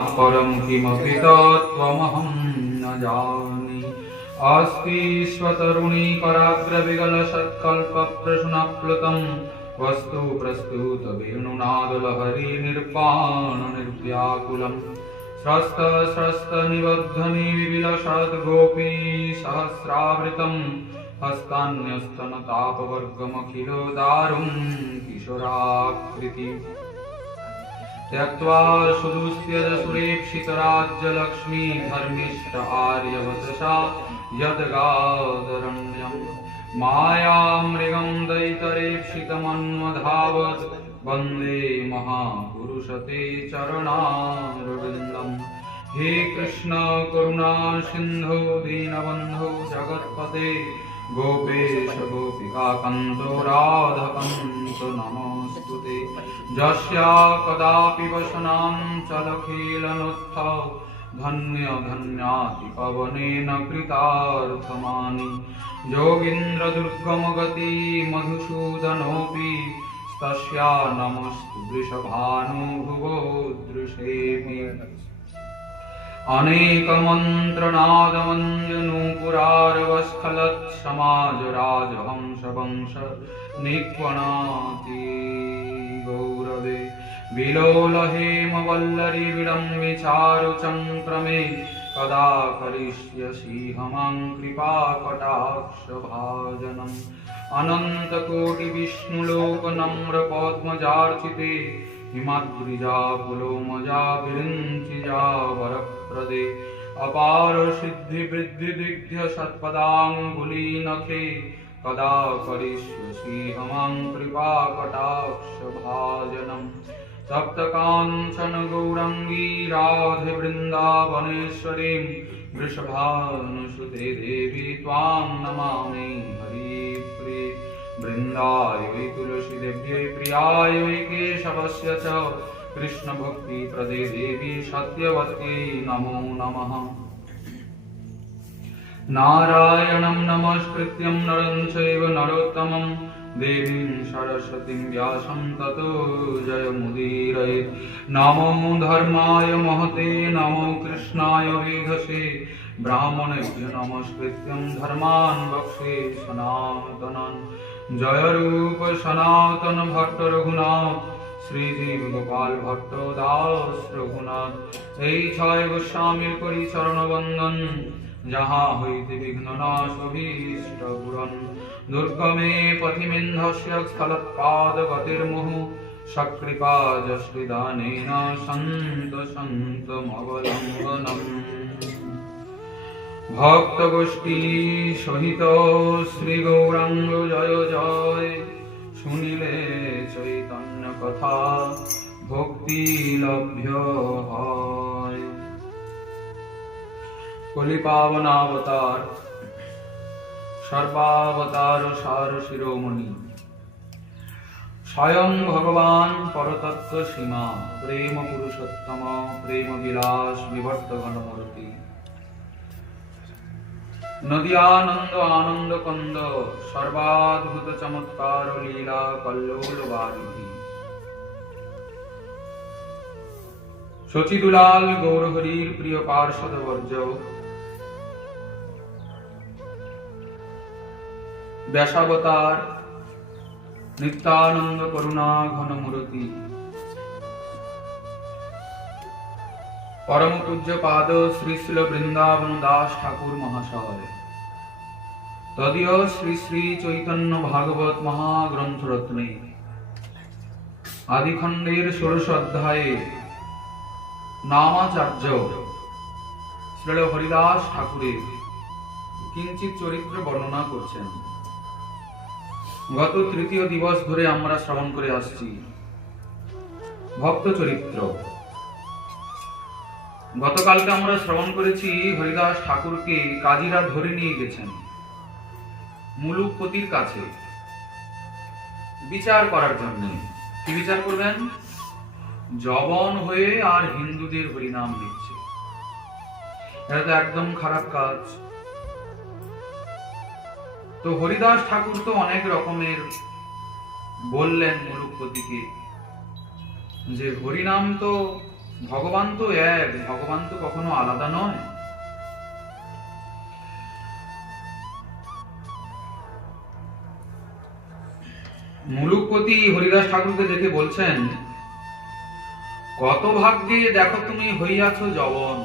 परं किमपि तत्त्वमहं न जाने। अस्ति स्वतरुणीकराग्रविगलसत्कल्पप्रसूनप्लुतं वस्तु प्रस्तुतवेणुनादलहरी निर्वाणनिर्व्याकुलम्। स्रस्तनिबद्धनिबिलशद्गोपी सहस्रावृतं हस्तान्यस्तनतापवर्गमखिलोदारुं किशोराकृति। त्यक्त्वा सुदुस्त्यजसुरेप्सितराज्यलक्ष्मी धर्मिष्ठ आर्यवचसा यद्गादरण्यं मायामृगं दैतरेप्सितमन्वधावत् वन्दे महापुरुषते चरणारविन्दम्। हे कृष्ण करुणा सिन्धो दीनबन्धो जगत्पते गोपेश गोपिकान्त राधकान्त नमोऽस्तुते। यस्या कदापि वसनाञ्चलखेलनोत्थौ धन्य धन्याति पवनेन कृतार्थमानि। योगीन्द्रदुर्गमगति मधुसूदनोऽपि तस्या नमस्तु वृषभानुभुवो दृशेऽपि। अनेकमन्त्रनादमञ्जनूपुरारवस्खलत् समाजराजहंसवंश निक्वणाति गौरवे। विलोलहेमवल्लरी विडम्बि चारुचङ्क्रमे कदा करिष्यसि हमां कृपाकटाक्षभाजनम्। अनन्तकोटिविष्णुलोकनम्रपद्मजार्चिते हिमाद्रिजापुलोमजा विरिञ्चिजा वरप्रदे। अपार सिद्धिवृद्धिदिग्ध्य सत्पदाङ्गुलीनखे कदा करिष्यसि हमां कृपाकटाक्षभाजनम्। तप्तकाञ्चन गौरङ्गी राधे वृन्दावनेश्वरीं वृषभानुसुते देवी त्वां नमामि हरिप्रिये। वृन्दाय वै तुलसीदेव्यै प्रियाय वै केशवस्य च कृष्णभक्तिप्रदे देवी सत्यवत्यै नमो नमः। नारायणं नमस्कृत्यं नरं चैव नरोत्तमं देवीं सरस्वतीं व्यासं ततो जयमुदीरयेत्। नमो धर्माय महते नमो कृष्णाय वेधसे ब्राह्मणेभ्यो नमस्कृत्यं धर्मान् वक्ष्ये सनातनान्। जय रूप सनातन भट्ट रघुनाथ श्रीजीव गोपाल भट्ट दास रघुनाथ। এই ছয় গোস্বামীর করি চরণবন্দন যাহা হইতে বিঘ্ননাশভীষ্ট পুরন। দুর্গমে পথিমেন্ধস্য স্থলৎপাদগতির্মুহু সকৃপা যশ্রিদানেন সন্ত সন্তমবলম্বনম। ভক্তগোষ্ঠী সহিত শ্রী গৌরাঙ্গ জয় জয়। শুনিলে চৈতন্য কথা ভক্তি লভ্য হয়। কলিপাবনাবতার সর্বাবতার সার শিরোমণি স্বয়ং ভগবান পরতত্ত্ব সীমা প্রেম পুরুষোত্তম প্রেম বিলাস বিভর্ত ঘনমূর্তি। নদিয়ানন্দ আনন্দ কন্দ সর্বাদ্ভুত চমৎকার লীলা কল্লোল বারিধি। শচীদুলাল গৌরহরির প্রিয় পার্ষদ বর্জ ব্যাসাবতার নিত্যানন্দ করুণা ঘনমূর্তি। পরম পূজ্য পাদ শ্রী শ্রী বৃন্দাবন দাস ঠাকুর মহাশয় তদীয় শ্রী শ্রী চৈতন্য ভাগবত মহাগ্রন্থ রত্নে আদিখণ্ডের ষোড়শ অধ্যায়ে নামাচার্য শ্রীল হরিদাস ঠাকুরের কিঞ্চিত চরিত্র বর্ণনা করছেন। গত তৃতীয় দিবস ধরে আমরা শ্রবণ করে আসছি ভক্ত চরিত্র। গতকালকে আমরা শ্রবণ করেছি হরিদাস ঠাকুরকে কাজীরা ধরে নিয়ে গেছেন মুলুকপতির কাছে বিচার করার জন্য। কি বিচার করবেন? জবন হয়ে আর হিন্দুদের হরিনাম নিচ্ছে। এটা তো একদম খারাপ কাজ। তো হরিদাস ঠাকুর তো অনেক রকমের বললেন মুলুকপতিকে যে হরিনাম তো ভগবান তো এক, ভগবান তো কখনো আলাদা নয়। মুলুকপতি হরিদাস ঠাকুরকে দেখে বলছেন, কত ভাগ্যে দেখো তুমি হইয়াছ যবন।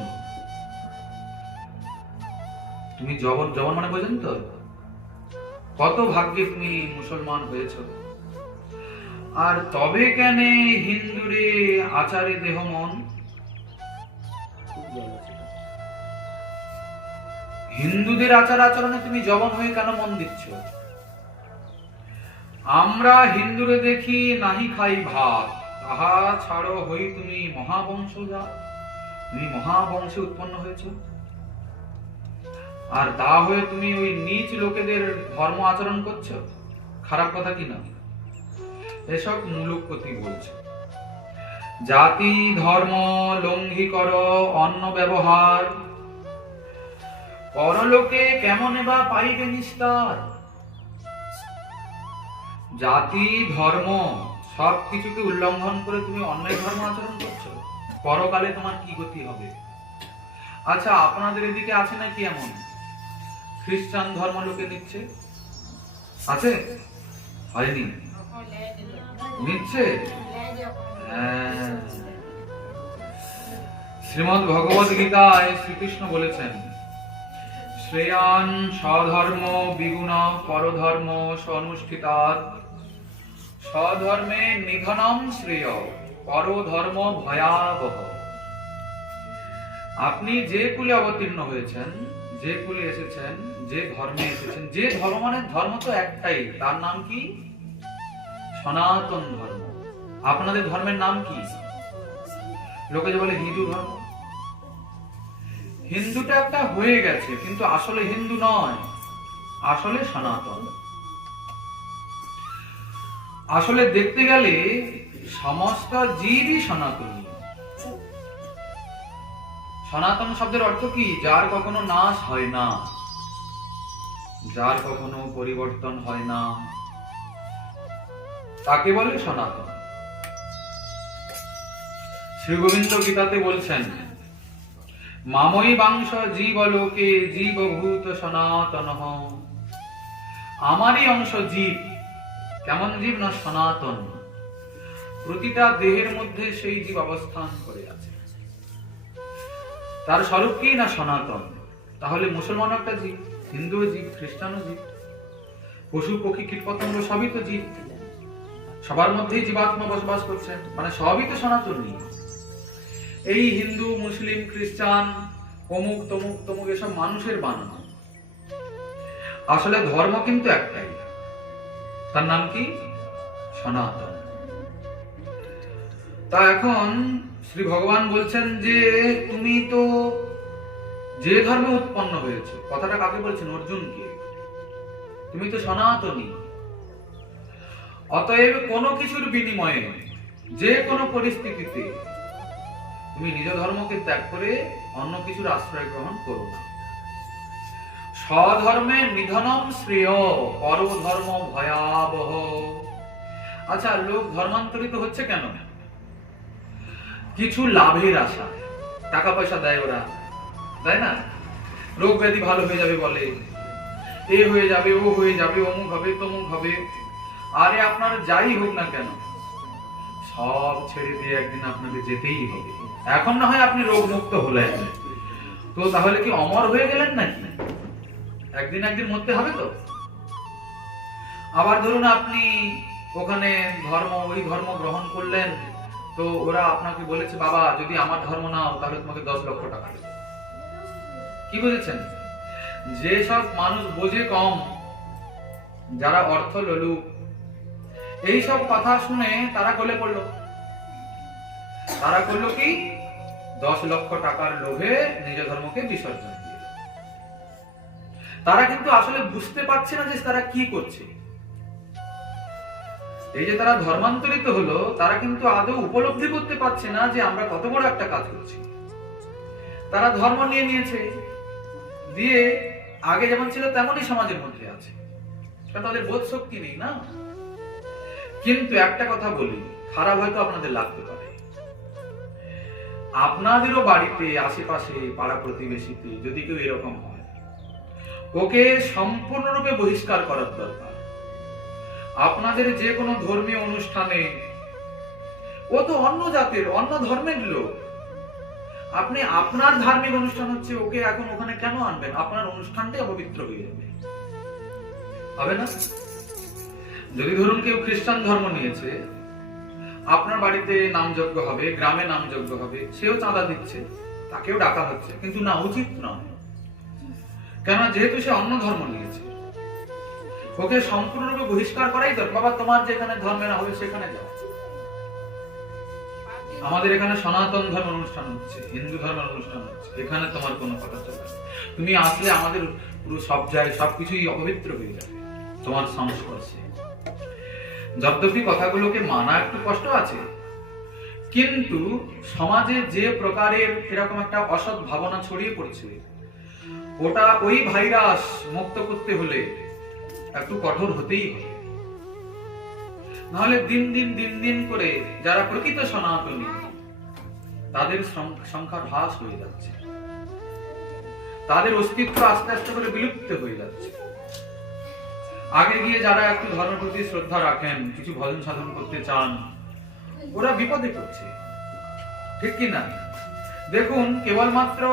তুমি যবন, যবন মানে বোঝেন তো, কত ভাগ্যে তুমি মুসলমান হয়েছ। আর তবে কেন হিন্দুরে আচারে দেহ মন। হিন্দুদের আচার আচরণে তুমি যবন হয়ে কেন মন দিচ্ছ? আমরা হিন্দুরে দেখি নাহি খাই ভাত, তাহা ছাড়ো হই তুমি মহাবংশজাত। তুমি মহাবংশে উৎপন্ন হয়েছ, আর তা হয়ে তুমি ওই নীচ লোকেদের ধর্ম আচরণ করছো। খারাপ কথা কি না? এসব মুলুকপতি বলছে। জাতি ধর্ম লঙ্ঘি কর অন্ন ব্যবহার, পরলোকে কেমনে বা পাইবে নিস্তার। জাতি ধর্ম সব কিছুকে উল্লঙ্ঘন করে তুমি অন্যায় ধর্ম আচরণ করছো, পরকালে তোমার কি গতি হবে? আচ্ছা, আপনাদের এদিকে আছে নাকি এমন খ্রিস্টান ধর্ম লোকে নিচ্ছে? আছে? হয়নি? নিচ্ছে? হ্যাঁ। শ্রীমদ্ ভগবদ গীতায় শ্রীকৃষ্ণ বলেছেন, শ্রেয়ান স্বধর্ম বিগুণ পরধর্ম অনুষ্ঠিতাৎ, স্বধর্মে নিধনম শ্রেয় পরধর্ম ভয়াবহ। আপনি যে কুলে অবতীর্ণ হয়েছেন, যে কুলে এসেছেন, যে ধর্মে এসেছেন, যে ধর্ম মানে ধর্ম তো একটাই, তার নাম কি? সনাতন ধর্ম। আপনাদের ধর্মের নাম কি? লোকে যে বলে হিন্দু ধর্ম। হিন্দুটা একটা হয়ে গেছে, কিন্তু আসলে হিন্দু নয়, আসলে সনাতন। আসলে দেখতে গেলে সমস্ত জীবই সনাতনী। সনাতন শব্দের অর্থ কি? যার কখনো নাশ হয় না, যার কখনো পরিবর্তন হয় না, তাকে বলে সনাতন। শ্রী গোবিন্দ গীতাতে বলছেন, মাময়ী বাংশ জীবলোকে জীবভূত সনাতনঃ। আমারই অংশ জীব। কেমন জীব? না সনাতন। প্রতিটা দেহের মধ্যে সেই জীব অবস্থান করে আছে। তার স্বরূপ কি? না সনাতন। তাহলে মুসলমান একটা জীব, হিন্দু জীব, খ্রিস্টানও জীব, পশু পক্ষী কীটপতঙ্গ সবই তো জীব। সবার মধ্যেই জীবাত্মা বসবাস করছেন, মানে সবই তো সনাতনী। এই হিন্দু মুসলিম খ্রিস্টান অমুক তমুক তমুক এসব মানুষের বানানো। আসলে ধর্ম কিন্তু একটাই, তার নাম কি? সনাতন। তা এখন শ্রী ভগবান বলছেন যে তুমি তো যে ধর্মে উৎপন্ন হয়েছে, কথাটা কাকে বলছেন? অর্জুনকে। তুমি তো সনাতনী। অতএব কোনো কিছুর বিনিময়ে, যে কোনো পরিস্থিতিতে তুমি নিজ ধর্মকে ত্যাগ করে অন্য কিছুর আশ্রয় গ্রহণ করো না। স্বধর্মে নিধনম শ্রেয় পরধর্ম ভয়াবহ। আচ্ছা, লোক ধর্মান্তরিত হচ্ছে কেন? কিছু লাভের আশা। টাকা পয়সা দেয় ওরা, তাই না? রোগ ব্যাধি ভালো হয়ে যাবে বলে, এ হয়ে যাবে, ও হয়ে যাবে, অমুক হবে, তমুক হবে। আরে আপনার যাই হোক না কেন, সব ছেড়ে দিয়ে একদিন আপনাকে যেতেই হবে। এখন না হয় আপনি রোগ মুক্ত হলেন, তো তাহলে কি অমর হয়ে গেলেন নাকি? একদিন একদিন মরতে হবে তো। আবার ধরুন আপনি ওখানে ওই ধর্ম গ্রহণ করলেন, তো ওরা আপনাকে বলেছে, বাবা যদি আমার ধর্ম নাও তাহলে তোমাকে 10 লক্ষ টাকা দেবে। কি বুঝেছেন? যে সব মানুষ বোঝে কম, যারা অর্থ লোলুপ, এই সব কথা শুনে তারা গলে পড়লো। তারা করলো কি? 10 লক্ষ টাকার লোভে নিজ ধর্মকে বিসর্জন দিল। তারা কিন্তু আসলে বুঝতে পারছে না যে তারা কি করছে। এই যে তারা ধর্মান্তরিত হলো, তারা কিন্তু আদৌ উপলব্ধি করতে পারছে না যে আমরা কত বড় একটা কাজ করছি। তারা ধর্ম নিয়ে নিয়েছে, দিয়ে আগে যেমন ছিল তেমনই সমাজের মধ্যে আছে। তাদের বোধ শক্তি নেই না। কিন্তু একটা কথা বলি, খারাপ হয়তো আপনাদের লাগতে পারে, আপনাদেরও বাড়িতে আশেপাশে পাড়া প্রতিবেশীতে যদি কেউ এরকম হয়, ওকে সম্পূর্ণরূপে বহিষ্কার করার দরকার। আপনাদের যে কোনো ধর্মীয় অনুষ্ঠানে, ও তো অন্য জাতের অন্য ধর্মের লোক, আপনি আপনার ধার্মিক অনুষ্ঠান হচ্ছে, ওকে এখন ওখানে কেন আনবেন? আপনার অনুষ্ঠানটাই অপবিত্র হয়ে যাবে, হবে না? যদি ধরুন কেউ খ্রিস্টান ধর্ম নিয়েছে, আপনার বাড়িতে নামযজ্ঞ হবে, গ্রামে নামযজ্ঞ হবে, সেও চাঁদা দিচ্ছে, তাকেও ডাকা হচ্ছে, কিন্তু না, উচিত নয়। কেন? যেহেতু সে অন্য ধর্ম নিয়েছে, ওকে সম্পূর্ণরূপে বহিষ্কার করাই দরকার। বাবা, তোমার যেখানে ধর্মের হবে সেখানে যাও। আমাদের এখানে সনাতন ধর্ম অনুষ্ঠান হচ্ছে, হিন্দু ধর্মের অনুষ্ঠান হচ্ছে, এখানে তোমার কোনো কথা চলবে না। তুমি আসলে আমাদের পুরো সব জায়গায় সবকিছুই অপবিত্র হয়ে যাবে তোমার সংস্পর্শে। যদ্যপি কথাগুলোকে মানা একটু কষ্ট আছে, কিন্তু সমাজে যে প্রকারের এরকম একটা অসৎ ভাবনা ছড়িয়ে পড়ছে, ওটা ওই ভাইরাস মুক্ত করতে হলে একটু কঠোর হতেই হবে। নাহলে দিন দিন করে যারা প্রকৃত সনাতনী, তাদের সংখ্যা হ্রাস হয়ে যাচ্ছে, তাদের অস্তিত্ব আস্তে আস্তে করে বিলুপ্ত হয়ে যাচ্ছে। আগে গিয়ে যারা একটু ধর্মের প্রতি শ্রদ্ধা রাখেন, কিছু ভজন সাধন করতে চান, ওরা বিপদে পড়ছে, ঠিক কি না? দেখুন, কেবলমাত্র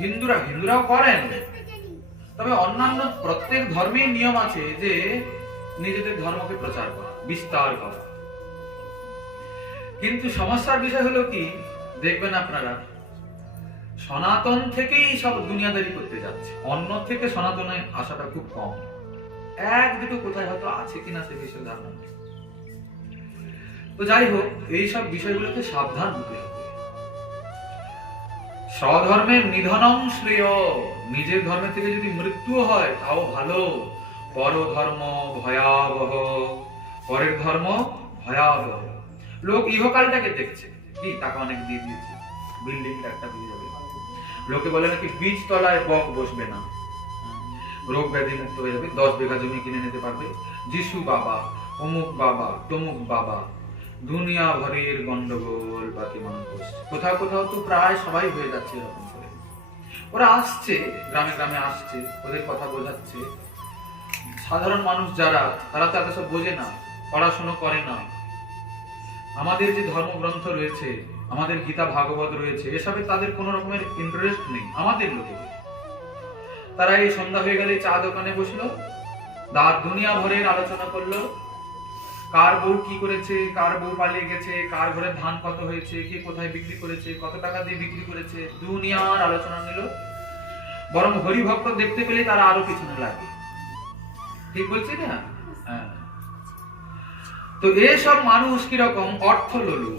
হিন্দুরাও করেন, তবে অন্যান্য প্রত্যেক ধর্মের নিয়ম আছে যে নিজেদের ধর্মকে প্রচার করা, বিস্তার করা। কিন্তু সমস্যার বিষয় হলো কি, দেখবেন আপনারা সনাতন থেকেই সব দুনিয়াদারি করতে যাচ্ছে, অন্য থেকে সনাতনে আসাটা খুব কম। এক দুটো কোথায় হয়তো আছে কিনা সে বিষয়ে ধারণা নেই। তো যাই হোক, এইসব বিষয়গুলোকে সাবধান হতে হবে। স্বধর্মের নিধনং শ্রেয়, নিজের ধর্মের থেকে যদি মৃত্যু হয় তাও ভালো। পরধর্ম ভয়াবহ, পরের ধর্ম ভয়াবহ। লোক ইহকালটাকে দেখছে, কি টাকা অনেক দিয়ে দিয়েছে, বিল্ডিংটা একটা দিয়ে যাবে। লোকে বলে নাকি বীজ তলায় বক বসবে না, রোগ ব্যাধি মুক্ত হয়ে যাবে, 10 বিঘা জমি কিনে নিতে পারবে। যিশু বাবা, অমুক বাবা, তমুক বাবা, দুনিয়া ভরের গন্ডগোল বাকি মানুষ। কোথাও কোথাও তো প্রায় সবাই হয়ে যাচ্ছে এরকম করে। ওরা আসছে, গ্রামে গ্রামে আসছে, ওদের কথা বোঝাচ্ছে। সাধারণ মানুষ যারা, তারা তো এত সব বোঝে না, পড়াশোনা করে না। আমাদের যে ধর্মগ্রন্থ রয়েছে, আমাদের গীতা ভাগবত রয়েছে, এসবে তাদের কোনো রকমের ইন্টারেস্ট নেই। আমাদের লোকের তারা এই সন্ধ্যা হয়ে গেলে চা দোকানে বসলো, দুনিয়া ভরের আলোচনা করলো, কার বউ কি করেছে, কার বউ পালিয়ে গেছে, কার ঘরে ধান কত হয়েছে, কে কোথায় বিক্রি করেছে, কত টাকা দিয়ে বিক্রি করেছে, দুনিয়ার আলোচনা নিল। বরং হরিভক্ত দেখতে পেলে তারা আরো পিছনে লাগে, ঠিক বলছি না? হ্যাঁ। তো এসব মানুষ কিরকম অর্থ লোলু,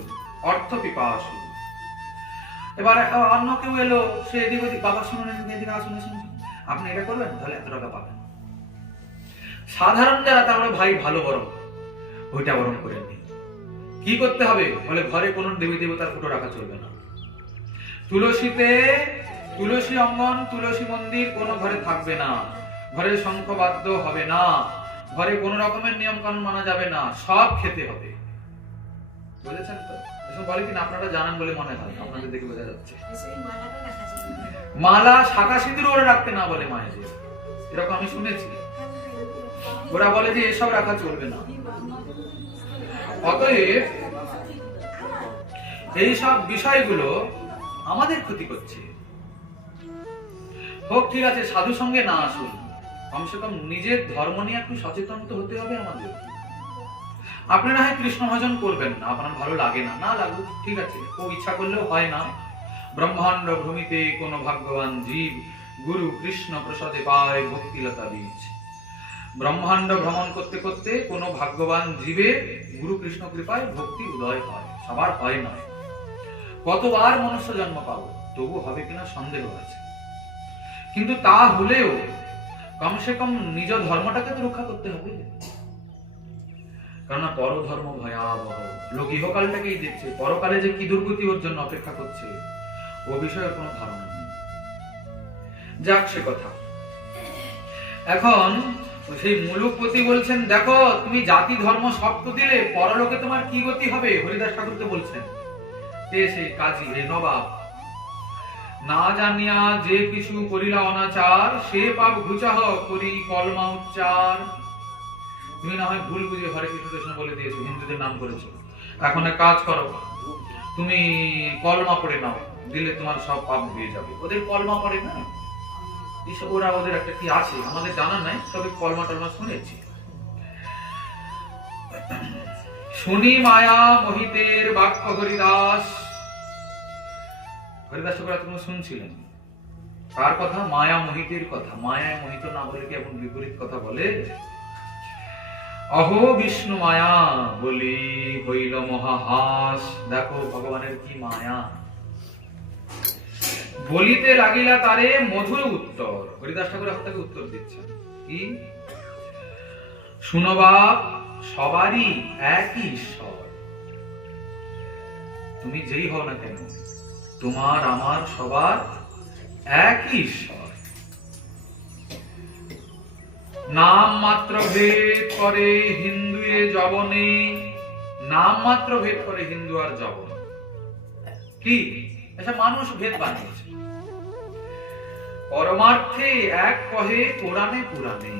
অর্থ পিপাসু। এবার অন্য কেউ এলো, সে এদিক ওদিক, বাবা শুনুন, এদিকে আসুন, আপনি এটা করবেন তাহলে এত টাকা পাবেন। সাধারণ যারা, তাহলে ভাই ভালো বরং ওইটা বরং করে নিই। কি করতে হবে বলে, ঘরে কোনো দেবী দেবতার ফটো রাখা চলবে না। তুলসী অঙ্গন, তুলসী মন্দির কোনো ঘরে থাকবে না, ঘরে শঙ্খবাদ্য হবে না, ঘরে কোন রকমের নিয়ম কানুন মানা যাবে না, সব খেতে হবে। বুঝেছেন তো? এসব বলে কিনা আপনারা জানেন বলে মনে হয়, আপনাদের দেখে বোঝা যাচ্ছে। মালা, শাঁখা সিঁদুর ওরা রাখতে না বলে মায়েদের, এরকম আমি শুনেছি। ওরা বলে যে এসব রাখা চলবে না। অতএব এইসব বিষয়গুলো আমাদের ক্ষতি করছে। হোক, ঠিক আছে, সাধু সঙ্গে না আসুন, কমসে কম নিজের ধর্ম নিয়ে একটু সচেতন তো হতে হবে আমাদের। আপনারা হয় কৃষ্ণ ভজন করবেন না, আপনার ভালো লাগে না, না লাগুক, ঠিক আছে, ও ইচ্ছা করলেও হয় না। ব্রহ্মাণ্ড ভূমিতে কোন ভাগ্যবান জীব গুরু কৃষ্ণ প্রসাদে পায় ভক্তিলতা বীজ। ব্রহ্মাণ্ড ভ্রমণ করতে করতে কোন ভাগ্যবান জীবের গুরু কৃষ্ণ কৃপায় ভক্তি উদয় হয়, সবার হয় নয়। কতবার মনুষ্য জন্ম পাবো, তবু হবে কিনা সন্দেহ আছে। কিন্তু তা হলেও কমসে কম নিজ ধর্মটাকে তো রক্ষা করতে হবে। কেননা পরধর্ম ভয়াবহ। লোক ইহকালটাকেই দেখছে, পরকালে যে কি দুর্গতি ওর জন্য অপেক্ষা করছে ও বিষয়ে কোনো ধারণা নেই। যাক, সে কথা। এখন সেই মুলুকপতি বলছেন, দেখো তুমি জাতি ধর্ম সব তো দিলে, পরলোকে তোমার কি গতি হবে? হরিদাস ঠাকুরকে বলছেন, কে সেই কাজী, এই নবাব। না জানিয়া যে কিছু করিলা অনাচার, সে পাপ ঘুচাহ করি কলমা উচ্চার। তুমি না হয় ভুল বুঝে হরে কৃষ্ণ কৃষ্ণ বলে দিয়েছো, হিন্দুদের নাম করেছো, এখন এক কাজ করো, তুমি কলমা পড়ে নাও, দিলে তোমার সব পাপ ধুয়ে যাবে। ওদের কলমা পড়ে না, ওরা ওদের একটা কি আছে আমাদের জানা নাই, তবে কলমা টলমা শুনেছি। শুনি মায়া মোহিতের বাক্য হরিদাস। হরিদাস ঠাকুর তুমি শুনছিলেন কার কথা? মায়া মোহিতের কথা। মায়া মোহিত না বলে কি এখন বিপরীত কথা বলে? অহো বিষ্ণু মায়া বলি হইল মহাহাস। দেখো ভগবানের কি মায়া। বলিতে লাগিলা তারে মধুর উত্তর। হরিদাস ঠাকুর এখন তাকে উত্তর দিচ্ছেন কি? শুনো বাপ, সবারই একই ঈশ্বর। তুমি যেই হও না কেন, তোমার আমার সবার একই ঈশ্বর। নাম মাত্র ভেদ করে হিন্দুয়ে জবনে। নাম মাত্র ভেদ করে হিন্দু আর জবন। কি আচ্ছা, মানুষ ভেদ বানিয়েছে, পরমার্থে এক কহে পুরাণে পুরাণে।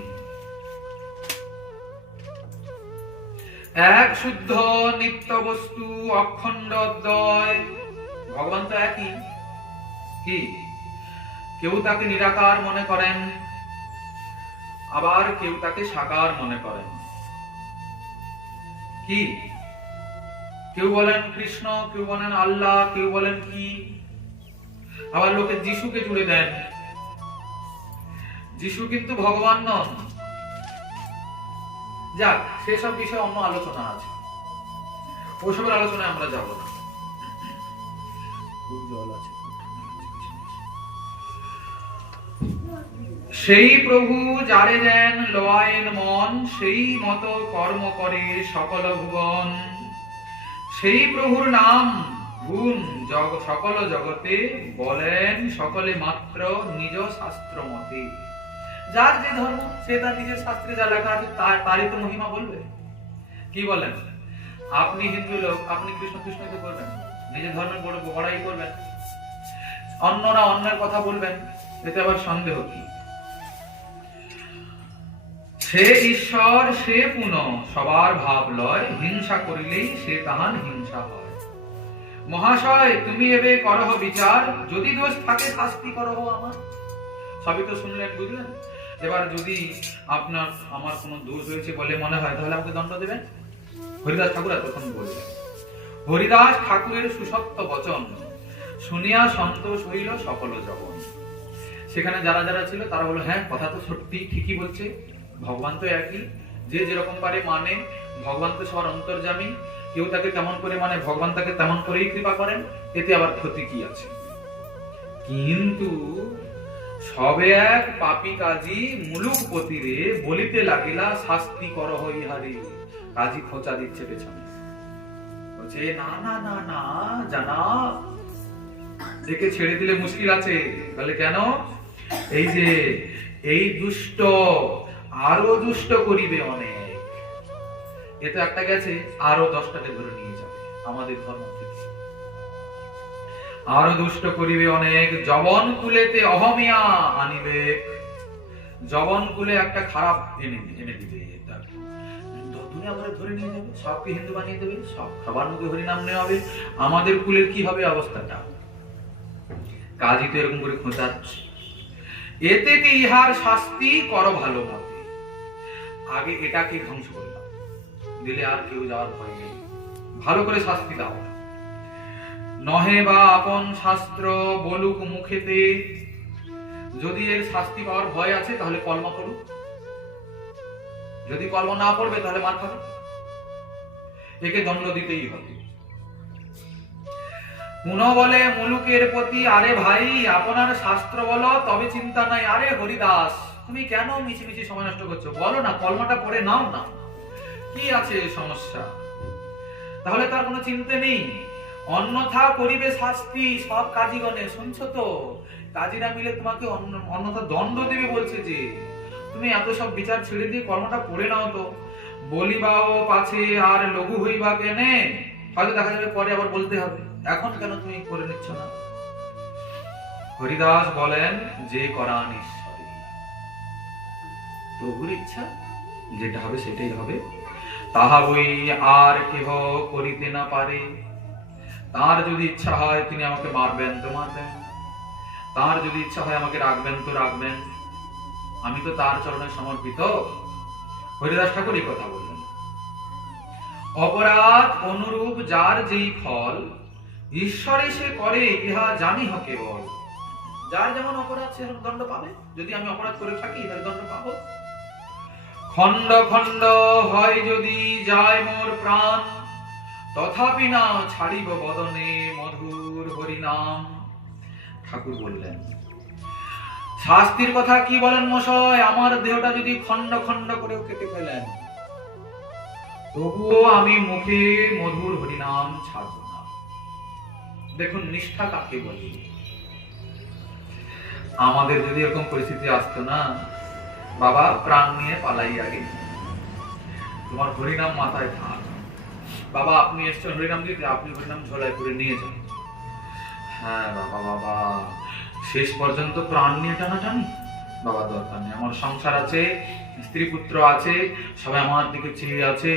এক শুদ্ধ নিত্য বস্তু অখণ্ড অদ্বয়। ভগবান তো একই। কি কেউ তাকে নিরাকার মনে করেন, আবার কেউ তাকে সাকার মনে করেন। কি কেউ বলেন কৃষ্ণ, কেউ বলেন আল্লাহ, কেউ বলেন কি, আবার লোকে যিশুকে জুড়ে দেন। যিশু কিন্তু ভগবান নন। যাক, সেসব বিষয়ে অন্য আলোচনা আছে, ওসবের আলোচনায় আমরা যাব না। সেই প্রভু যারে যেন লয়েন মন, সেই মতো কর্ম করে সকল ভুবন। সেই প্রভুর নাম গুণ সকল জগতে, বলেন সকলে মাত্র নিজ শাস্ত্র মতে। যার যে ধর্ম, সে তার নিজের শাস্ত্রে যা লেখা আছে তারই তো মহিমা বলবে। কি বলেন? আপনি হিন্দু লোক, আপনি কৃষ্ণ কৃষ্ণকে করবেন, নিজের ধর্মের বড় বড়াই করবেন, অন্যরা অন্যের কথা বলবেন, এতে আবার সন্দেহ কি? সে ঈশ্বর সে পুন সবার ভাব লয়, হিংসা করিলেই সে তাহার হিংসা হয়। মহাশয় তুমি এবে করহ বিচার, যদি দোষ থাকে শাস্তি করহ আমার। সবই তো শুনলেন, বুঝলেন? এবার যদি আপনার আমার কোনো দোষ হয়েছে বলে মনে হয়, তাহলে আমাকে দণ্ড দেবেন। হরিদাস ঠাকুর এতক্ষণ বললেন। হরিদাস ঠাকুরের সুসত্য বচন শুনিয়া সন্তোষ হইল সকল জগন। সেখানে যারা যারা ছিল তারা বলল, হ্যাঁ কথা তো সত্যি, ঠিকই বলছে, ভগবান তো একই, যে যেরকম পারে মানে, ভগবান তো সবার অন্তর্যামী, কেউ তাকে তেমন করে মানে ভগবান তাকে তেমন করেই কৃপা করেন, এতে আবার ক্ষতি কি আছে? কিন্তু সবে এক পাপী কাজী মুলুক পতিরে বলিতে লাগিলা শাস্তি করহ ইহারি। কাজী খোঁচা দিচ্ছে পেছনে, বলছে না না না না জানা, একে ছেড়ে দিলে মুশকিল আছে। বলে কেন? এই যে এই দুষ্ট আরো দুষ্ট করিবে অনেক। এ তো একটা গেছে, আরো 10টাকে ধরে নিয়ে যাবে আমাদের ধর্ম থেকে। আরো দুষ্ট করিবে অনেক, জবন কুলেতে অহমিয়া আনিবে। জবন কুলে একটা খারাপ এনে দিবে, দুনিয়া ভরে ধরে নিয়ে যাবে, সবকে হিন্দু বানিয়ে দেবে, সব সবার মুখে হরিনাম নেওয়া হবে। আমাদের কুলের কি হবে অবস্থাটা? কাজী তো এরকম করে খোঁচাচ্ছে। এতে কি ইহার শাস্তি করো ভালো মতে। আগে এটাকে ধ্বংস করলাম, দিলে আর কেউ যাওয়ার ভয় নেই, ভালো করে শাস্তি দাও। নহে বা আপন শাস্ত্র বলুক মুখেতে। যদি এর শাস্তি পাওয়ার ভয় আছে তাহলে কলমা পড়ুক, যদি কলমা না পড়বে তাহলে মার খাবে, একে দণ্ড দিতেই হবে। পুনঃ বলে মুলুকের প্রতি, আরে ভাই আপনার শাস্ত্র বলো তবে চিন্তা নাই। আরে হরিদাস তুমি কেন মিছিমিছি সময় নষ্ট করছো? বলো না, কলমাটা পড়ে নাও না, কি আছে সমস্যা? তাহলে তার কোনো চিন্তা নেই। অন্যথা করিবে শাস্তি সব কাজীগণে। শুনছো তো, কাজীরা মিলে তোমাকে অন্যথা দণ্ড দেবে বলছে। যে তুমি এত সব বিচার ছেড়ে দিয়ে কর্মটা পড়ে নাও তো। বলিবাও পাছে আর লঘু হইবা কেনে, হয়তো দেখা যাবে পরে আবার বলতে হবে। এখন কেন তুমি করে নিচ্ছ না? হরিদাস বলেন, যে করান ঈশ্বরে, প্রভুর ইচ্ছা যেটা হবে সেটাই হবে, তাহা বই আর কেহ করিতে না পারে। তার যদি ইচ্ছা হয় তিনি আমাকে মারবেন তো মারবেন, তার যদি ইচ্ছা হয় আমাকে রাখবেন তো রাখবেন, আমি তো তার চরণে সমর্পিত। হরিদাস ঠাকুর এই কথা বললেন। অপরাধ অনুরূপ যার যেই ফল, ঈশ্বরে সে করে ইহা জানি হ কেবল। যার যেমন অপরাধ সে দণ্ড পাবে। যদি আমি অপরাধ করে থাকি তাহলে দণ্ড পাবো। খণ্ড খণ্ড হয় যদি যায় মোর প্রাণ, তথাপি না ছাড়িব বদনে মধুর হরিনাম। ঠাকুর বললেন, শাস্তির কথা কি বলেন মশাই, আমার দেহটা যদি খণ্ড খণ্ড করে কেটে ফেলেন, তবুও আমি মুখে মধুর হরিনাম ছাড়ব না। দেখুন নিষ্ঠা কাকে বলি। আমাদের যদি এরকম পরিস্থিতি আসতো না, বাবা প্রাণ নিয়ে পালাই আগে, তোমার হরিনাম মাথায় থাক, বাবা আপনি এসছেন হরিনাম দিতে, আপনি হরিনাম ঝোলায় করে নিয়ে যান। হ্যাঁ বাবা, বাবা শেষ পর্যন্ত প্রাণ নিয়ে টানাটানি, বাবা দরকার নেই, আমার সংসার আছে, স্ত্রী পুত্র আছে, সবাই আমার দিকে চেয়ে আছে,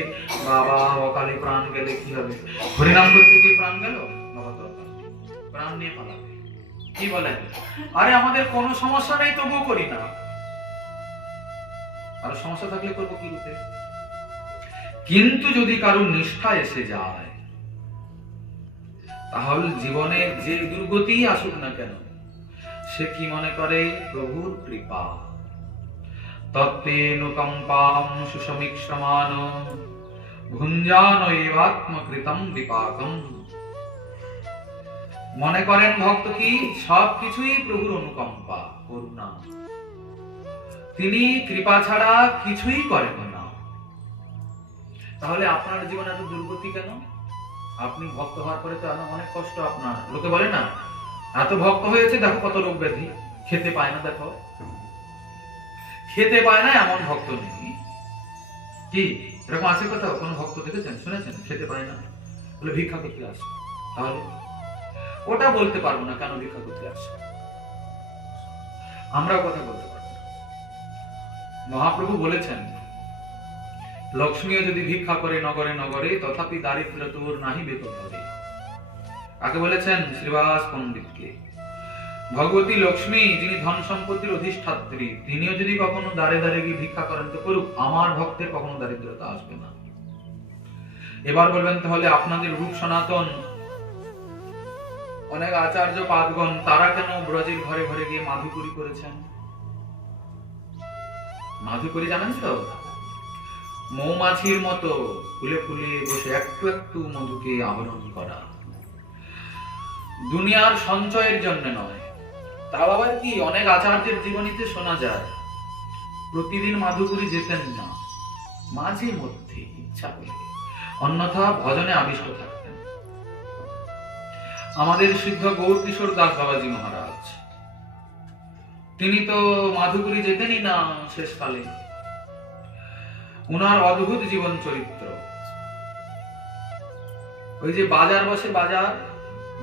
বাবা অকালে প্রাণ গেলে কি হবে? হরিনাম করতে গিয়ে প্রাণ গেল, বাবা দরকার নেই, প্রাণ নিয়ে পালাবে। কি বলেন? আরে আমাদের কোনো সমস্যা নেই তবুও করি না, আর সমস্যা থাকলে করবো কি রূপে? কিন্তু যদি কারো নিষ্ঠা এসে যায়, তাহলে জীবনের যে দুর্গতি আসুক না কেন, সে কি মনে করে? প্রভুর কৃপা। তত্ত্বেনুকম্পাম সুসমীক্ষমান ভুঞ্জান এবাত্মকৃতম বিপাকম। মনে করেন ভক্ত কি সবকিছুই প্রভুর অনুকম্পা, করুণা, তিনি কৃপা ছাড়া কিছুই করেন না। তাহলে আপনার জীবনে এত দুর্গতি কেন? আপনি ভক্ত হওয়ার পরে তো অনেক কষ্ট আপনার। লোকে বলে না, এত ভক্ত হয়েছে দেখো কত রোগ ব্যাধি, খেতে পায় না, দেখো খেতে পায় না এমন ভক্ত নেই। কি এরকম আছে কোথাও? কোন ভক্ত দেখেছেন, শুনেছেন খেতে পায় না বলে ভিক্ষা করতে আসে? তাহলে ওটা বলতে পারবো না কেন ভিক্ষা করতে আসে, আমরাও কথা বলতে পারবো না। মহাপ্রভু বলেছেন, লক্ষ্মীও যদি ভিক্ষা করে নগরে নগরে, তথাপি দারিদ্র তোর নাহি বেতন হবে। কাকে বলেছেন? শ্রীবাস পণ্ডিতকে। ভগবতী লক্ষ্মী যিনি ধন সম্পত্তির অধিষ্ঠাত্রী, তিনিও যদি কখনো দাঁড়ে দাঁড়ে গিয়ে ভিক্ষা করেন তো করুক, আমার ভক্তের কখনো দারিদ্রতা আসবে না। এবার বলবেন, তাহলে আপনাদের রূপ সনাতন অনেক আচার্য পাদগণ, তারা কেন ব্রজের ঘরে ঘরে গিয়ে মাধুকরী করেছেন? মাধুকরী জানেন তো? মৌমাছির মতো ফুলে ফুলে বসে একটু একটু মধুকে আহরণ করা, দুনিয়ার সঞ্চয়ের জন্য নয়। তাও আবার কি অনেক আচার্যের জীবনীতে শোনা যায় প্রতিদিন মাধুকরী যেতেন না, মাঝে মধ্যে ইচ্ছা হলে, অন্যথা ভজনে আবিষ্ট থাকতেন। আমাদের সিদ্ধ গৌর কিশোর দাস বাবাজি মহারাজ, তিনি তো মাধুকরী যেতেনই না শেষকালে। উনার অদ্ভুত জীবন চরিত্র। ওই যে বাজার বসে,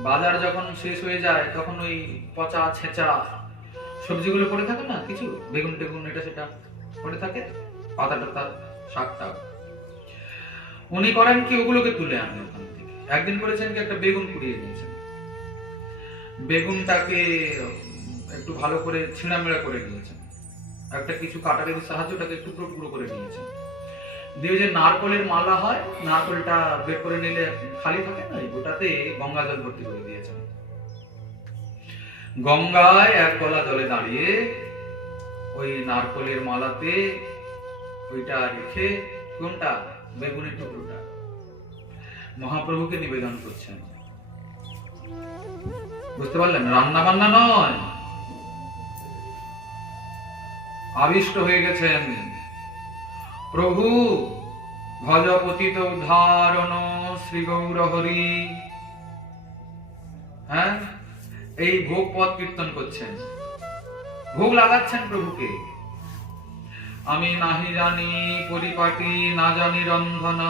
বাজার যখন শেষ হয়ে যায় তখন ওই পচা ছেঁচা সবজিগুলো পড়ে থাকে না, কিছু বেগুন টেগুন এটা সেটা পড়ে থাকে, পাতা টাতা শাক টাক, উনি করেন কি ওগুলোকে তুলে আনেন ওখান থেকে। একদিন করেছেন কি একটা বেগুন কুড়িয়ে নিয়েছেন, বেগুনটাকে একটু ভালো করে ছিঁড়ামেড়া করে নিয়েছেন, একটা কিছু কাটারের সাহায্যে ওটাকে টুকরো টুকরো করে নিয়েছেন, দিয়ে যে নারকলের মালা হয়, নারকলটা বের করে নিলে খালি থাকে না, ওটাতে গঙ্গা জল ভর্তি করে দিয়েছেন। গঙ্গায় এক গলা জলে দাঁড়িয়ে ওই নারকলের মালাতে ওইটা রেখে, কোনটা? বেগুনের টুকরোটা মহাপ্রভুকে নিবেদন করছেন। বুঝতে পারলেন? রান্না বান্না নয়, আবিষ্ট হয়ে গেছেন। প্রভু ভজ পতিত উদ্ধারণ শ্রী গৌর হরি। হ্যাঁ, এই ভোগ পদ কীর্তন করছেন, ভোগ লাগাচ্ছেন প্রভুকে। আমি নাহি জানি পরিপাটি, না জানি রন্ধন,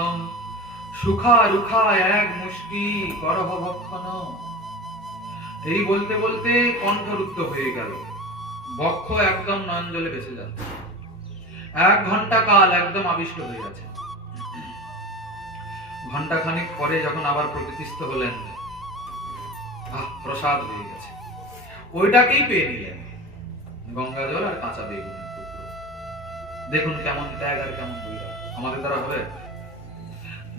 সুখা রুখা এক মুষ্টি করহ ভক্ষণ। এই বলতে বলতে কণ্ঠরুদ্ধ হয়ে গেল, বক্ষ একদম নয়ন জলে ভেসে যাচ্ছে। 1 ঘন্টা কাল একদম আবিষ্ট হয়ে গেছে। ঘন্টাখানিক পরে যখন আবার প্রকৃতিস্থ হলেন, প্রসাদ হয়ে গেছে, ওইটাকেই পেয়ে নিলেন, গঙ্গা জল আর কাঁচা বেগুনের টুকরো। দেখুন কেমন ত্যাগ আর কেমন বৈরাগ্য। আমাদের দ্বারা হবে?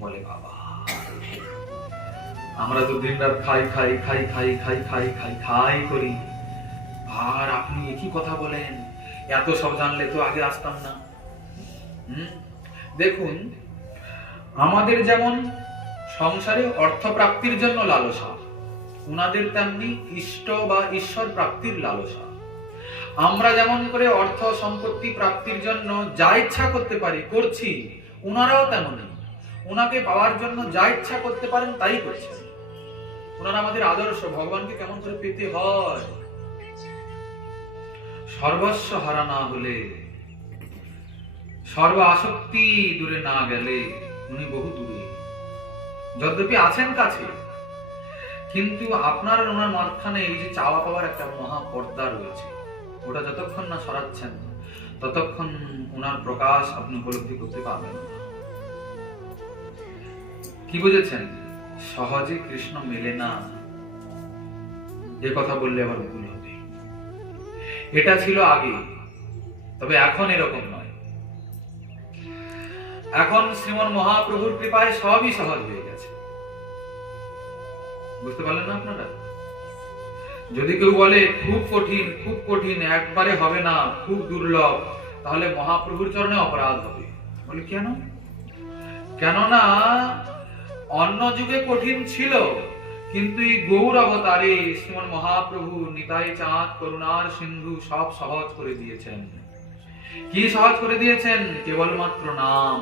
বলে বাবা, আমরা তো দিন রাত খাই খাই খাই খাই খাই খাই খাই খাই করি, আর আপনি একই কথা বলেন, এত সব জানলে তো আগে আসতাম না। দেখুন, আমাদের যেমন সংসারে অর্থ প্রাপ্তির জন্য লালসা, উনাদের তেমনি ইষ্ট বা ঈশ্বর প্রাপ্তির লালসা। আমরা যেমন করে অর্থ সম্পত্তি প্রাপ্তির জন্য যা ইচ্ছা করতে পারি করছি, উনারাও তেমনই উনাকে পাওয়ার জন্য যা ইচ্ছা করতে পারেন তাই করছেন। উনারা আমাদের আদর্শ, ভগবানকে কেমন করে পেতে হয়। সর্বস্ব হারা না হলে, সর্ব আসক্তি দূরে না গেলে উনি বহু দূরে। যদ্যপি আছেন কাছে, কিন্তু আপনার ওনার মাঝখানে এই যে চাওয়া পাওয়ার একটা মহা পর্দা রয়েছে, ওটা যতক্ষণ না সরাচ্ছেন ততক্ষণ ওনার প্রকাশ আপনি উপলব্ধি করতে পারবেন না। কি বুঝেছেন? সহজে কৃষ্ণ মেলে না, এ কথা বললে আবার ভুল হবে। এটা ছিল আগে, তবে এখন এরকম নয়। এখন শ্রীমন মহাপ্রভুর কৃপায় সবই সহজ হয়ে গেছে। বুঝতে পারলেন না আপনারা? যদি কেউ বলে খুব কঠিন, খুব কঠিন, একবারে হবে না, খুব দুর্লভ, তাহলে মহাপ্রভুর চরণে অপরাধ হবে। বলি কেন? কেননা অন্য যুগে কঠিন ছিল, কিন্তু এই গৌর অবতারে শ্রীমন মহাপ্রভু নিতাই চাঁদ করুণার সিন্ধু সব সহজ করে দিয়েছেন। কি সহজ করে দিয়েছেন? কেবলমাত্র নাম।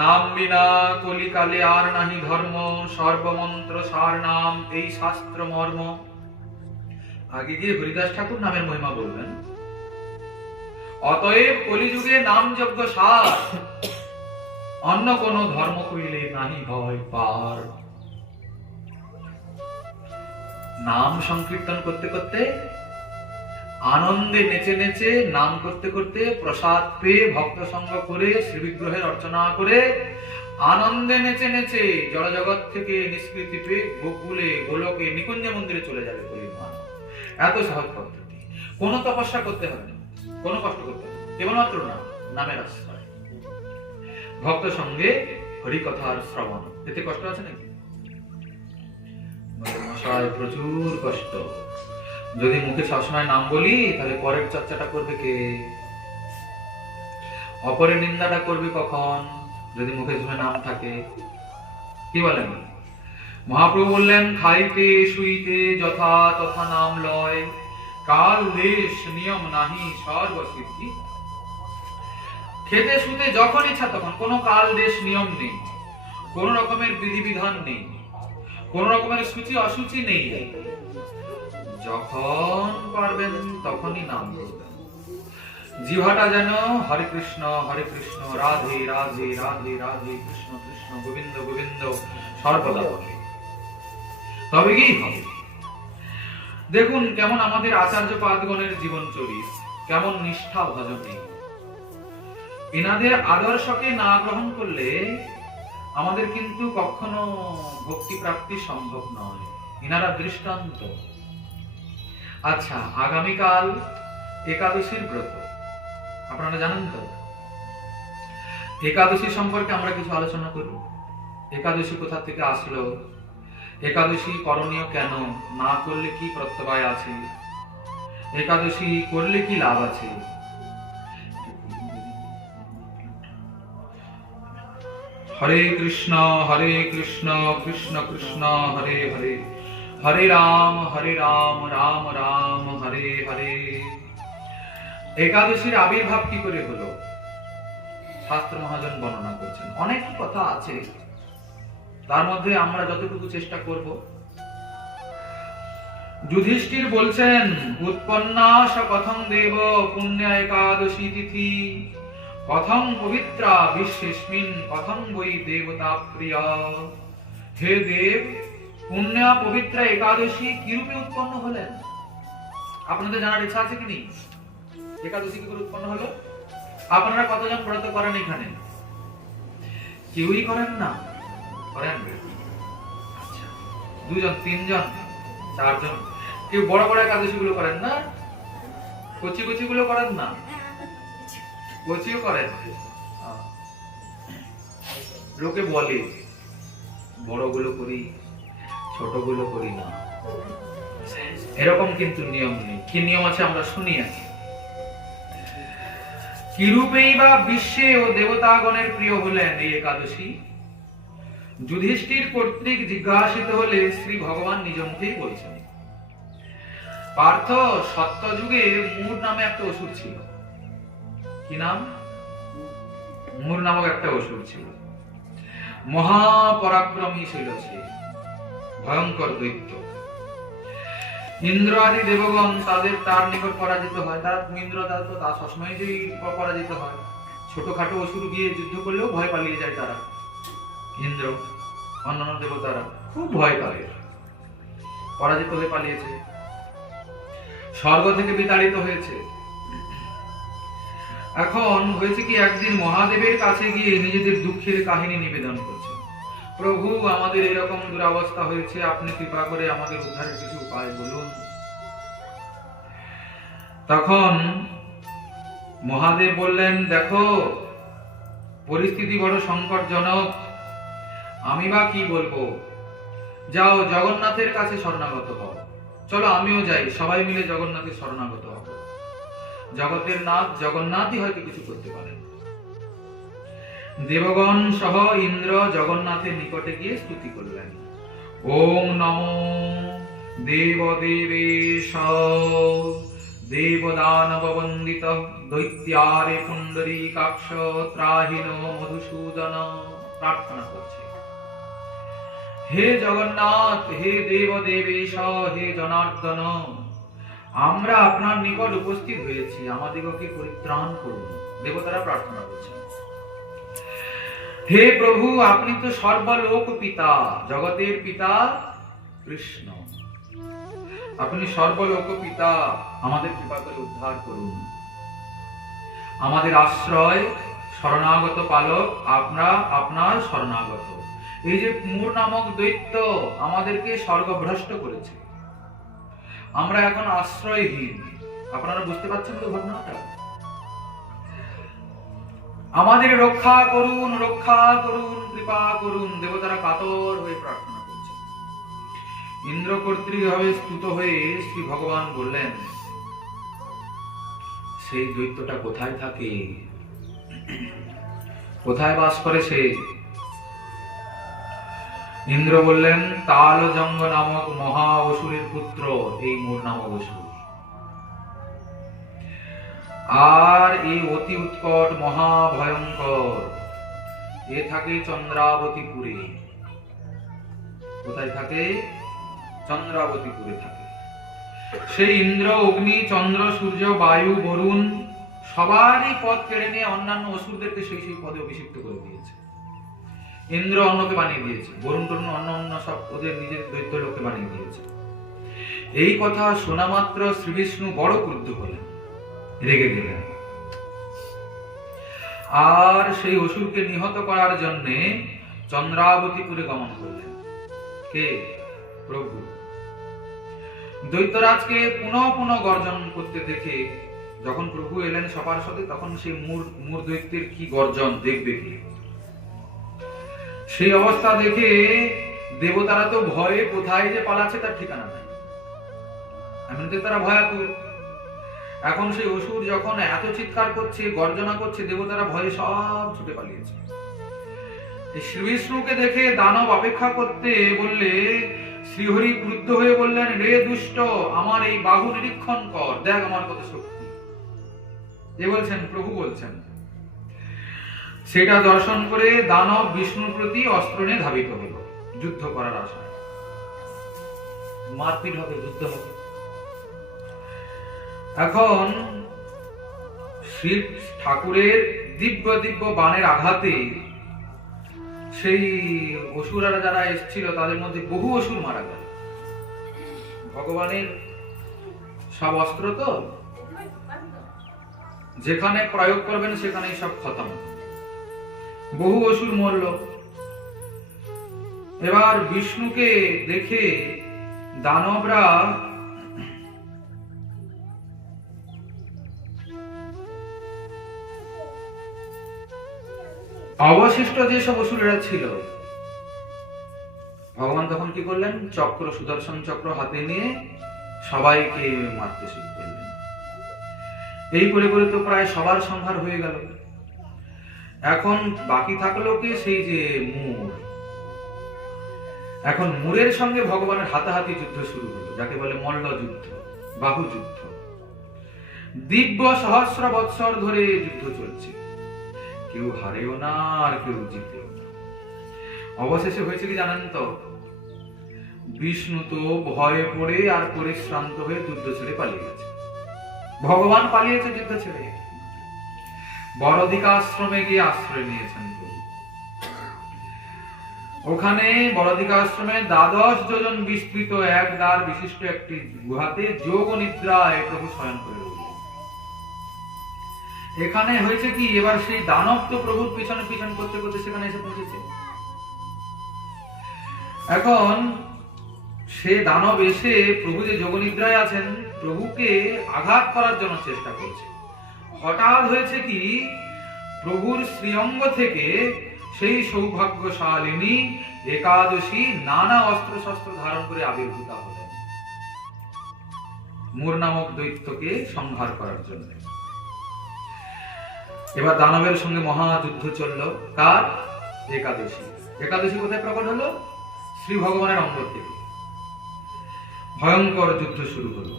নাম বিনা কলিকালে আর নাহি ধর্ম, সর্বমন্ত্র সার নাম, এই শাস্ত্র মর্ম। আগে গিয়ে হরিদাস ঠাকুর নামের মহিমা বলবেন। অতএব কলিযুগে নাম যজ্ঞ সার, অন্য কোন ধর্ম কইলে নাহি হয় পার। নাম সংকীর্তন করতে করতে, আনন্দে নেচে নেচে, নাম করতে করতে, প্রসাদ পেয়ে, ভক্ত সঙ্গ করে, শ্রী বিগ্রহের অর্চনা করে, আনন্দে নেচে নেচে জড়জগৎ থেকে নিষ্কৃতি পেয়ে গোকুলে গোলকে নিকুঞ্জ মন্দিরে চলে যাবে বলে মান। এত সহজ পদ্ধতি। কোনো তপস্যা করতে হবে না, কোনো কষ্ট করতে হবে না, কেবলমাত্র নামের আশ্রয়, ভক্ত সঙ্গে হরিকথার শ্রবণ। এতে কষ্ট আছে নাকি? মশায় প্রচুর কষ্ট। যদি মুখে সবসময় নাম বলি, তাহলে পরের চর্চাটা করবে কে? অপরের নিন্দাটা করবে কখন? যদি মুখে সবসময় নাম থাকে। কি বলেন? মহাপ্রভু বললেন, খাইতে শুইতে যথা তথা নাম লয়, কাল দেশ নিয়ম নাহি সর্বসিদ্ধি। খেতে শুতে যখন ইচ্ছা তখন, কোনো কাল দেশ নিয়ম নেই, কোন রকমের বিধিবিধান নেই, কোন রকমের সূচি অসুচি নেই। যখন পারবেন তখনই নাম করবেন। জিহ্বাটা যেন হরে কৃষ্ণ রাধে রাধে রাধে রাধে, কৃষ্ণ কৃষ্ণ গোবিন্দ গোবিন্দ সর্বদা বলে, তবেই হবে। দেখুন কেমন আমাদের আচার্য পাদগণের জীবন চরিত, কেমন নিষ্ঠা ভজনে। এনাদের আদর্শকে না গ্রহণ করলে আমাদের কিন্তু কখনো ভক্তি প্রাপ্তি সম্ভব নয়। এনারা দৃষ্টান্ত। আচ্ছা, আগামীকাল একাদশীর ব্রত, আপনারা জানেন তো? একাদশী সম্পর্কে আমরা কিছু আলোচনা করব। একাদশী কোথা থেকে আসলো, একাদশী করণীয় কেন, না করলে কি প্রত্যয় আছে, একাদশী করলে কি লাভ আছে। হরে কৃষ্ণ কৃষ্ণ কৃষ্ণ হরে হরে, হরে রাম রাম রাম হরে হরে। একাদশীর আবির্ভাব কি করে হলো, শাস্ত্র মহাজন বর্ণনা করছেন। অনেক কথা আছে, তার মধ্যে আমরা যতটুকু চেষ্টা করব। যুধিষ্ঠির বলছেন, উৎপন্নাস কথং দেব পুণ্য একাদশী তিথি, কথং পবিত্রা বিশ্বেস্মিন কথং বৈ দেবতা প্রিয়া। হে দেব, পুণ্যা পবিত্রা একাদশী কি রূপে উৎপন্ন হলেন? আপনাদের জানার ইচ্ছা আছে কি নেই? একাদশী কি করে উৎপন্ন হলো? আপনারা কতজন ব্রত করেন এখানে? কেউই করেন না? করেন? আচ্ছা, 2 জন, 3 জন, 4 জন। কেউ বড় বড় একাদশী গুলো করেন না? কচি কচি গুলো করেন না? কচিও করেন। লোকে বলে বড় গুলো করি, ছোট গুলো করি না, এরকম কিন্তু নিয়ম নেই। কি নিয়ম আছে আমরা শুনি আছি। কিরূপেই বা বিশ্বে ও দেবতাগণের প্রিয় হলেন এই একাদশী? যুধিষ্ঠির কর্তৃক জিজ্ঞাসিত হলে শ্রী ভগবান নিজ মুখেই বলছেন, পার্থ, সত্যযুগে মূর নামে একটা অসুর ছিল। কি নাম? মূর নামক একটা অসুর ছিল। মহাপরাক্রমী ছিল সে, ভয়ঙ্কর দৈত্য। ইন্দ্র আদি দেবগণ তার নিকট পরাজিত হয়। ইন্দ্র তো তার সবসময় পরাজিত হয়। ছোটখাটো অসুর গিয়ে যুদ্ধ করলেও ভয় পালিয়ে যায় তারা। ইন্দ্র, অন্যান্য দেবতারা খুব ভয় পায়, পরাজিত হয়ে পালিয়েছে, স্বর্গ থেকে বিতাড়িত হয়েছে। এখন হয়েছে কি, একদিন মহাদেবের কাছে গিয়ে নিজেদের দুঃখের কাহিনী নিবেদন করছে। প্রভু, আমাদের এরকম দুরবস্থা হয়েছে, আপনি কৃপা করে আমাদের উদ্ধারের কিছু উপায় বলুন। তখন মহাদেব বললেন, দেখো, পরিস্থিতি বড় সংকটজনক, আমি বা কি বলবো। যাও, জগন্নাথের কাছে শরণাগত হও। চলো আমিও যাই, সবাই মিলে জগন্নাথের শরণাগত হব। জগতের নাথ জগন্নাথই হয়তো কিছু করতে পারেন। দেবগণ সহ ইন্দ্র জগন্নাথের নিকটে গিয়ে স্তুতি করলেন। ওম নমো দেবদেবেশ দেবদানব বন্দিত দৈত্যারে পুণ্ডরীকাক্ষ ত্রাহিন মধুসূদন। প্রার্থনা করছে, হে জগন্নাথ, হে দেবদেবেশ, হে জনার্দন, আমরা আপনার নিকট উপস্থিত হয়েছি, আমাদিগকে পরিত্রাণ করুন। দেবতারা প্রার্থনা করছেন, হে প্রভু, আপনি তো সর্বলোক পিতা, জগতের পিতা কৃষ্ণ, আপনি সর্বলোক পিতা, আমাদের কৃপা করে উদ্ধার করুন। আমাদের আশ্রয়, শরণাগত পালক, আমরা আপনার শরণাগত। এই যে মূর নামক দৈত্য আমাদেরকে স্বর্গভ্রষ্ট করেছে, আমরা এখন আশ্রয়হীন। আপনারা বুঝতে পারছেন তো ঘটনাটা? আমাদের রক্ষা করুন, রক্ষা করুন, কৃপা করুন। দেবতারা কাতর হয়ে প্রার্থনা করছেন। ইন্দ্র কর্তৃক ভাবে স্তুত হয়ে শ্রী ভগবান বললেন, সেই দৈত্যটা কোথায় থাকে, কোথায় বাস করে সে? ইন্দ্র বললেন, তালজঙ্গ নামক মহা অসুরের পুত্র এই মূর নামক অসুর। আর এই অতি উৎকট মহা ভয়ঙ্কর এ থাকে চন্দ্রাবতীপুরে। কোথায় থাকে? চন্দ্রাবতীপুরে থাকে। সেই ইন্দ্র, অগ্নি, চন্দ্র, সূর্য, বায়ু, বরুণ সবারই পদ কেড়ে নিয়ে অন্যান্য অসুরদেরকে সেই সেই পদে অভিষিক্ত করে দিয়েছে। ইন্দ্র অন্যকে বানিয়ে দিয়েছে, বরুণ টরুণ অন্য সব ওদের নিজের দৈত্য লোককে বানিয়ে দিয়েছে। এই কথা শোনা মাত্র শ্রী বিষ্ণু বড় ক্রুদ্ধ হলেন, রেগে গেলেন। আর সেই অসুরকে নিহত করার জন্য চন্দ্রাবতীপুরে গমন করলেন। কে? প্রভু। দৈত্যরাজকে পুনঃ পুনঃ গর্জন করতে দেখে যখন প্রভু এলেন সপার্ষদে, তখন সেই মূর দৈত্যের কি গর্জন দেখবে কি? সেই অবস্থা দেখে দেবতারা তো ভয়ে কোথায় যে পালাচ্ছে তার ঠিকানা নাই। এমনিতে তারা ভয়াতুর। এখন সেই অসুর যখন এত চিৎকার করছে, গর্জনা করছে, দেবতারা ভয়ে সব ছুটে পালিয়েছে। শ্রী বিষ্ণুকে দেখে দানব অপেক্ষা করতে বললে শ্রীহরি ক্রুদ্ধ হয়ে বললেন, রে দুষ্ট, আমার এই বাহু নিরীক্ষণ কর, দেখ আমার কত শক্তি। এ বলছেন, প্রভু বলছেন। সেটা দর্শন করে দানব বিষ্ণুর প্রতি অস্ত্র নিয়ে ধাবিত হল, যুদ্ধ করার আশায়। মারপিট হবে, যুদ্ধ হবে। এখন শ্রী ঠাকুরের দিব্য দিব্য বাণের আঘাতে সেই অসুররা যারা এসেছিল তাদের মধ্যে বহু অসুর মারা গেল। ভগবানের সব অস্ত্র তো যেখানে প্রয়োগ করবেন সেখানেই সব খতম, বহু অসুর মরল। এবার বিষ্ণুকে দেখে দানবরা অবশিষ্ট যেসব অসুরেরা ছিল, ভগবান তখন কি করলেন, চক্র, সুদর্শন চক্র হাতে নিয়ে সবাইকে মারতে শুরু করলেন। এই করে করে তো প্রায় সবার সংহার হয়ে গেল। এখন বাকি থাকলো কি, সেই যে মূর। এখন মূরের সঙ্গে ভগবানের হাতাহাতি যুদ্ধ শুরু হলো, যাকে বলে মল্ল যুদ্ধ, বাহু যুদ্ধ। দিব্য সহস্র বৎসর ধরে যুদ্ধ চলছে, কেউ হারেও না আর কেউ জিতেও না। অবশেষে হয়েছে কি জানেন তো, বিষ্ণু তো ভয়ে পড়ে আর পরিশ্রান্ত হয়ে যুদ্ধ ছেড়ে পালিয়ে গেছে। ভগবান পালিয়েছে যুদ্ধ ছেড়ে, বরদিকাশ্রমে গিয়ে আশ্রয় নিয়েছেন। ওখানে বরদিকাশ্রমে 12 যোজন বিস্তৃত এক দ্বার বিশিষ্ট একটি গুহাতে যোগ নিদ্রায় প্রভু শয়ন করে রইলেন। এখানে হয়েছে কি, এবার সেই দানব তো প্রভুর পিছনে পিছন করতে করতে সেখানে এসে পৌঁছেছে। এখন সে দানব এসে প্রভু যে যোগ নিদ্রায় আছেন, প্রভুকে আঘাত করার জন্য চেষ্টা করছে। হঠাৎ হয়েছে কি, প্রভুর শ্রীঅঙ্গ থেকে সেই সৌভাগ্যশালিনী একাদশী নানা অস্ত্র শস্ত্র ধারণ করে আবির্ভূত হলেন মূর নামক দৈত্যকে সংহার করার জন্য। এবার দানবের সঙ্গে মহাযুদ্ধ চলল। কার? একাদশী। একাদশী কোথায় প্রকট হলো? শ্রী ভগবানের অঙ্গ থেকে। ভয়ঙ্কর যুদ্ধ শুরু হলো।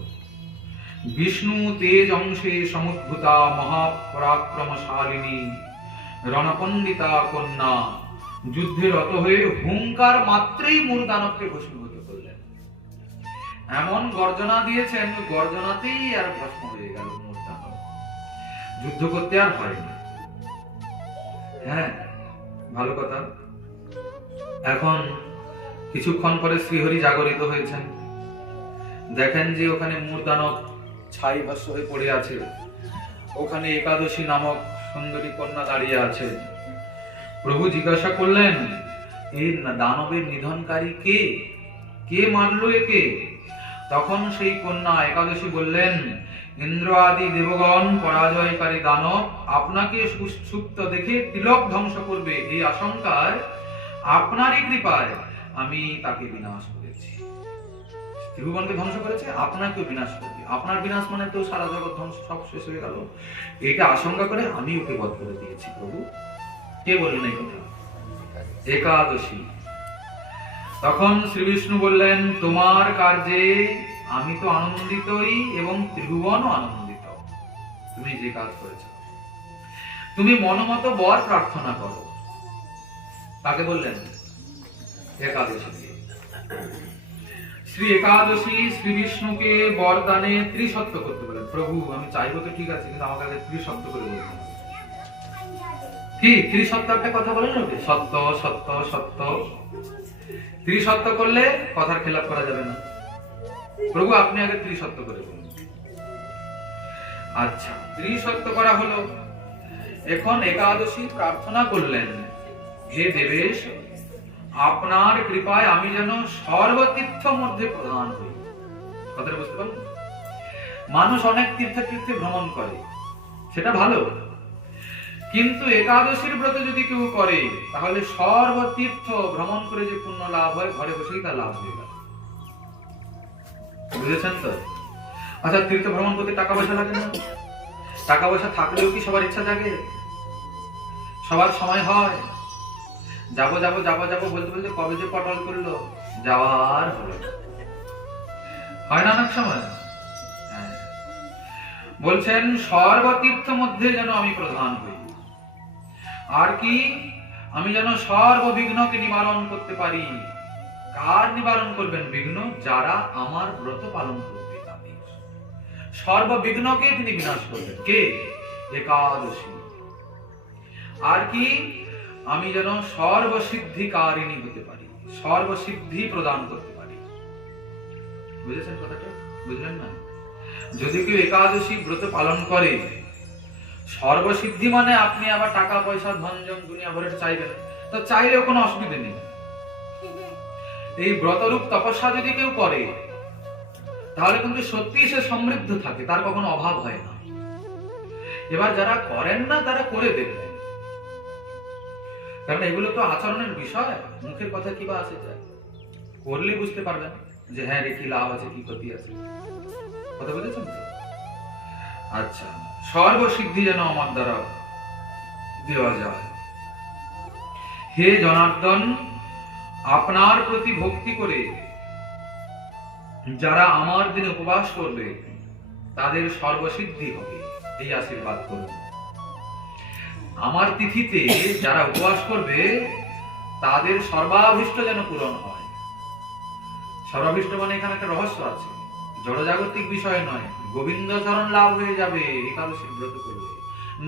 বিষ্ণু তেজ অংশে সমুদ্ভূতা মহাপরাক্রমশালিনী রণপণ্ডিতা কন্যা যুদ্ধে রত হয়ে হুঙ্কার মাত্রেই মূর দানবকে ভস্মীভূত করলেন। এমন গর্জনা দিয়েছেন, গর্জনাতেই আর ভস্ম হয়ে গেল মূর দানব। যুদ্ধ করতে আর হয়নি। হ্যাঁ, ভালো কথা। এখন কিছুক্ষণ পরে শ্রীহরি জাগরিত হয়েছেন, দেখেন যে ওখানে মূর দানব ছাই ভস্ম হয়ে পড়ে আছে, ওখানে একাদশী নামক সুন্দরী কন্যা দাঁড়িয়ে আছে। প্রভু জিজ্ঞাসা করলেন, এই দানবের নিধনকারী কে? কে মারলো একে? তখন সেই কন্যা একাদশী বললেন, ইন্দ্র আদি দেবগণ পরাজয়কারী দানব আপনাকে সুপ্ত দেখে তিলক ধ্বংস করবে, এই আশঙ্কায় আপনারই কৃপায় আমি তাকে বিনাশ করেছি। ত্রিভুবনকে ধ্বংস করেছে, আপনাকেও বিনাশ করবে। আপনার বিনাশ মানে তো সারা জগৎ ধ্বংস, সব শেষ হয়ে গেল। এটা আশঙ্কা করে আমি ওকে বধ করে দিয়েছি। প্রভু কে বললেন এই কথা? একাদশী। তখন শ্রী বিষ্ণু বললেন, তোমার কার্যে আমি তো আনন্দিতই এবং ত্রিভুবনও আনন্দিত। তুমি যে কাজ করেছ, তুমি মনোমত বর প্রার্থনা করো। তাকে বললেন একাদশী। শ্রী একাদশী শ্রী বিষ্ণুকে বরদানে ত্রিসত্য করতে বলেন। প্রভু আমি চাইবো তো ঠিক আছে, কিন্তু আমাকে আগে ত্রিসত্য করে বলতে হবে। কি ত্রিসত্য একটা কথা বলেন? সত্য সত্য সত্য। ত্রিসত্য করলে কথার খেলাপ করা যাবে না। প্রভু আপনি আগে ত্রিসত্য করে বলুন। আচ্ছা, ত্রিসত্য করা হলো। এখন একাদশী প্রার্থনা করলেন, হে দেবেশ, আপনার কৃপায় আমি যেন সর্বতীর্থ মধ্যে প্রধান হই। কথাটা বুঝতে পারলেন? মানুষ অনেক তীর্থে তীর্থে ভ্রমণ করে, সেটা ভালো, কিন্তু একাদশীর ব্রত যদি কেউ করে তাহলে সর্বতীর্থ ভ্রমণ করে যে পুণ্য লাভ হয়, ঘরে বসেই তার লাভ হয়ে গেল। বুঝেছেন তো? আচ্ছা, তীর্থ ভ্রমণ করতে টাকা পয়সা লাগে না? টাকা পয়সা থাকলেও কি সবার ইচ্ছা জাগে? সবার সময় হয়? যাবো যাবো যাবো যাবো বলতে বলতে কবে যে পটল করলো, যাওয়ার হলো। হয় না অনেক সময়? বলছেন সর্বতীর্থ মধ্যে যেন আমি প্রধান হই, আর কি আমি যেন সর্ববিঘ্নকে নিবারণ করতে পারি। কার নিবারণ করবেন বিঘ্ন? যারা আমার ব্রত পালন করবে তাদের সর্ববিঘ্নকে তিনি বিনাশ করবেন। কে? একাদশী। আর কি, আমি যেন সর্বসিদ্ধিকারিণী হতে পারি, সর্বসিদ্ধি প্রদান করতে পারি। বুঝেছেন কথাটা? বুঝলেন না? যদি কেউ একাদশী ব্রত পালন করে, সর্বসিদ্ধি মানে আপনি আবার টাকা পয়সা ধন জন দুনিয়া ভরে চাইবেন, তো চাইলেও কোনো অসুবিধা নেই। এই ব্রতরূপ তপস্যা যদি কেউ করে, তাহলে কিন্তু সত্যি সে সমৃদ্ধ থাকে, তার কখনো অভাব হয় না। এবার যারা করেন না তারা করে দেখবেন, কারণ এগুলো তো আচরণের বিষয়, মুখের কথা কি বা আসে যায়। করলে বুঝতে পারবেন যে হ্যাঁ রে, কি লাভ আছে কি ক্ষতি আছে। কথা বুঝেছেন তো? আচ্ছা, সর্বসিদ্ধি যেন আমার দ্বারা দেওয়া যায়। হে জনার্দন, আপনার প্রতি ভক্তি করে যারা আমার দিনে উপবাস করবে তাদের সর্বসিদ্ধি হবে, এই আশীর্বাদ করুন। আমার তিথিতে যারা উপবাস করবে তাদের সর্বাভীষ্ট যেন পূরণ হয়। সর্বাভীষ্ট মানে এখানে একটা রহস্য আছে, জড়জাগতিক বিষয় নয়। গোবিন্দ চরণ লাভ হয়ে যাবে একাদশীর ব্রত করলে,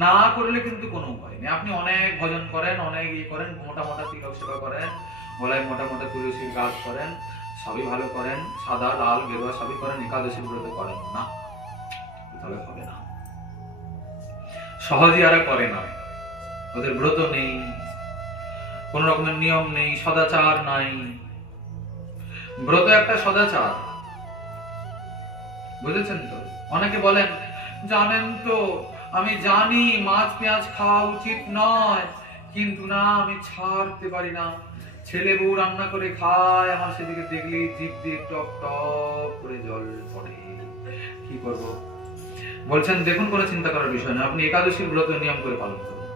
না করলে কিন্তু কোনো উপায় নেই। আপনি অনেক ভজন করেন, অনেক ইয়ে করেন, মোটা মোটা তিলক সেবা করেন, গলায় মোটা মোটা তুলসীর গাছ করেন, সবই ভালো করেন, সাদা লাল গেরুয়া সবই করেন, একাদশীর ব্রত করেন না, তাহলে হবে না। সহজে আর করে না, ওদের ব্রত নেই, কোন রকমের নিয়ম নেই, সদাচার নাই। ব্রত একটা সদাচার, বুঝেছেন তো? অনেকে বলেন, জানেন তো আমি জানি মাছ পেঁয়াজ খাওয়া উচিত নয়, কিন্তু না আমি ছাড়তে পারি না। ছেলে বউ রান্না করে খায়, আমার সেদিকে দেখলে জিভ দিয়ে টপ টপ করে জল পড়ে, কি করব? বলছেন দেখুন, কোনো চিন্তা করার বিষয় না, আপনি একাদশীর ব্রত নিয়ম করে পালন করুন।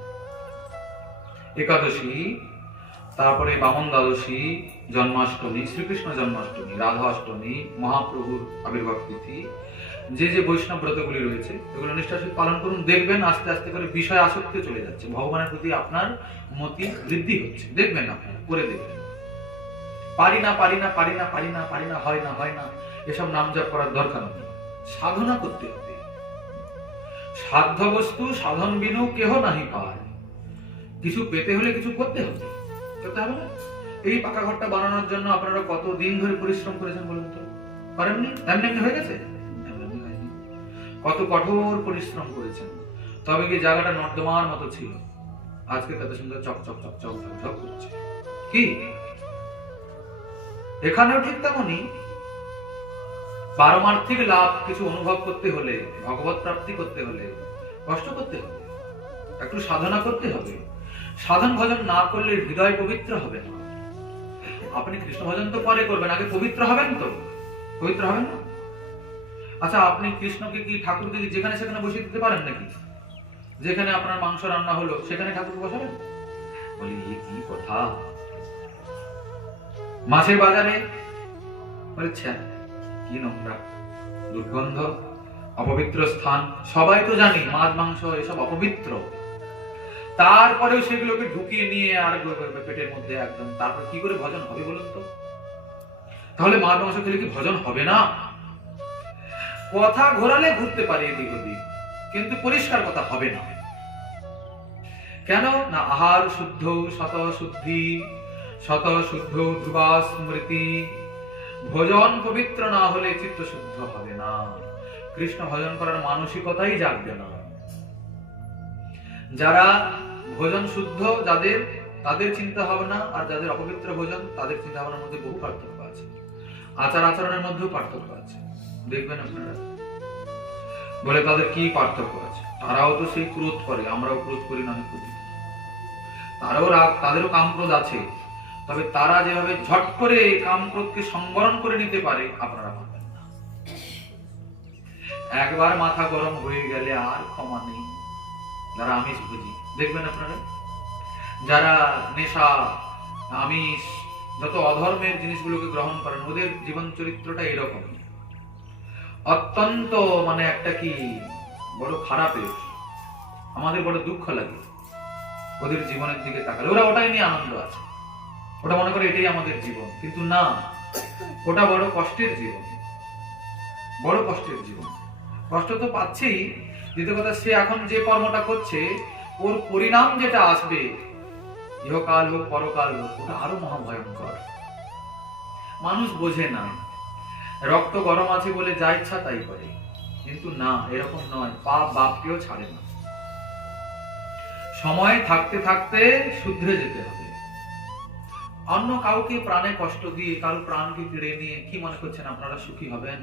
একাদশী, তারপরে বামন দ্বাদশী, জন্মাষ্টমী, শ্রীকৃষ্ণ জন্মাষ্টমী, রাধা অষ্টমী, মহাপ্রভুর আবির্ভাব তিথি, যে যে বৈষ্ণব ব্রতগুলি রয়েছে এগুলো নিষ্ঠার সাথে পালন করুন। দেখবেন আস্তে আস্তে করে বিষয় আসক্তি চলে যাচ্ছে, ভগবানের প্রতি আপনার মতি বৃদ্ধি হচ্ছে। দেখবেন, আপনার করে দেখবেন। পারি না পারি না পারি না পারি না পারি না, হয় না হয় না, এসব নাম জপ করার দরকার নেই। সাধনা করতে হবে। সাধ্য বস্তু সাধন বিনু কেহ নাহি পায়। কিছু পেতে হলে কিছু করতে হবে, করতে হবে না? এই পাকা ঘরটা বানানোর জন্য আপনারা কত দিন ধরে পরিশ্রম করেছেন বলুন তো? পারেননি? এমনি এমনি হয়ে গেছে? কত কঠোর পরিশ্রম করেছেন, তবে কি জায়গাটা নর্দমার মতো ছিল, আজকে কত সুন্দর চক চক চক চক চক চক করছে। কি এখানেও ঠিক তেমনই, পারমার্থিক লাভ কিছু অনুভব করতে হলে, ভগবত প্রাপ্তি করতে হলে কষ্ট করতে হবে, একটু সাধনা করতে হবে। সাধন ভজন না করলে হৃদয় পবিত্র হবে না। আপনি কৃষ্ণ ভজন তো পরে করবেন, আগে পবিত্র হবেন তো, পবিত্র হবেন না? আচ্ছা, আপনি কৃষ্ণকে কি ঠাকুরকে কি যেখানে সেখানে বসিয়ে দিতে পারেন নাকি? যেখানে আপনার মাংস রান্না হলো সেখানে ঠাকুরকে বসাবেন? বলি এ কি কথা! মাছের বাজারে বলছেন কি নোংরা, দুর্গন্ধ, অপবিত্র স্থান, সবাই তো জানি মাছ মাংস এসব অপবিত্র, তারপরেও সেগুলোকে ঢুকিয়ে নিয়ে আর পেটের মধ্যে একদম, তারপর কি করে ভজন হবে বলুন তো? তাহলে মাছ মাংস খেলে কি ভজন হবে না? কথা ঘোরালে ঘুরতে পারে এদিক ওদিক, কিন্তু পরিষ্কার কথা হবে না। কেন না? আহার শুদ্ধ শত শুদ্ধি, শত শুদ্ধ ধ্রুবা স্মৃতি। ভজন পবিত্র না হলে চিত্ত শুদ্ধ হবে না, কৃষ্ণ ভজন করার মানসিকতাই জাগবে না। যারা ভোজন শুদ্ধ যাদের, তাদের চিন্তা ভাবনা, আর যাদের অপবিত্র ভোজন তাদের চিন্তা ভাবনার মধ্যে বহু পার্থক্য আছে, আচার আচরণের মধ্যেও পার্থক্য আছে। দেখবেন আপনারা, বলে তাদের কি পার্থক্য আছে? তারাও তো সেই ক্রোধ করে, আমরাও ক্রোধ করি না করি, তারাও রাগ, তাদেরও কাম ক্রোধ আছে, তবে তারা যেভাবে ঝট করে কাম ক্রোধকে সংবরণ করে নিতে পারে আপনারা পারবেন না। একবার মাথা গরম হয়ে গেলে আর ক্ষমা নেই। যারা আমিষ ভোজি দেখবেন আপনারা, যারা নেশা আমিষ যত অধর্মের জিনিসগুলোকে গ্রহণ করেন, ওদের জীবন চরিত্রটা এরকম, অত্যন্ত মানে একটা কি বড় খারাপের। আমাদের বড় দুঃখ লাগে ওদের জীবনের দিকে তাকালে। ওরা ওটাই নিয়ে আনন্দ আছে, ওটা মনে করে এটাই আমাদের জীবন, কিন্তু না, ওটা বড় কষ্টের জীবন, বড় কষ্টের জীবন। কষ্ট তো পাচ্ছেই, দ্বিতীয় কথা সে এখন যে কর্মটা করছে ওর পরিণাম যেটা আসবে, ইহকাল হোক পরকাল হোক, ওটা আরো মহাভয়ঙ্কর। মানুষ বোঝে না, রক্ত গরম আছে বলে যা ইচ্ছা তাই করে, কিন্তু না, এরকম নয়। পাপ বাপকেও ছাড়ে না। সময় থাকতে থাকতে শুধরে যেতে হবে। অন্য কাউকে প্রাণে কষ্ট দিয়ে, কারো প্রাণকে কেড়ে নিয়ে কি মনে করছেন আপনারা সুখী হবেন?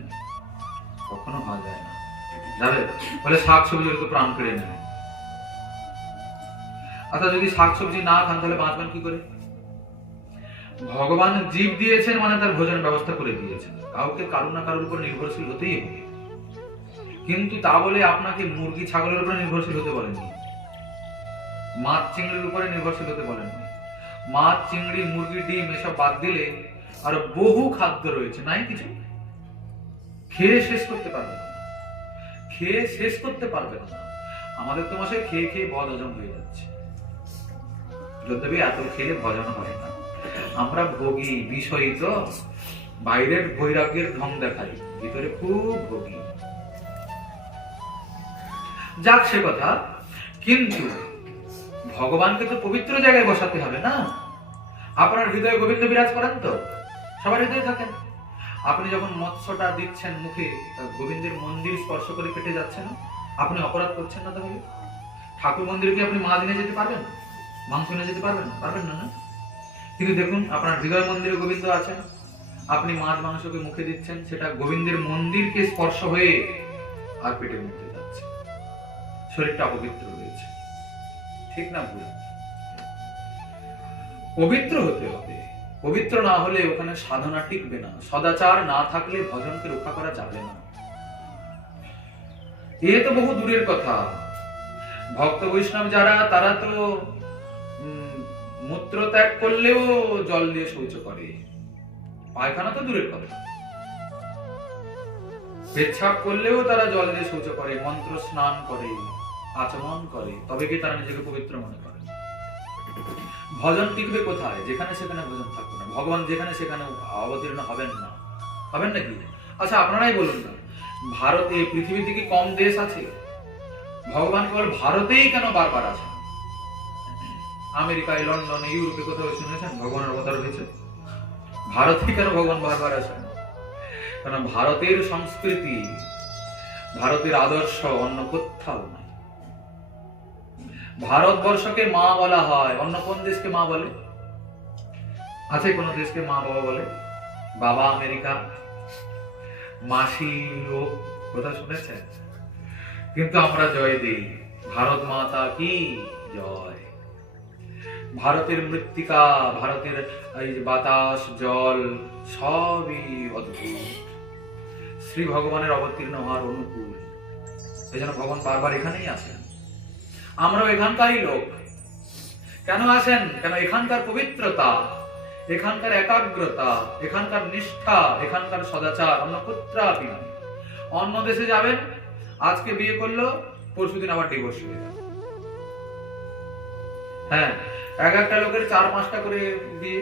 কখনো হওয়া যায় না। যাবে বলে শাকসবজি তো প্রাণ কেড়ে নেয়। অর্থাৎ যদি শাকসবজি না খান তাহলে বাঁচবেন কি করে? ভগবান জীব দিয়েছেন মানে তার ভোজনের ব্যবস্থা করে দিয়েছেন। কাউকে কারো না কারোর উপর নির্ভরশীল হতেই হবে, কিন্তু তা বলে আপনাকে মুরগি ছাগলের উপর নির্ভরশীল হতে বলেননি, মাছ চিংড়ির উপরে নির্ভরশীল হতে বলেননি। মাছ চিংড়ি মুরগি ডিম এসব বাদ দিলে আর বহু খাদ্য রয়েছে, নাই কিছু? খেয়ে শেষ করতে পারবে না, খেয়ে শেষ করতে পারবে না। আমাদের তো মাসে খেয়ে খেয়ে বদ হজম হয়ে যাচ্ছে। যদ্যপি এত খেলে ভজন হয় না, আমরা ভোগী বিষয়ী তো, বাইরের বৈরাগ্যের ঢং দেখাই, ভিতরে খুব ভোগী। যাক সে কথা, কিন্তু ভগবানকে তো পবিত্র জায়গায় বসাতে হবে না? আপনার হৃদয়ে গোবিন্দ বিরাজ করেন তো? সবার হৃদয়ে থাকেন। আপনি যখন মৎস্যটা দিচ্ছেন মুখে, গোবিন্দের মন্দির স্পর্শ করে কেটে যাচ্ছে না? আপনি অপরাধ করছেন না? তাহলে ঠাকুর মন্দিরে কি আপনি মাছ নিয়ে যেতে পারবেন? মাংস নিয়ে যেতে পারবেন? পারবেন না, না? কিন্তু দেখুন, আপনার হৃদয় মন্দিরে গোবিন্দ আছেন, আপনি মাছ মাংসকে মুখে দিচ্ছেন, সেটা গোবিন্দের মন্দিরকে স্পর্শ হয়ে আর পেটের মধ্যে যাচ্ছে, শরীরটা অপবিত্র রয়েছে। ঠিক না ভুল? পবিত্র হতে হবে। পবিত্র না হলে ওখানে সাধনা টিকবে না। সদাচার না থাকলে ভজনকে রক্ষা করা যাবে না। এ তো বহু দূরের কথা। ভক্ত বৈষ্ণব যারা, তারা তো মূত্র ত্যাগ করলেও জল দিয়ে শৌচ করে, পায়খানা তো দূরের কথা, পেচ্ছাপ করলেও তারা জল দিয়ে শৌচ করে, মন্ত্র স্নান করে, আচমন করে, তবে কি তারা নিজেকে পবিত্র মনে করে? ভজন টিকবে কোথায়? যেখানে সেখানে ভজন থাকবে না। ভগবান যেখানে সেখানে অবতীর্ণ হবেন না। হবেন নাকি? আচ্ছা আপনারাই বলুন না, ভারতে, পৃথিবীতে কি কম দেশ আছে? ভগবান কেবল ভারতেই কেন বারবার আসেন? আমেরিকায়, লন্ডনে, ইউরোপে কোথাও শুনেছেন ভগবানের অবতার হয়েছে? ভারতে কেন ভগবান বারবার আসেন? কারণ ভারতের সংস্কৃতি, ভারতের আদর্শ অন্য কোথাও নাই। ভারতবর্ষকে মা বলা হয়, অন্য কোন দেশকে মা বলে? আছে কোন দেশকে মা বাবা বলে? বাবা আমেরিকা, মাসি ইউরোপ, কোথাও শুনেছেন? কিন্তু আমরা জয় দিই, ভারত মাতা কি জয়। ভারতের মৃত্তিকা, ভারতের এই বাতাস, জল সবই অদ্ভুত, শ্রী ভগবানের অবতীর্ণ হওয়ার অনুকূল। সেই জন্য ভগবান বারবার এখানেই আসেন। আমরাও এখানকারই লোক। কেন আসেন? কেন এখানকার পবিত্রতা, এখানকার একাগ্রতা, এখানকার নিষ্ঠা, এখানকার সদাচার অন্য কোথাও নাই। অন্য দেশে যাবেন, আজকে বিয়ে করলো, পরশুদিন আবার ডিভোর্স হয়ে যাবে। হ্যাঁ, এক একটা লোকের 4-5টা করে বিয়ে,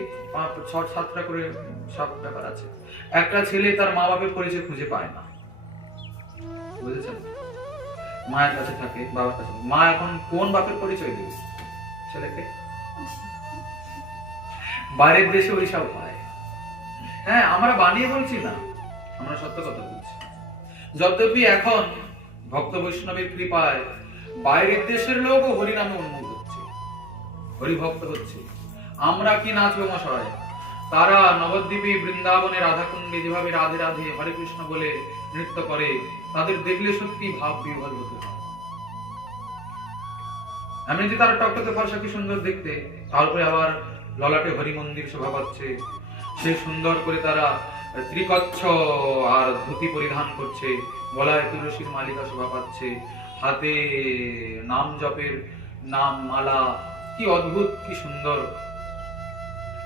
6-7টা করে, সব ব্যাপার আছে। একটা ছেলে তার মা বাপের পরিচয় খুঁজে পায় না, বুঝেছেন? মায়ের কাছে থাকে, বাবার কাছে। মা এখন কোন বাপের পরিচয় দেবে ছেলেকে? বাইরের দেশে ওইসব হয়। হ্যাঁ, আমরা বানিয়ে বলছি না, আমরা সত্য কথা বলছি। যদ্যপি এখন ভক্ত বৈষ্ণবের কৃপায় বাইরের দেশের লোকও হরিনামে উন্মুখ হচ্ছে, হরিভক্ত হচ্ছে। আমরা কি নাচবো মশাই? তারা নবদ্বীপে, বৃন্দাবনে, রাধাকুণ্ডে যেভাবে রাধে রাধে হরে কৃষ্ণ বলে নৃত্য করে, তাদের দেখলে সত্যি ভাব বিহ্বল হতে হয়। এমনিতে তারা টকটকে ফর্সা, কি সুন্দর দেখতে, তারপরে আবার ললাটে হরি মন্দির শোভা পাচ্ছে, সে সুন্দর করে তারা ত্রিকচ্ছ আর ধুতি পরিধান করছে, গলায় তুলসীর মালিকা শোভা পাচ্ছে, হাতে নাম জপের নাম মালা, কি অদ্ভুত, কি সুন্দর।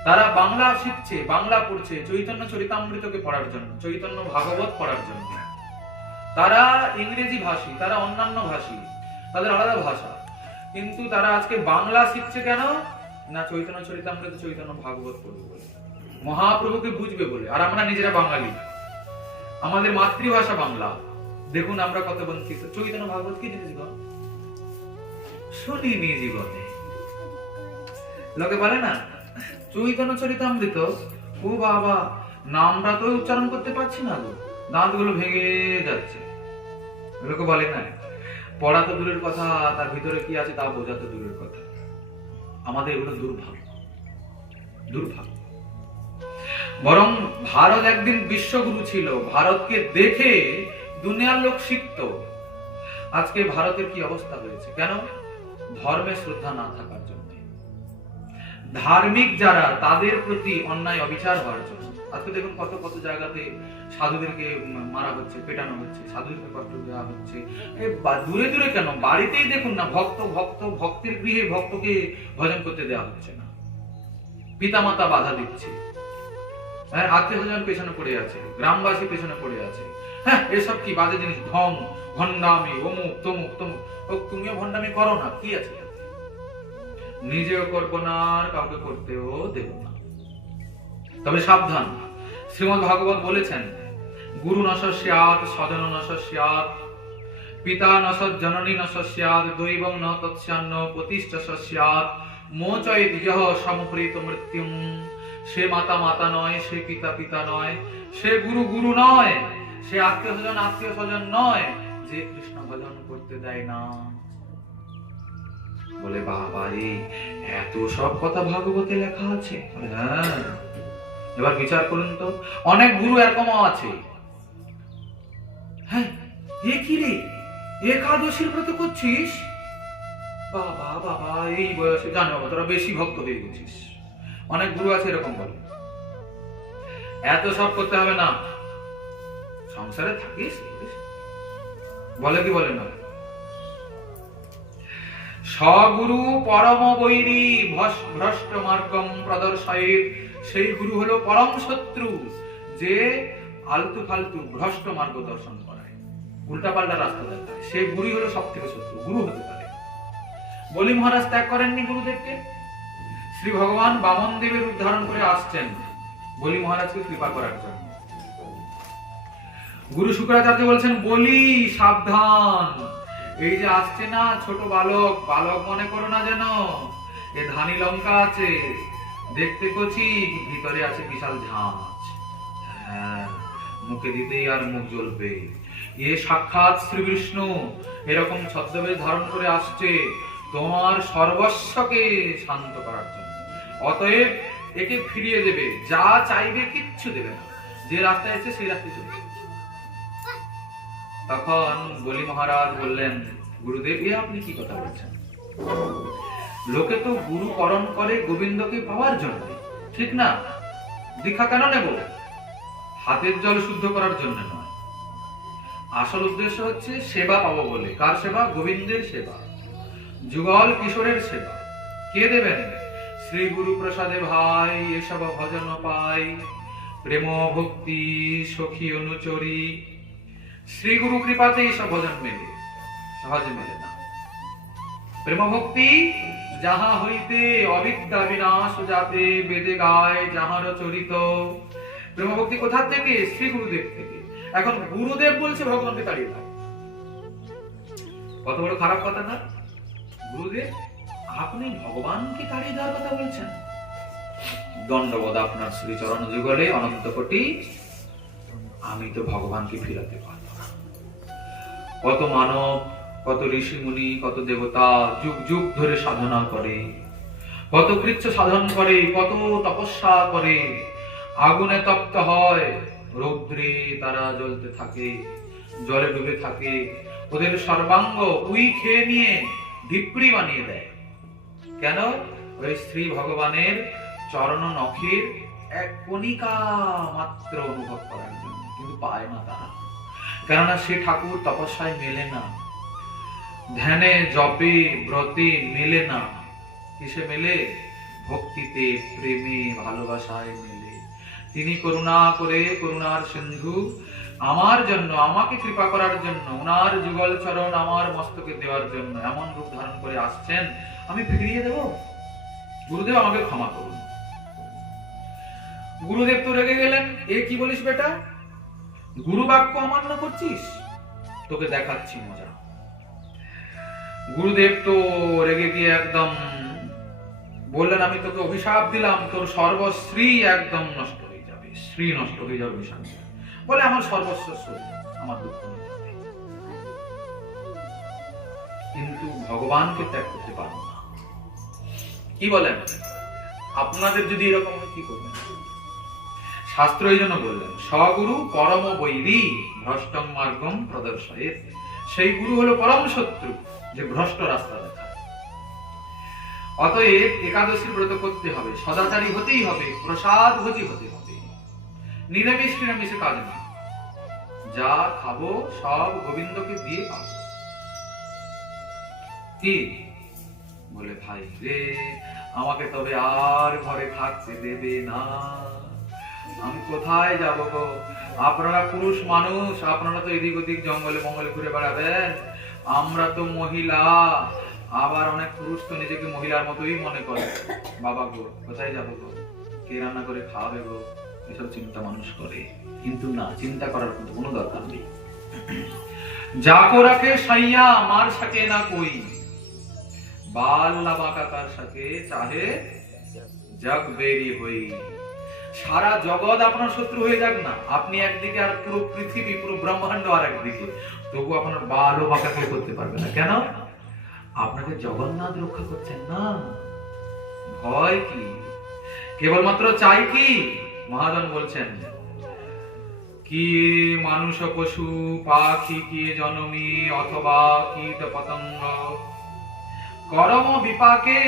তারা বাংলা শিখছে, বাংলা পড়ছে, চৈতন্য চরিতামৃতকে পড়ার জন্য, চৈতন্য ভাগবত পড়ার জন্য। তারা ইংরেজি ভাষী, তারা অন্যান্য ভাষী, তাদের আলাদা ভাষা, কিন্তু তারা আজকে বাংলা শিখছে কেন? না চৈতন্য চরিতামৃত, চৈতন্য ভাগবত পড়বে বলে, মহাপ্রভুকে বুঝবে বলে। আর আমরা নিজেরা বাঙালি, আমাদের মাতৃভাষা বাংলা, দেখুন আমরা কত বঞ্চিত। চৈতন্য ভাগবত কি জিনিস গো? শুনিনি জীবনে। লোকে বলে না চৈতন্য চরিতামৃত, ও বাবা নামটা তো উচ্চারণ করতে পারছি না গো, দাঁতগুলো ভেঙে যাচ্ছে। লোকে বলে না, পড়া তো দূরের কথা, তার ভিতরে কি আছে তা বোঝা তো দূরের কথা। আমাদের এগুলো দুর্ভাগ্য, দুর্ভাগ্য। বরং ভারত একদিন বিশ্বগুরু ছিল, ভারতকে দেখে দুনিয়ার লোক শিখত। আজকে ভারতের কি অবস্থা হয়েছে? কেন? ধর্মে শ্রদ্ধা না থাকার জন্য, ধার্মিক যারা তাদের প্রতি অন্যায় অবিচার হওয়ার জন্য। আজকে দেখুন কত কত জায়গাতে সাধুদেরকে মারা হচ্ছে, পেটানো হচ্ছে, সাধুদেরকে কষ্ট দেওয়া হচ্ছে। দূরে দূরে কেন, বাড়িতেই দেখুন না, ভক্তের গৃহে ভক্তকে ভজন করতে দেওয়া হচ্ছে না, পিতামাতা বাধা দিচ্ছে, হ্যাঁ, আত্মীয় স্বজন পেছনে পড়ে আছে, গ্রামবাসী পেছনে পড়ে আছে। হ্যাঁ, এসব কি বাজে জিনিস, ঢং ভণ্ডামি, অমুক তমুক তমুক। তুমিও ভণ্ডামি করো না, কি আছে? নিজেও করবো না, আর কাউকে করতেও দেব না। তবে সাবধান, শ্রীমদ্ ভাগবত বলেছেন, গুরু নশস্যাৎ স্বজন নশস্যাৎ, পিতা নশৎ জননী নশস্যাৎ, দৈবং ন তৎস্যান্ন প্রতিষ্ঠস্যাৎ, মোচয়েৎ ইহ সমপ্রীত মৃত্যুম। সে মাতা মাতা নয়, সে পিতা পিতা নয়, সে গুরু গুরু নয়, সে আত্মীয় স্বজন নয়, যে কৃষ্ণ ভজন করতে দেয় না। বলে বাবা রে, এত সব কথা ভাগবতে লেখা আছে? হ্যাঁ, এবার বিচার করুন তো, অনেক গুরু এরকমও আছে। হ্যাঁ, এ কি রে, একাদশীর ব্রত করছিস? বাবা বাবা, এই বয়সে জানো তোরা বেশি ভক্ত হয়ে গেছিস। অনেক গুরু আছে এরকম বলে। এত সব করতে হবে না, সংসারে থাকিস। বলে কি বলে না? স্বগুরু পরম বৈরী ভ্রষ্ট মার্গম প্রদর্শয়েৎ। সেই গুরু হলো পরম শত্রু, যে আলতু ফালতু ভ্রষ্ট মার্গ দর্শন করায়, উল্টাপাল্টা রাস্তা দেখায়। সেই গুরুই হলো সব থেকে শত্রু, গুরু হতে পারে। বলি মহারাজ ত্যাগ করেননি গুরুদেবকে, শ্রী ভগবান বামন দেবের রূপ ধারণ করে আসছেন বলি মহারাজকে কৃপা করার জন্য। গুরু শুক্রাচার্য বলছেন, বলি সাবধান, এই যে আসছে না ছোট বালক, বালক মনে করো না যেন, এ ধানি লঙ্কা আছে, দেখতে কচি, ভিতরে আছে বিশাল ঝাঁজ। হ্যাঁ, মুখে দিতেই আর মুখ জ্বলবে। এ সাক্ষাৎ শ্রী বিষ্ণু এরকম ছদ্মবেশ ধারণ করে আসছে তোমার সর্বস্বকে শান্ত করার জন্য। অতএব একে ফিরিয়ে দেবে, যা চাইবে কিচ্ছু দেবে না, যে রাস্তায় এসে সেই রাস্তায় চলে যাবে। তখন বলি মহারাজ বললেন, গুরুদেব এ আপনি কি কথা বলছেন? লোকে তো গুরু করণ করে গোবিন্দকে পাওয়ার জন্য, ঠিক না? দীক্ষা কেন নেব? হাতের জল শুদ্ধ করার জন্য নয়, আসল উদ্দেশ্য হচ্ছে সেবা পাবো বলে। কার সেবা? গোবিন্দের সেবা, যুগল কিশোরের সেবা। কে দেবেন? শ্রী গুরু প্রসাদে ভাই এসব ভজন পাই, প্রেম ভক্তি সখী অনুচরী। শ্রী গুরু কৃপাতে এইসব ভজন মেলে, সহজে মেলে না। প্রেম ভক্তি যাহা হইতে অবিদ্যা বিনাশ যাতে, বেদে গায় যাহার চরিত। প্রেম ভক্তি কোথা থেকে? শ্রী গুরুদেব থেকে। এখন গুরুদেব বলছে ভগবানকে তাড়িয়ে দাও, কত বড় খারাপ কথা না? গুরুদেব আপনি ভগবানকে তাড়িয়ে দেওয়ার কথা বলছেন? দণ্ডবোধ আপনার শ্রীচরণ যুগলে অনন্ত কোটি। আমি তো ভগবানকে ফিরাতে পারবো না। কত মানব, কত ঋষি মুনি, কত দেবতা যুগ যুগ ধরে সাধনা করে, কত কৃচ্ছ সাধন করে, কত তপস্যা করে, আগুনে তপ্ত হয়, রৌদ্রে তারা জ্বলতে থাকে, জলে ডুবে থাকে, ওদের সর্বাঙ্গ উই খেয়ে নিয়ে ধিপ্রি বানিয়ে দেয়। কেন? ওই শ্রী ভগবানের চরণ নখের এক কণিকা মাত্র অনুভব করার জন্য, কিন্তু পায় না তারা। কেননা সে ঠাকুর তপস্যায় মেলে না, ধ্যানে জপে ব্রতে মেলে না। কিসে মেলে? ভক্তিতে, প্রেমে, ভালোবাসায় মেলে। তিনি করুণা করে, করুণার সিন্ধু আমার জন্য, আমাকে কৃপা করার জন্য, ওনার যুগল চরণ আমার মস্তকে দেওয়ার জন্য এমন রূপ ধারণ করে আসছেন। আমি ফিরিয়ে দেব? গুরুদেব আমাকে ক্ষমা করুন। গুরুদেব তো রেগে গেলেন, এ কি বলিস বেটা, গুরু বাক্য অমান্য করছিস, তোকে দেখাচ্ছি মজা। গুরুদেব তো রেগে গিয়ে একদম বললেন, আমি তোকে অভিশাপ দিলাম, তোর সর্বশ্রী একদম নষ্ট হয়ে যাবে, শ্রী নষ্ট হয়ে যাবে অভিশাপ বলে, আমার সর্বস্ব আমার দুঃখ নেই। কিন্তু ভগবানকে ত্যাগ করতে পারবো না। কি বলেন? আপনাদের যদি এরকম হয় কি করবেন? শাস্ত্র এই জন্য বললেন, স্বগুরু পরম বৈরী ভ্রষ্টং মার্গম প্রদর্শয়েৎ। সেই গুরু হলো পরম শত্রু, যে ভ্রষ্ট রাস্তা দেখায়। অতএব একাদশীর ব্রত করতে হবে, সদাচারী হতেই হবে, প্রসাদ ভোজী হতে হবে, নিরামিষ নিরামিষে কাজ না। যা খাবো সব গোবিন্দকে দিয়ে পাবো। কি বলে, ভাই রে আমাকে তবে আর ঘরে থাকতে দেবে না, আমি কোথায় যাব গো? আপনারা পুরুষ মানুষ, আপনারা তো এদিক ওদিক জঙ্গলে মঙ্গলে ঘুরে বেড়াবেন, আমরা তো মহিলা। আবার অনেক পুরুষ তো নিজেকে মহিলার মতোই মনে করে। বাবা গো কোথায় যাবো গো, কে রান্না করে খাওয়াবে গো, এসব চিন্তা মানুষ করে। কিন্তু না, চিন্তা করার কোনো দরকার নেই। যাকো রাখে সাইয়া মার সাকে না কই, বাল লাবাকা কার সাকে চাহে জগ বেরি হই। সারা জগৎ আপনার শত্রু হয়ে যাক না, আপনি একদিকে আর পুরো পৃথিবী পুরো ব্রহ্মাণ্ড আর একদিকে, তবু আপনার বাল ও বাঁকা কেউ করতে পারবে না। কেন? আপনাকে জগন্নাথ রক্ষা করছেন না। ভয় কি? কেবলমাত্র চাই কি? মহাজন বলছেন, কি মানুষ পশু পাখি কি জনমি অথবা কীট পতঙ্গ, করম বিপাকে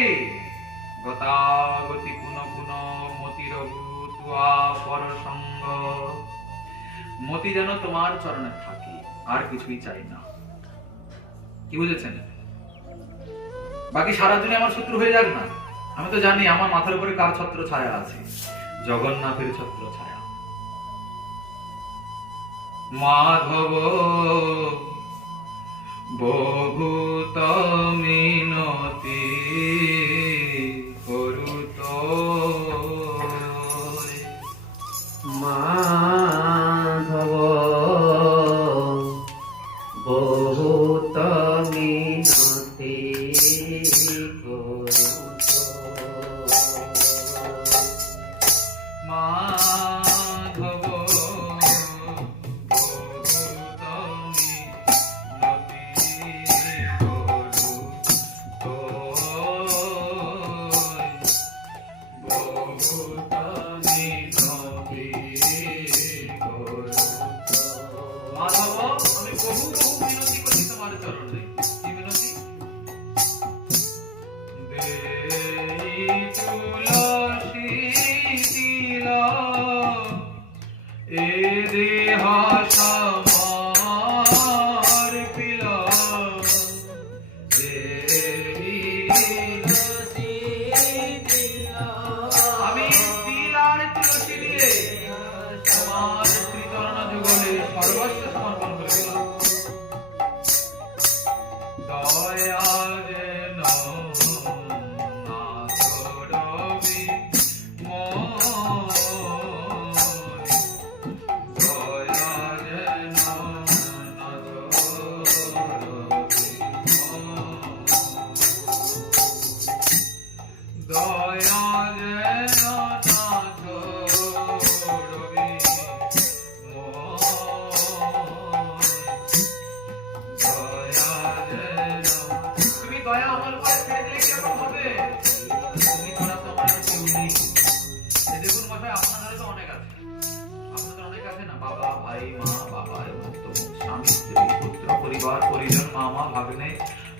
গতাগতি পুন পুন মতিরঘু তুয়া পরসঙ্গ। মতি যেন তোমার চরণে থাকে, আর কিছুই চাই না। কি বুঝেছেন? বাকি সারা দুনিয়া আমার শত্রু হয়ে যাক না, আমি তো জানি আমার মাথার উপরে কার ছত্র ছায়া আছে, জগন্নাথের ছত্র ছায়া। মাধব বহুত মিনতি করুত, মাধব বহুত মিনতি করুত, মাধব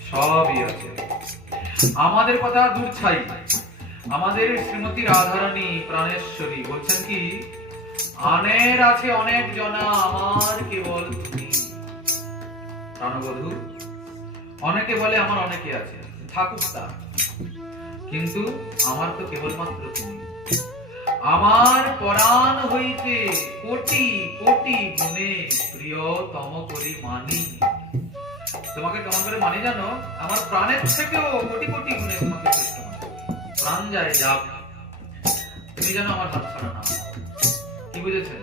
সবই আছে। আমাদের কথা দূর ছাই, আমাদের শ্রীমতী রাধারানী প্রাণেশ্বরী বলছেন কি, আনের আছে অনেক জনা, আমার কেবল তুমি। প্রাণবধূ অনেকে বলে আমার অনেকে আছে, থাকুক তা, কিন্তু আমার তো কেবলমাত্র তুমি। আমার পরাণ হইতে কোটি কোটি গুণে প্রিয়তম করি মানি। তোমাকে কেমন করে মানি জানো? আমার প্রাণের থেকেও কোটি কোটি গুণে তোমাকে শ্রেষ্ঠ মানি। প্রাণ যায় যাক, তুমি যেন আমার হাত ছাড়া না। কি বুঝেছেন?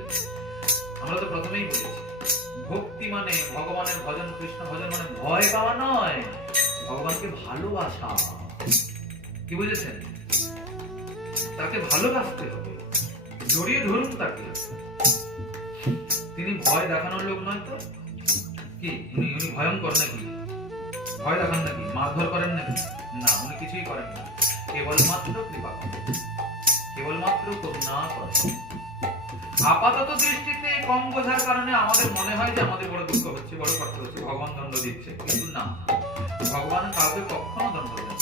আমরা তো প্রথমেই বলেছি, ভক্তি মানে ভগবানের ভজন, কৃষ্ণ ভজন মানে ভয় পাওয়া নয়, ভগবানকে ভালোবাসা। কি বুঝেছেন? তাকে ভালোবাসতে হবে, জড়িয়ে ধরুন তাকে। তিনি ভয় দেখানোর লোক নয় তো। কি উনি উনি ভয়ঙ্কর নাকি? ভয় দেখান নাকি? মারধর করেন নাকি? না, উনি কিছুই করেন না। কেবলমাত্র কৃপা করেন, কেবলমাত্র করুণা করেন। আপাতত দৃষ্টিতে কম বোঝার কারণে আমাদের মনে হয় যে আমাদের বড় দুঃখ হচ্ছে, বড় কষ্ট হচ্ছে, ভগবান দণ্ড দিচ্ছে। কিন্তু না, ভগবান কাউকে কখনো দণ্ড দেন না।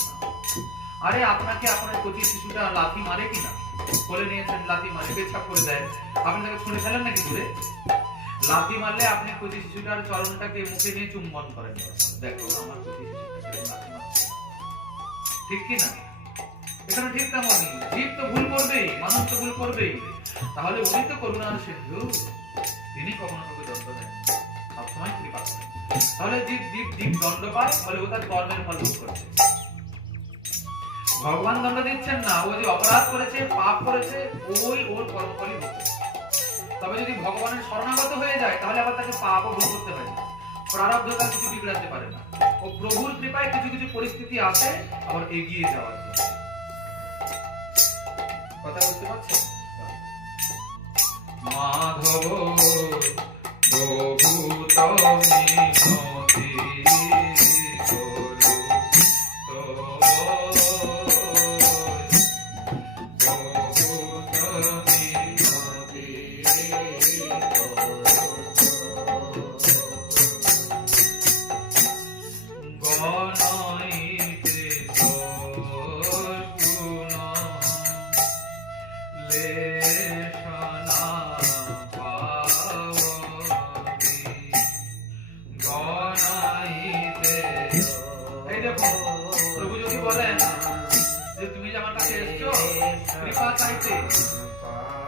আরে আপনাকে আপনার কচি শিশুটা লাথি মারে কিনা? কোলে নিয়েছেন, লাথি মারে, পেছাপ করে দেয়, আপনি তাকে ছুঁড়ে ফেলেন নাকি দূরে? লাথি মারলে আপনি কচি শিশুটার চরণটাকে মুখে নিয়ে চুম্বন করেন, দেখো আমার কচি শিশুটাকে লাথি মারছে। ঠিক কি না? এখানে ঠিক তেমনই, জীব তো ভুল করবেই, মানুষ তো ভুল করবেই। তাহলে উনি তো করুণার সিন্ধু, তিনি কখনো কাউকে দণ্ড দেন, সবসময় কৃপা করেন। তাহলে জীব জীব জীব দণ্ড পায়, বলে ও তার কর্মের ফল ভোগ করছে। ভগবান দণ্ড দিচ্ছেন না, ও যে অপরাধ করেছে, পাপ করেছে, ওই ওর কর্মফলই ভোগ করছে। তবে যদি ভগবানের শরণাগত হয়ে যায়, তাহলে আবার তাকে পাপও ভোগ করতে হয় না, প্রারব্ধ তার কিছু বিগড়াতে পারে না। ও প্রভুর কৃপায় কিছু কিছু পরিস্থিতি আসে আবার এগিয়ে যাওয়ার জন্য। কথা বলতে পারছেন? মাধব প্রভু তুমি নতি করু তো প্রভু তুমি নতি গণাইতে তোর গুণ লেশনা পাওনি গণাইতে। এই দেখো, প্রভু যদি বলেন যে তুমি যে আমার কাছে এসছো কৃপা চাইতে,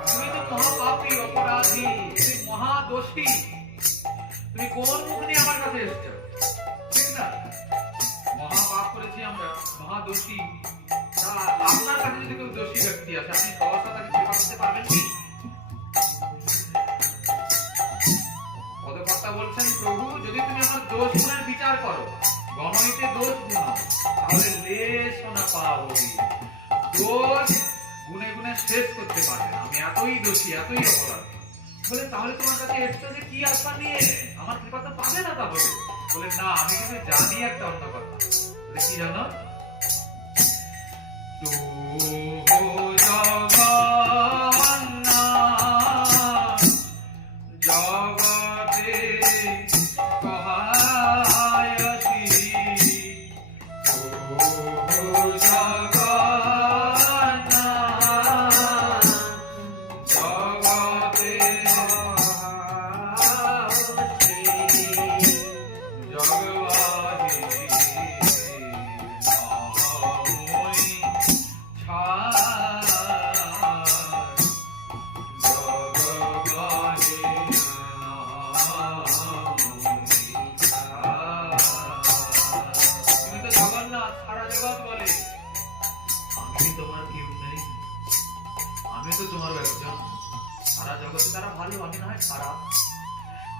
তুমি তো মহাপাপী, অপরাধী, তুমি মহাদোষী, তুমি কোন মুখ নিয়ে আমার কাছে এসছো? ঠিক না? মহাপাপ করেছি আমরা, মহাদোষী। আপনার কাছে যদি কেউ দোষী ব্যক্তি আছে, আপনি সহসা তাকে কৃপা করতে পারবেন কি? পদকর্তা বলছেন, প্রভু যদি তুমি আমার দোষ গুণের বিচার করো, গণইতে দোষ গুণ, তাহলে লেশনা পাওনি। দোষ গুণে গুণে শেষ করতে পারবে না। আমি এতই দোষী, এতই অপরাধী। বলে তাহলে তোমার কাছে এসছো যে কি আশা নিয়ে? আমার কৃপা তো পাবে না তাহলে? বলে না, আমি কিন্তু জানি একটা অন্য কথা। বলে কি জানো? জগতে কহায়সি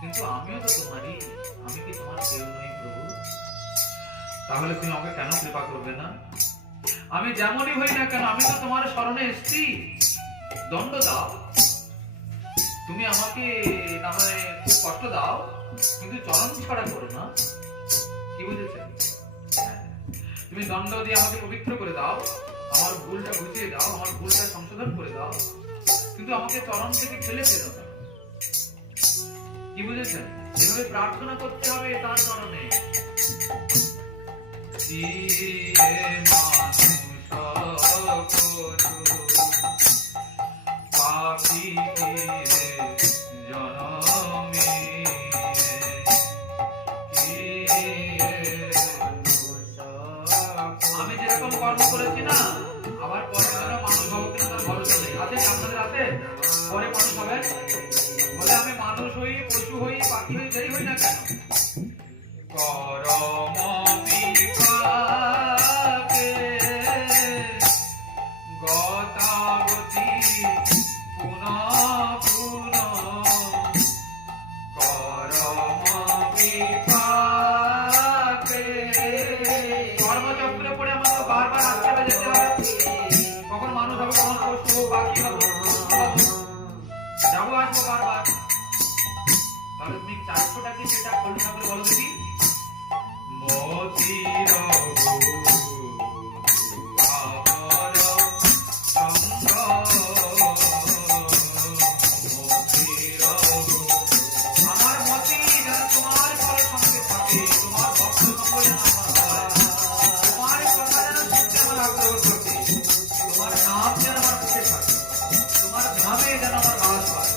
কিন্তু আমিও তো তোমারই, আমি কি তোমার কেউ নই প্রভু? তাহলে তুমি আমাকে কেন কৃপা করবে না? আমি যেমনই হই না কেন, আমি তো তোমার শরণে এসেছি, দণ্ড দাও। তুমি আমাকে না হয় খুব কষ্ট দাও, কিন্তু চরণ ছাড়া করো না। কি বুঝেছে? তুমি দণ্ড দিয়ে আমাকে পবিত্র করে দাও, আমার ভুলটা বুঝিয়ে দাও, আমার ভুলটা সংশোধন করে দাও, কিন্তু আমাকে চরণ থেকে ফেলে ফেলো না। কি বুঝেছেন? এভাবে প্রার্থনা করতে হবে তার চরণে। আমি যেরকম কর্ম করেছি না, আবার পরে মানুষ হবো কিনা তার ভরসা নেই। আছে আপনাদের? আছে পরে মানুষ হবেন? বলে আমি মানুষ হই, পশু হই, পাখি হই, যেই হই না কেন, করম বিপাকে গতাগতি পুনঃ পুনঃ, করম বিপাকে মতির আমার সঙ্গ মতির আমার মতি যেন তোমার ঘর সঙ্গে থাকে, তোমার ভক্ত সঙ্গ যেন আমার হয়, তোমার কথা যেন শুনতে আমার আগ্রহ থাকে, তোমার নাম যেন আমার মুখে থাকে, তোমার ধামে যেন আমার বাস হয়।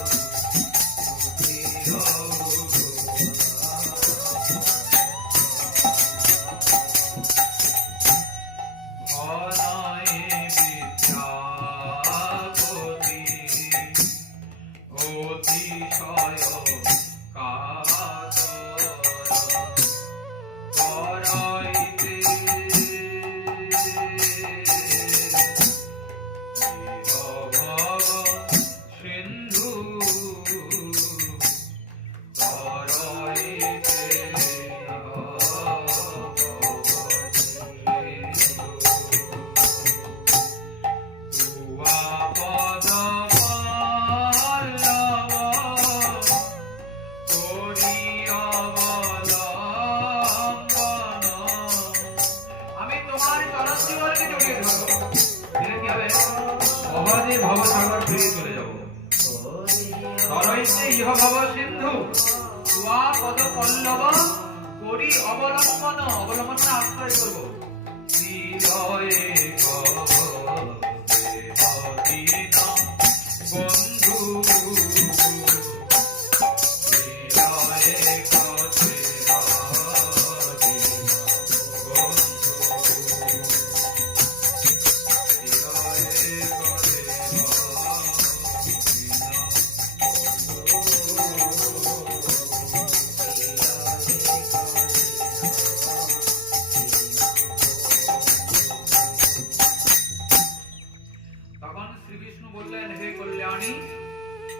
ঘনায় বিদ্যাপতি অতিশয় কাতর করাইতে ভব সিন্ধু করাইতে পদ আমি তোমার চরণ জীবনকে জড়িয়ে ধরবো, দিলে কি হবে? সহজে ভবসাগর পেরিয়ে চলে যাবো। ধরইতে ইহ ভব সিন্ধু তুয়া পদ পল্লব করি অবলম্বন, অবলম্বন মানে আশ্রয় করবো। হৃদয়ে বন্ধু তখন শ্রীবিষ্ণু বললেন, হে কল্যাণী,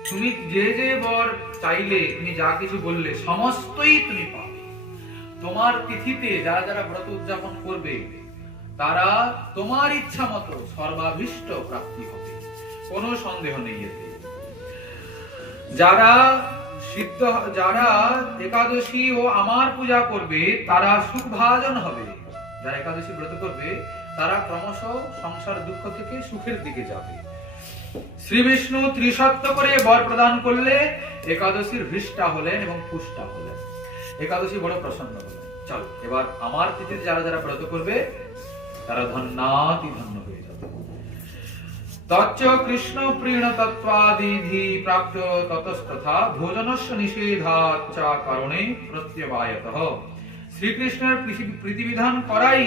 তুমি যে যে বর চাইলে, তুমি যা কিছু বললে সমস্তই তুমি পাবে। তোমার তিথিতে যারা যারা ব্রত উদযাপন করবে তারা তোমার ইচ্ছা মতো সর্বাভীষ্ট প্রাপ্তি হবে, কোনো সন্দেহ নেই এতে। যারা যারা একাদশী ও আমার পূজা করবে তারা সুখভাজন হবে। যারা একাদশী ব্রত করবে তারা ক্রমশ সংসার দুঃখ থেকে সুখের দিকে যাবে। শ্রী বিষ্ণু ত্রিসত্য করে বর প্রদান করলে একাদশীর হৃষ্টা হলেন এবং পুষ্টা হলেন। একাদশী বড় প্রসন্ন হলেন। চল এবার আমার তিথিতে যারা যারা ব্রত করবে তারা ধন্যাতি ধন্য হয়ে যাবে। তচ্চ কৃষ্ণ প্রেণ তত্ত্বাদিধি প্রাপ্ত ততস্তথা ভোজনস্য নিষেধাচ্চ কারণে প্রত্যবায়তঃ। শ্রীকৃষ্ণের প্রীতিবিধান করাই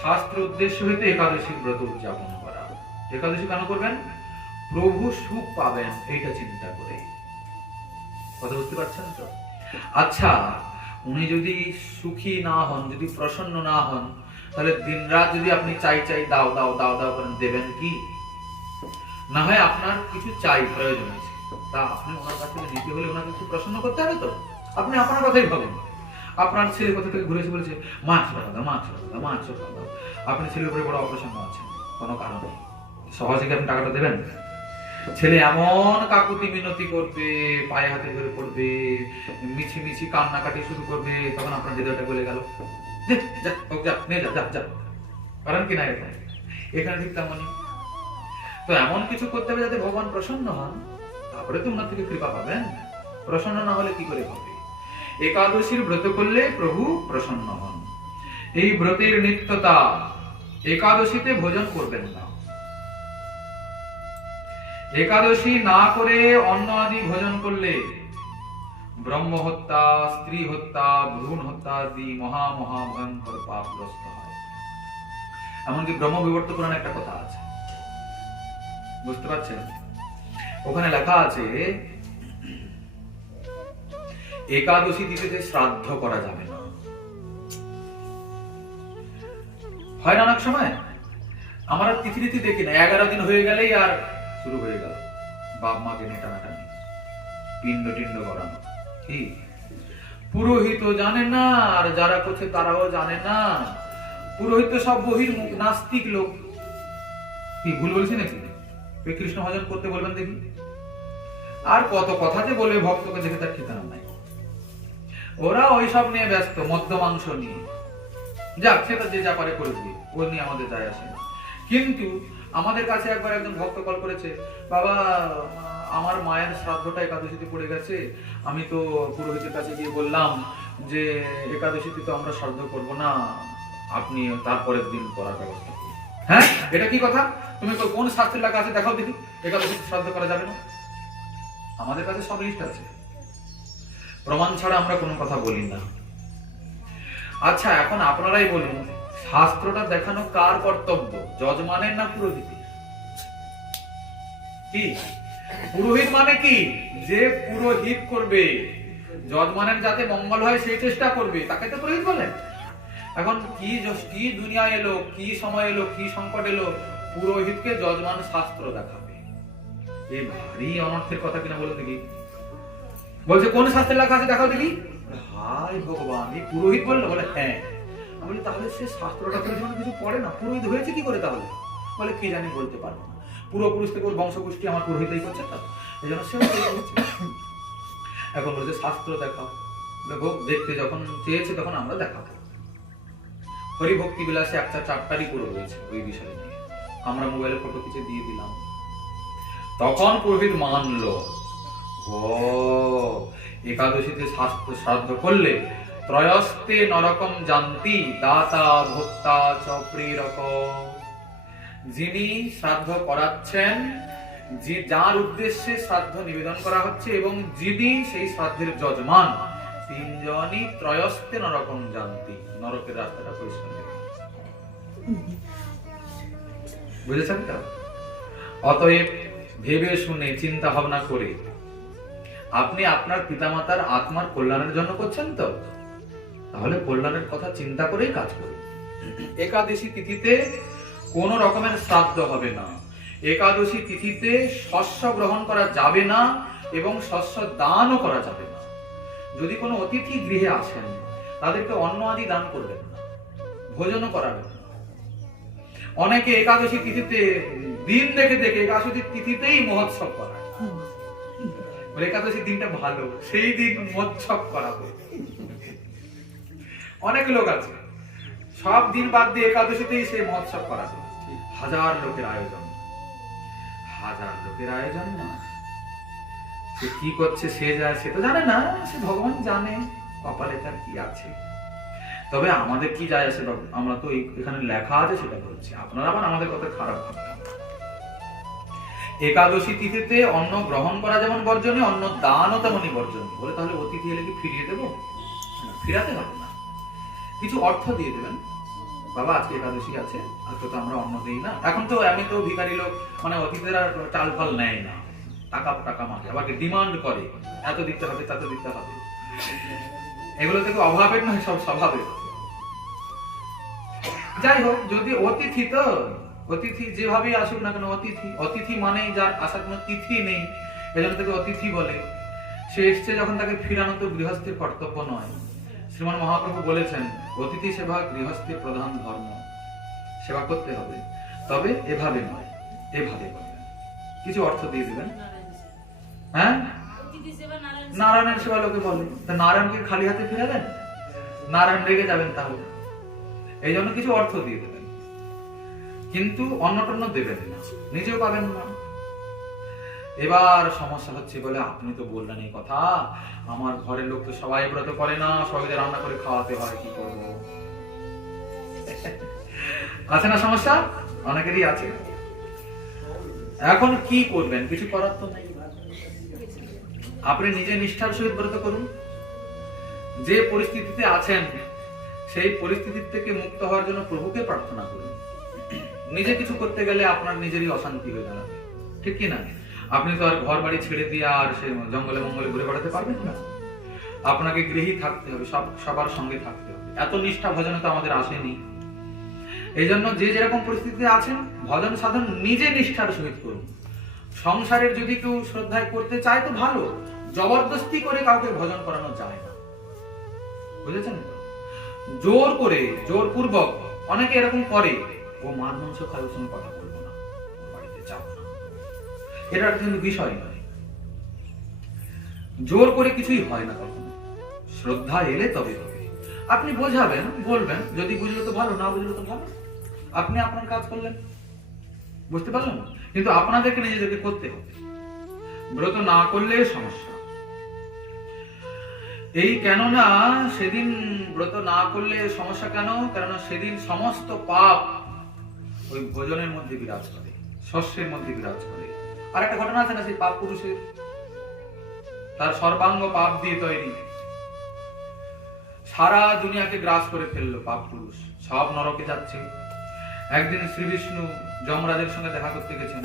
শাস্ত্র উদ্দেশ্য হইতে একাদশী ব্রত উদযাপন করা। একাদশী কেন করবেন? প্রভু সুখ পাবেন এইটা চিন্তা করে। কথা বুঝতে পারছেন তো? আচ্ছা, উনি যদি সুখী না হন, যদি প্রসন্ন না হন, তাহলে দিন রাত যদি আপনি চাই চাই দাও দাও দাও দাও করেন, দেবেন কি? না হয় আপনার কিছু চাই, প্রয়োজন আছে, তা আপনি ওনার কাছ থেকে নিতে হলে ওনাকে একটু প্রসন্ন করতে হবে তো। আপনি আপনার কথাই ভাবেন। আপনার ছেলে কোথা থেকে ঘুরে এসে বলেছে মা 100 টাকা দাও, মা 100 টাকা দাও, মা 100 টাকা দাও। আপনি ছেলের উপরে বড় অপ্রসন্ন আছেন, কোনো কারণ নেই, সহজে কি আপনি টাকাটা দেবেন? ছেলে এমন কাকুতি মিনতি করবে, পায়ে হাতে ধরে পড়বে, মিছি মিছি কান্নাকাটি শুরু করবে, তখন আপনার হৃদয়টা গলে গেল, কারণ কি না? এখানে ঠিক তেমনই। তো এমন কিছু করতে হবে যাতে ভগবান প্রসন্ন হন, তারপরে তো ওনার থেকে কৃপা পাবেন। প্রসন্ন না হলে কি করে হবে? একাদশীর ব্রত করলে প্রভু প্রসন্ন হন। এই ব্রতের নিত্যতা, একাদশীতে ভোজন করবেন না। একাদশী না করে অন্ন আদি ভোজন করলে ব্রহ্ম হত্যা, স্ত্রী হত্যা, ভ্রূণ হত্যা আদি মহা মহা ভয়ঙ্কর পাপগ্রস্ত হয়। এমনকি ব্রহ্ম বিবর্ত পুরাণে একটা কথা আছে, বুঝতে পারছেন? ওখানে লেখা আছে একাদশী তিথিতে শ্রাদ্ধ করা যাবে না। হয় না অনেক সময় আমরা তিথি তিথি দেখি না, 11 দিন হয়ে গেলেই আর শুরু হয়ে গেল বাপ মাকে নেটানাটানি, পিণ্ড টিণ্ড করানো। কি পুরোহিত জানে না, আর যারা করছে তারাও জানে না। পুরোহিত সব বহির্মুখ নাস্তিক লোক। কি ভুল বলছি নাকি? কৃষ্ণ ভজন করতে বলবেন দেখি, আর কত কথা যে বলবে ভক্তকে দেখে তার ঠিকানা নাই। ওরা ওইসব নিয়ে ব্যস্ত, মদ্য মাংস নিয়ে। যাক, সেটা যে যা পারে করবে, ও নিয়ে আমাদের যায় আসে না। কিন্তু আমাদের কাছে একবার একজন ভক্ত কল করেছে, বাবা আমার মায়ের শ্রাদ্ধটা একাদশীতে পড়ে গেছে, আমি তো পুরোহিতের কাছে গিয়ে বললাম যে একাদশীতে তো আমরা শ্রাদ্ধ করব না, আপনি তারপরের দিন করার ব্যবস্থা করুন। হ্যাঁ, এটা কি কথা? তুমি কোন শাস্ত্রের লেখা আছে দেখাও দেখি একাদশীতে শ্রাদ্ধ করা যাবে না। আমাদের কাছে সব লিস্ট আছে, প্রমাণ ছাড়া আমরা কোনো কথা বলি না। আচ্ছা, এখন আপনারাই বলুন, শাস্ত্রটা দেখানো কার কর্তব্য, যজমানের না পুরোহিতের? কি পুরোহিত মানে কি? যে পুরোহিত করবে, যজমানের যাতে মঙ্গল হয় সেই চেষ্টা করবে, তাকে তো পুরোহিত বলে। এখন কি দুনিয়া এলো, কি সময় এলো, কি সংকট এলো, পুরোহিতকে যজমান শাস্ত্র দেখাবে? এই ভারী অনর্থের কথা কিনা বলে দেখি। বলছে কোন শাস্ত্রের লেখা আছে দেখাও দেখি। হাই ভগবান, এই পুরোহিত বললো? বলে হ্যাঁ। আমি বলি তাহলে সে শাস্ত্রটা তো কিছু পড়ে না, পুরোহিত হয়েছে কি করে তাহলে? বলে কি জানি, বলতে পারবো না, পূর্বপুরুষ থেকে ওর বংশগোষ্ঠী আমার পুরোহিতই করছে, তো এই জন্য সেও করছে। এখন বলছে শাস্ত্র দেখাও। ভোগ দেখতে যখন চেয়েছে তখন আমরা দেখাবো। হরিভক্তি বিলাসে একটা চ্যাপ্টারই পুরো রয়েছে ওই বিষয় নিয়ে, আমরা মোবাইলে ফটো খিচে দিয়ে দিলাম। তখন পুরোহিত মানলো, ও একাদশীতে শ্রাদ্ধ করলে ত্রয়স্তে নরকম জানতি দাতা ভোক্তা চ প্রেরকম। যিনি শ্রাদ্ধ করাচ্ছেন, যার উদ্দেশ্যে শ্রাদ্ধ নিবেদন করা হচ্ছে, এবং যিনি সেই শ্রাদ্ধের যজমান, তিনজনই ত্রয়স্তে নরকম জানতি, নরকের রাস্তাটা পরিষ্কার। বুঝেছেন তো? অতএব ভেবে শুনে চিন্তা ভাবনা করে আপনি আপনার পিতামাতার আত্মার কল্যাণের জন্য করছেন তো, তাহলে কল্যাণের কথা চিন্তা করেই কাজ করুন। একাদশী তিথিতে কোন রকমের শ্রাদ্ধ হবে না, একাদশী তিথিতে শস্য গ্রহণ করা যাবে না এবং শস্য দানও করা যাবে না। যদি কোনো অতিথি গৃহে আসেন তাদেরকে অন্ন আদি দান করবেন না, ভোজনও করাবেন না। অনেকে একাদশী তিথিতে দিন দেখে দেখে একাদশী তিথিতেই মহোৎসব করায়, একাদশী দিনটা ভালো, সেই দিন মহোৎসব করাবো। অনেক লোক আছে সব দিন বাদ দিয়ে একাদশীতেই সেই মহোৎসব করাবে। হাজার লোকের আয়োজন, হাজার লোকের আয়োজন না, সে কি করছে সে তো জানে না, সে ভগবান জানে কপালে তার কি আছে। তবে আমাদের কি যায় আসে, আমরা তো এখানে লেখা আছে সেটা বলছি, আপনারা আবার আমাদের কথা খারাপ ভাববেন। একাদশী তিথিতে অন্ন গ্রহণ করা যেমন বর্জনীয়, অন্ন দানও তেমনই বর্জনীয়। বলে তাহলে অতিথি এলে কি ফিরিয়ে দেবো? ফিরাতে হবে না, কিছু অর্থ দিয়ে দেবেন। বাবা আজকে একাদশী আছে, আজকে তো আমরা অন্ন দিই না। এখন তো আমি তো ভিখারি লোক, মানে অতিথিরা চাল ফাল নেয় না, টাকা টাকা মাঝে আবার ডিমান্ড করে, এত দিতে হবে তত দিতে হবে। এগুলো থেকে অভাবের নয়, সব স্বভাবের। যাই হোক, যদি অতিথি, তো অতিথি যেভাবেই আসুক না কেন, অতিথি মানেই যার আসার কোনো তিথি নেই, এজন্য তাকে অতিথি বলে। সে এসছে যখন, তাকে ফিরানো তো গৃহস্থের কর্তব্য নয়। শ্রীমান মহাপ্রভু বলেছেন, অতিথি সেবা গৃহস্থের প্রধান ধর্ম, সেবা করতে হবে, তবে এভাবে নয়, এভাবে করবেন। কিছু অর্থ দিয়ে দিবেন। হ্যাঁ, নারায়ণের সেবা লোকে বলে, তা নারায়ণকে খালি হাতে ফিরাবেন? নারায়ণ রেগে যাবেন তাহলে। এই জন্য কিছু অর্থ দিয়ে দেবেন, কিন্তু অন্ন টন্ন দেবেন না, নিজেও পাবেন না। এবার সমস্যা হচ্ছে বলে, আপনি তো বললেন এই কথা, আমার ঘরের লোক তো সবাই ব্রত করে না, সবাইকে রান্না করে খাওয়াতে হয়, কি করবো? আছে না সমস্যা? অনেকেরই আছে। এখন কি করবেন? কিছু করার তো নেই। আপনি নিজে নিষ্ঠার সহিত ব্রত করুন। যে পরিস্থিতিতে আছেন সেই পরিস্থিতি থেকে মুক্ত হওয়ার জন্য প্রভুকে প্রার্থনা করুন। নিজে কিছু করতে গেলে আপনার নিজেরই অশান্তি হয়ে দাঁড়াবে, ঠিক কি না? আপনি তো আর ঘর বাড়ি ছেড়ে দিয়ে আর সে জঙ্গলে মঙ্গলে ঘুরে বেড়াতে পারবেন না। আপনাকে গৃহী থাকতে হবে, সবার সঙ্গে থাকতে হবে। এত নিষ্ঠা ভজনে তো আমাদের আসেনি। এই জন্য যে যেরকম পরিস্থিতিতে আছেন, ভজন সাধন নিজে নিষ্ঠার সহিত করুন। সংসারের যদি কেউ শ্রদ্ধায় করতে চায় তো ভালো, জবরদস্তি করে কাউকে ভজন করানো যায় না, বুঝেছেন? জোর করে, জোরপূর্বক অনেকে এরকম করে, ও মাছ মাংস খায়, ওর সঙ্গে কথা বলবো না, বাড়িতে যাবো না, এটা কিন্তু বিষয় নয়। জোর করে কিছুই হয় না কখনো। শ্রদ্ধা এলে তবে হবে। আপনি বোঝাবেন, বলবেন, যদি বুঝলো তো ভালো, না বুঝলো তো ভালো। আপনি আপনার কাজ করলেন, বুঝতে পারলেন? কিন্তু আপনাদেরকে নিজেদেরকে করতে হবে। ব্রত না করলে সমস্যা। এই কেননা সেদিন ব্রত না করলে সমস্যা কেন? কারণ সেদিন সমস্ত পাপ ওই ভোজনের মধ্যে বিরাজ করে, শস্যের মধ্যে বিরাজ করে। আর একটা ঘটনা আছে না, সেই পাপ পুরুষের, তার সর্বাঙ্গ পাপ দিয়ে তৈরি, সারা দুনিয়াকে গ্রাস করে ফেললো পাপ পুরুষ, সব নরকে যাচ্ছে। একদিন শ্রী বিষ্ণু যমরাজের সঙ্গে দেখা করতে গেছেন।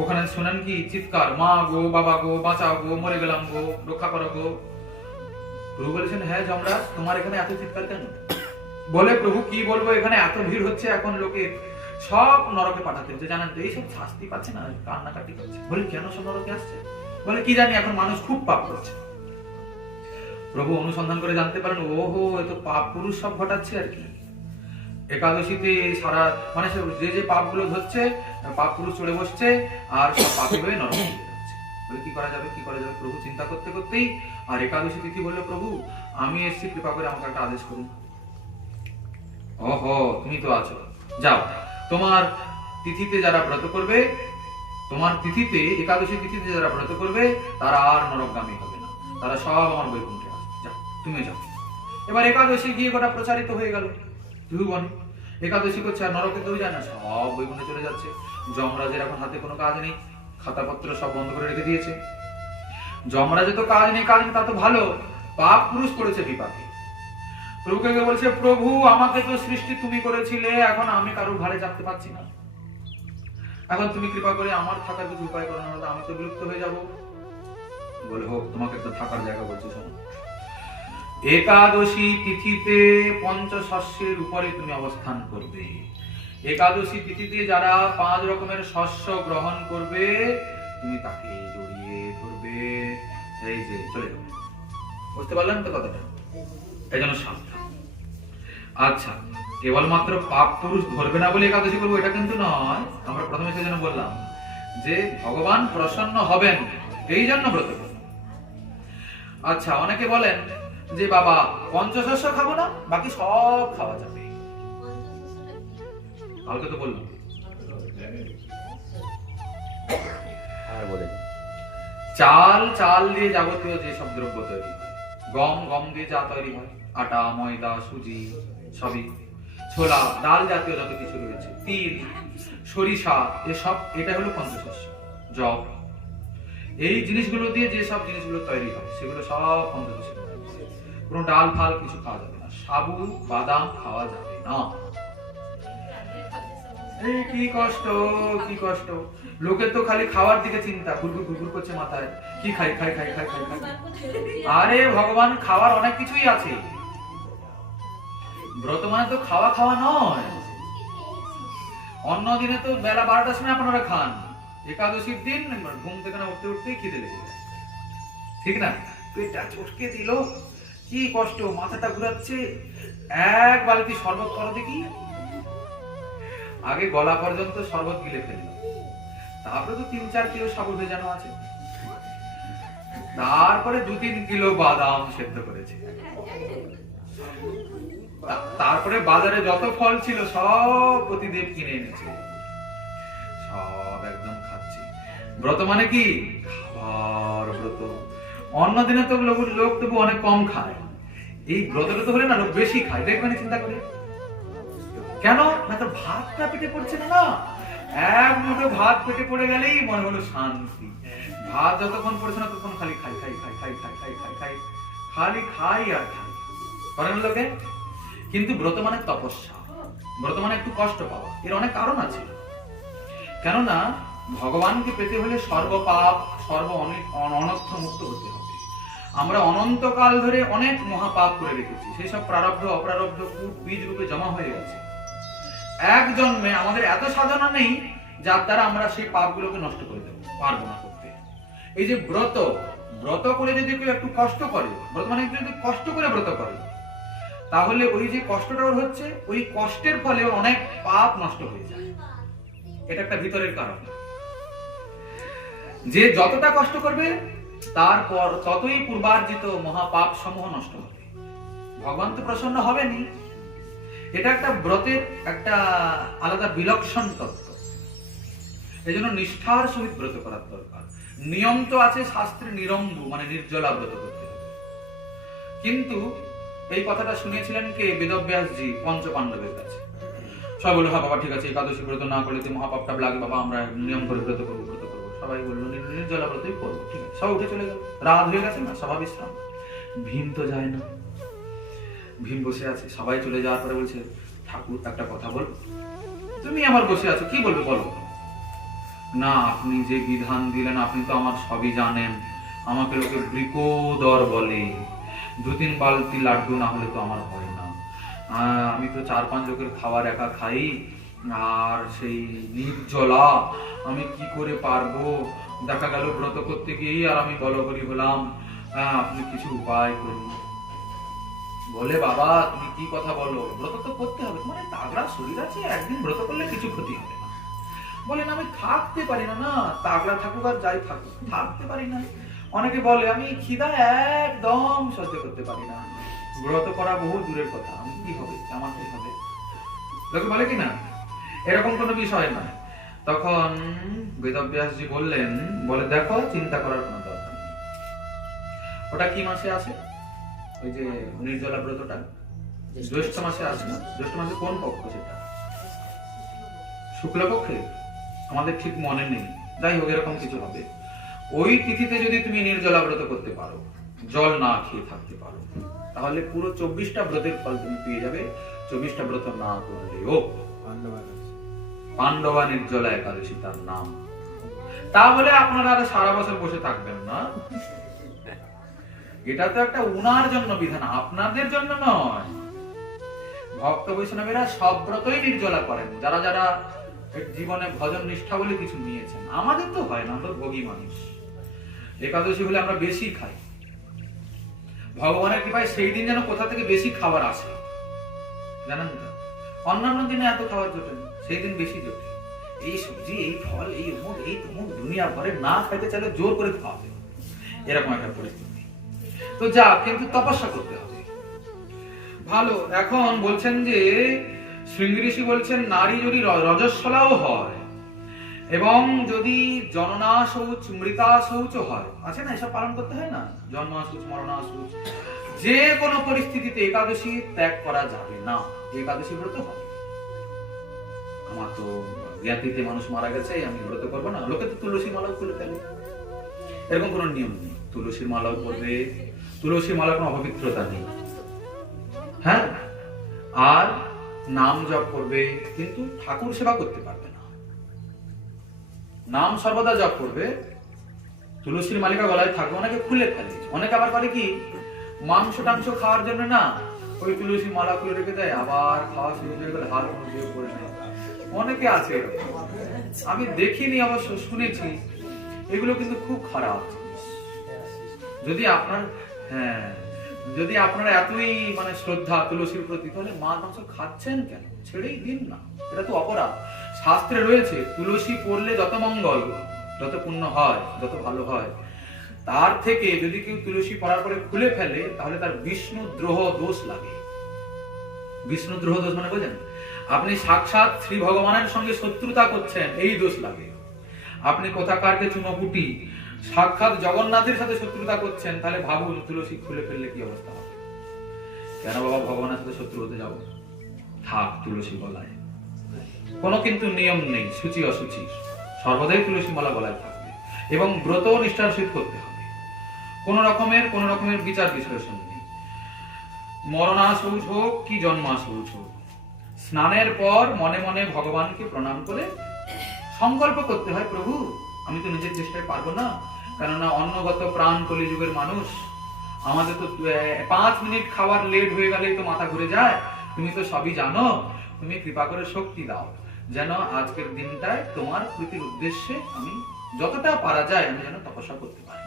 ওখানে শোনেন কি চিৎকার, মা গো, বাবা গো, বাঁচাও গো, মরে গেলাম গো, রক্ষা করো গো। প্রভু বলেছেন, হ্যাঁ যমরাজ, তোমার এখানে এত চিৎকার কেন? বলে, প্রভু কি বলবো, এখানে এত ভিড় হচ্ছে, এখন লোকে সব নরকে পাঠাতে হচ্ছে, জানেন তো, এইসব শাস্তি পাচ্ছে না, কান্নাকাটি করছে। বলে, কেন সব নরকে আসছে? বলে, কি জানি, এখন মানুষ খুব পাপ করছে। প্রভু অনুসন্ধান করে জানতে পারেন, ওহো, এ তো পাপ পুরুষ সব ঘটাচ্ছে আর কি। একাদশীতে সারা মানে যে যে পাপগুলো ধরছে, পাপ পুরুষ চড়ে বসছে, আর সব পাপী হয়ে নরকে চলে যাচ্ছে। বলে, কি করা যাবে, কি করা যাবে? প্রভু চিন্তা করতে করতেই আর একাদশী তিথি বললো, প্রভু আমি এসেছি, কৃপা করে আমাকে একটা আদেশ করুন। ওহো, তুমি তো আছো, যাও, তোমার তিথিতে যারা ব্রত করবে, তোমার তিথিতে, একাদশী তিথিতে যারা ব্রত করবে, তারা আর নরকগামী হবে না, তারা সব আমার বৈকুণ্ঠে আসবে, যাও, তুমি যাও। এবার একাদশী গিয়ে গোটা প্রচারিত হয়ে গেল ত্রিভুবনে। একাদশী করছে, আর নরকে কেউ যায় না, সব বৈকুণ্ঠে চলে যাচ্ছে। যমরাজের এখন হাতে কোনো কাজ নেই, খাতাপত্র সব বন্ধ করে রেখে দিয়েছে। যমরাজের তো কাজ নেই, তা তো ভালো, পাপ পুরুষ করেছে বিপাকে। প্রভুকে বলছে, প্রভু আমাকে তো সৃষ্টি তুমি করেছিলে, এখন আমি কারোর ঘাড়ে চাপতে পারছি না, এখন তুমি কৃপা করে আমার থাকার কিছু উপায় করো, না আমি তো বিলুপ্ত হয়ে যাব। বলে, হোক, তোমাকে একটা থাকার জায়গা বলছি, শোনো। একাদশী তিথিতে পঞ্চশস্যের উপরে তুমি অবস্থান করবে। একাদশী তিথিতে যারা 5 রকমের শস্য গ্রহণ করবে, তুমি তাকে জড়িয়ে ধরবে, এই যে চলে যাবে। বুঝতে পারলেন তো কথাটা? এই জন্য সাবধান। আচ্ছা, কেবলমাত্র পাপ পুরুষ ধরবে না বলে একাদশী করবো এটা কিন্তু নয়। আমরা প্রথমে সেজন্য বললাম যে ভগবান প্রসন্ন হবেন, এই জন্য ব্রত করব। আচ্ছা, অনেকে বলেন যে বাবা পঞ্চশস্য খাবো না, বাকি সব খাওয়া যাবে। কালকে তো বললাম, চাল দিয়ে যাবতীয় যে সব দ্রব্য তৈরি হয়, গম দিয়ে যা তৈরি হয়, আটা, ময়দা, সুজি, সবই, ছোলা, ডাল জাতীয় যত কিছু রয়েছে, তিল, সরিষা, এসব, এটা হলো পঞ্চশস্য। জব, এই জিনিসগুলো দিয়ে যে সব জিনিসগুলো তৈরি হয়, সেগুলো সব পঞ্চশস্য। কোনো ডাল ফাল কিছু খাওয়া যাবে না, সাবু, বাদাম খাওয়া যাবে না। এই কি কষ্ট, কি কষ্ট! লোকের তো খালি খাওয়ার দিকে চিন্তা, ঘুরঘুর ঘুরঘুর করছে মাথায়, কি খাই খাই খাই খাই খাই খাই। আরে ভগবান, খাওয়ার অনেক কিছুই আছে। ব্রত মানে তো খাওয়া খাওয়া নয়। অন্য দিনে তো বেলা 12টার সময় আপনারা খান, একাদশীর দিন ঘুম থেকে না উঠতে উঠতেই খিদে লেগে যায়, ঠিক না? পেটটা চটকে দিল, কি কষ্ট, মাথাটা ঘুরাচ্ছে, এক বালতি শরবত করো দেখি। আগে গলা পর্যন্ত শরবত গিলে ফেলল, তারপরে তো 3-4 কিলো সাবু ভেজানো আছে, তারপরে 2-3 কিলো বাদাম সেদ্ধ করেছে, তারপরে বাজারে যত ফল ছিল সব প্রতিদেব কিনে এনেছে, সব একদম খাচ্ছে। ব্রত মানে কি? খাবার ব্রত। অন্য দিনে তো লোক তবু অনেক কম খায়, এই ব্রতটা তো হলে না লোক বেশি খায়। দেখবেন চিন্তা করে, কেন না, তো ভাতটা পেটে পড়ছে না, এক মুঠো ভাত পেটে পড়ে গেলেই মনে হলো শান্তি। ভাত যতক্ষণ পড়ছে না ততক্ষণ খালি খাই খাই খাই খাই খাই খাই খাই খাই, খালি খাই আর খাই করেন লোকে। কিন্তু ব্রত মানে তপস্যা, ব্রত মানে একটু কষ্ট পাওয়া। এর অনেক কারণ আছে, কেননা ভগবানকে পেতে হলে সর্বপাপ, অনর্থ মুক্ত হতে হবে। আমরা অনন্তকাল ধরে অনেক মহাপাপ করে রেখেছি, সেই সব প্রারব্ধ অপ্রারব্ধ কূট বীজ রূপে জমা হয়ে গেছে। এক জন্মে আমাদের এত সাধনা নেই যার দ্বারা আমরা সেই পাপগুলোকে নষ্ট করে দেবো, পারবো না করতে। এই যে ব্রত, ব্রত করে যদি কেউ একটু কষ্ট করে, ব্রত মানে যদি কষ্ট করে ব্রত করে, তাহলে ওই যে কষ্টটা ওর হচ্ছে, ওই কষ্টের ফলে অনেক পাপ নষ্ট হয়ে যায়। এটা একটা ভিতরের কারণ, যে যতটা কষ্ট করবে তারপর ততই পূর্বার্জিত মহাপাপ সমূহ নষ্ট হবে। ভগবান তো প্রসন্ন হবেনি। এটা একটা ব্রতের একটা আলাদা বিলক্ষণ তত্ত্ব। এই জন্য নিষ্ঠার সহিত ব্রত করার দরকার। নিয়ম তো আছে শাস্ত্রে, নিরম্বু মানে নির্জলা ব্রত করতে হবে। কিন্তু এই কথাটা শুনিয়েছিলেন কে? বেদব্যাসজি পঞ্চ পাণ্ডবের কাছে। সবাই বললো, হ্যাঁ বাবা ঠিক আছে, একাদশী ব্রত না করলে তো মহাপাপটা লাগে বাবা, আমরা নিয়ম করে ব্রত করবো। সবাই বললো নির্জলা ব্রতই করবো, ঠিক আছে। সবাই উঠে চলে গেল, রাত হয়ে গেছে না, সভা বিশ্রাম। ভীম তো যায় না, ভীম বসে আছে। সবাই চলে যাওয়ার পরে বলছে, ঠাকুর একটা কথা বল। তুমি আমার বসে আছো, কি বলবে বলো। না, আপনি যে বিধান দিলেন আপনি তো আমার সবই জানেন। আমাকে লোকে বৃকোদর বলে, 2-3 বালতি লাড্ডু না হলে তো আমার হয় না। আমি তো 4-5 লোকের খাবার একা খাই, আর সেই নির্জলা আমি কি করে পারবো। দেখা গেল ব্রত করতে গিয়েই আর আমি বলবলি হলাম। আপনি কিছু উপায় করুন। বলে, বাবা তুমি কি কথা বলো, ব্রত তো করতে হবে, মানে তাগড়া শরীর আছে, একদিন ব্রত করলে কিছু ক্ষতি হবে না। বলেন, আমি থাকতে পারি না। না, তাগড়া থাকুক আর যাই থাকুক, থাকতে পারি না। অনেকে বলে আমি খিদা একদম সহ্য করতে পারি না। ব্রত করা বহু দূরের কথা, আমি কি হবে, আমার কি হবে। লোকে বলে কি না, এরকম কোনো বিষয় নয়। তখন বেদব্যাসজি বললেন, বলে দেখো চিন্তা করার কোনো দরকার নেই। ওটা কি মাসে আসে? ওই যে নির্জলা ব্রতটা জ্যৈষ্ঠ মাসে আসে না? জ্যৈষ্ঠ মাসে কোন পক্ষ সেটা? শুক্লপক্ষে? আমাদের ঠিক মনে নেই, যাই হোক এরকম কিছু হবে। ওই তিথিতে যদি তুমি নির্জলা ব্রত করতে পারো, জল না খেয়ে থাকতে পারো, তাহলে পুরো 24টা ব্রতের ফল তুমি পেয়ে যাবে। 24টা ব্রত না করলেও পাণ্ডবা নির্জলা একাদশী তার নাম। তাহলে আপনারা আর সারা বছর বসে থাকবেন না। এটা তো একটা উনার জন্য বিধান, আপনাদের জন্য নয়। ভক্ত বৈষ্ণবেরা সব ব্রতই নির্জলা করেন, যারা যারা জীবনে ভজন নিষ্ঠা বলে কিছু নিয়েছেন। আমাদের তো হয় না, আমরা ভোগী মানুষ। একাদশী হলে আমরা বেশি খাই। ভগবানের কৃপায় সেই দিন যেন কোথা থেকে বেশি খাবার আসে, জানেন তো? অন্যান্য দিনে এত খাবার জোটে না, সেই দিন বেশি জোটে। এই সবজি, এই ফল, এই অমুক, এই তমুক, দুনিয়া ভরে না খাইতে চাইলে জোর করে খাওয়াবে, এরকম একটা পরিস্থিতি। তো যা, কিন্তু তপস্যা করতে হবে। ভালো। এখন বলছেন যে শৃঙ্গি ঋষি বলছেন, নারী যদি রজস্বলাও হয় এবং যদি জননা শৌচ, মৃতা শৌচ হয়, আছে না, এসব পালন করতে হয় না, জন্মা শৌচ, মরণা শৌচ, যে কোনো পরিস্থিতিতে একাদশী ত্যাগ করা যাবে না। একাদশী ব্রত হবে। আমার তো জ্ঞাতিতে মানুষ মারা গেছে, আমি ব্রত করবো না। লোকে তো তুলসী মালাও খুলে ফেলে, এরকম কোনো নিয়ম নেই। তুলসীর মালাও করবে, তুলসীর মালার কোনো অপবিত্রতা নেই। হ্যাঁ, আর নাম জপ করবে, কিন্তু ঠাকুর সেবা করতে পারবে না। নাম সর্বদা জপ করবে, তুলসীর মালিকা গলায় থাকবে। অনেকে খুলে ফেলে, অনেকে আবার করে কি, মাংস টাংস খাওয়ার জন্য না ওই তুলসী মালা খুলে রেখে দেয়, আবার খাওয়া শুরু হয়ে গেলে হাল দিয়ে করে নেয়। অনেকে আছে, আমি দেখিনি অবশ্য, শুনেছি। এগুলো কিন্তু খুব খারাপ। যদি আপনার যদি আপনারা এতই মানে শ্রদ্ধা তুলসীর প্রতি, তাহলে মাছ মাংস খাচ্ছেন কেন? ছেড়েই দিন না, এটা তো অপরাধ। শাস্ত্রে রয়েছে তুলসী পড়লে যত মঙ্গল, যত পুণ্য হয়, যত ভালো হয়, তার থেকে যদি কেউ তুলসী পড়ার পরে খুলে ফেলে, তাহলে তার বিষ্ণু দ্রোহ দোষ লাগে। বিষ্ণু দ্রোহ দোষ মানে বোঝেন? আপনি সাক্ষাৎ শ্রী ভগবানের সঙ্গে শত্রুতা করছেন, এই দোষ লাগে। আপনি কোথাকারকে চুনোপুটি সাক্ষাৎ জগন্নাথের সাথে শত্রুতা করছেন, তাহলে ভাবুন তুলসী খুলে ফেললে কি অবস্থা হবে। কেন বাবা ভগবানের সাথে শত্রু হতে যাবো? থাক তুলসী গলায়, কোনো কিন্তু নিয়ম নেই সূচি অসুচি, সর্বদাই তুলসী মালা গলায় থাকবে এবং ব্রত নিষ্ঠার সহিত করতে হবে। কোন রকমের বিচার বিশ্লেষণ নেই। মরণা শৌচ হোক কি জন্মা শৌচ হোক, স্নানের পর মনে মনে ভগবানকে প্রণাম করে সংকল্প করতে হয়, প্রভু আমি তো নিজের চেষ্টায় পারবো না, কেননা অন্নগত প্রাণ কলিযুগের মানুষ, আমাদের তো 5 মিনিট খাবার লেট হয়ে গেলেই তো মাথা ঘুরে যায়। তুমি তো সবই জানো, তুমি কৃপা করে শক্তি দাও, যেন আজকের দিনটায় তোমার প্রীতির উদ্দেশ্যে আমি যতটা পারা যায় আমি যেন তপস্যা করতে পারি।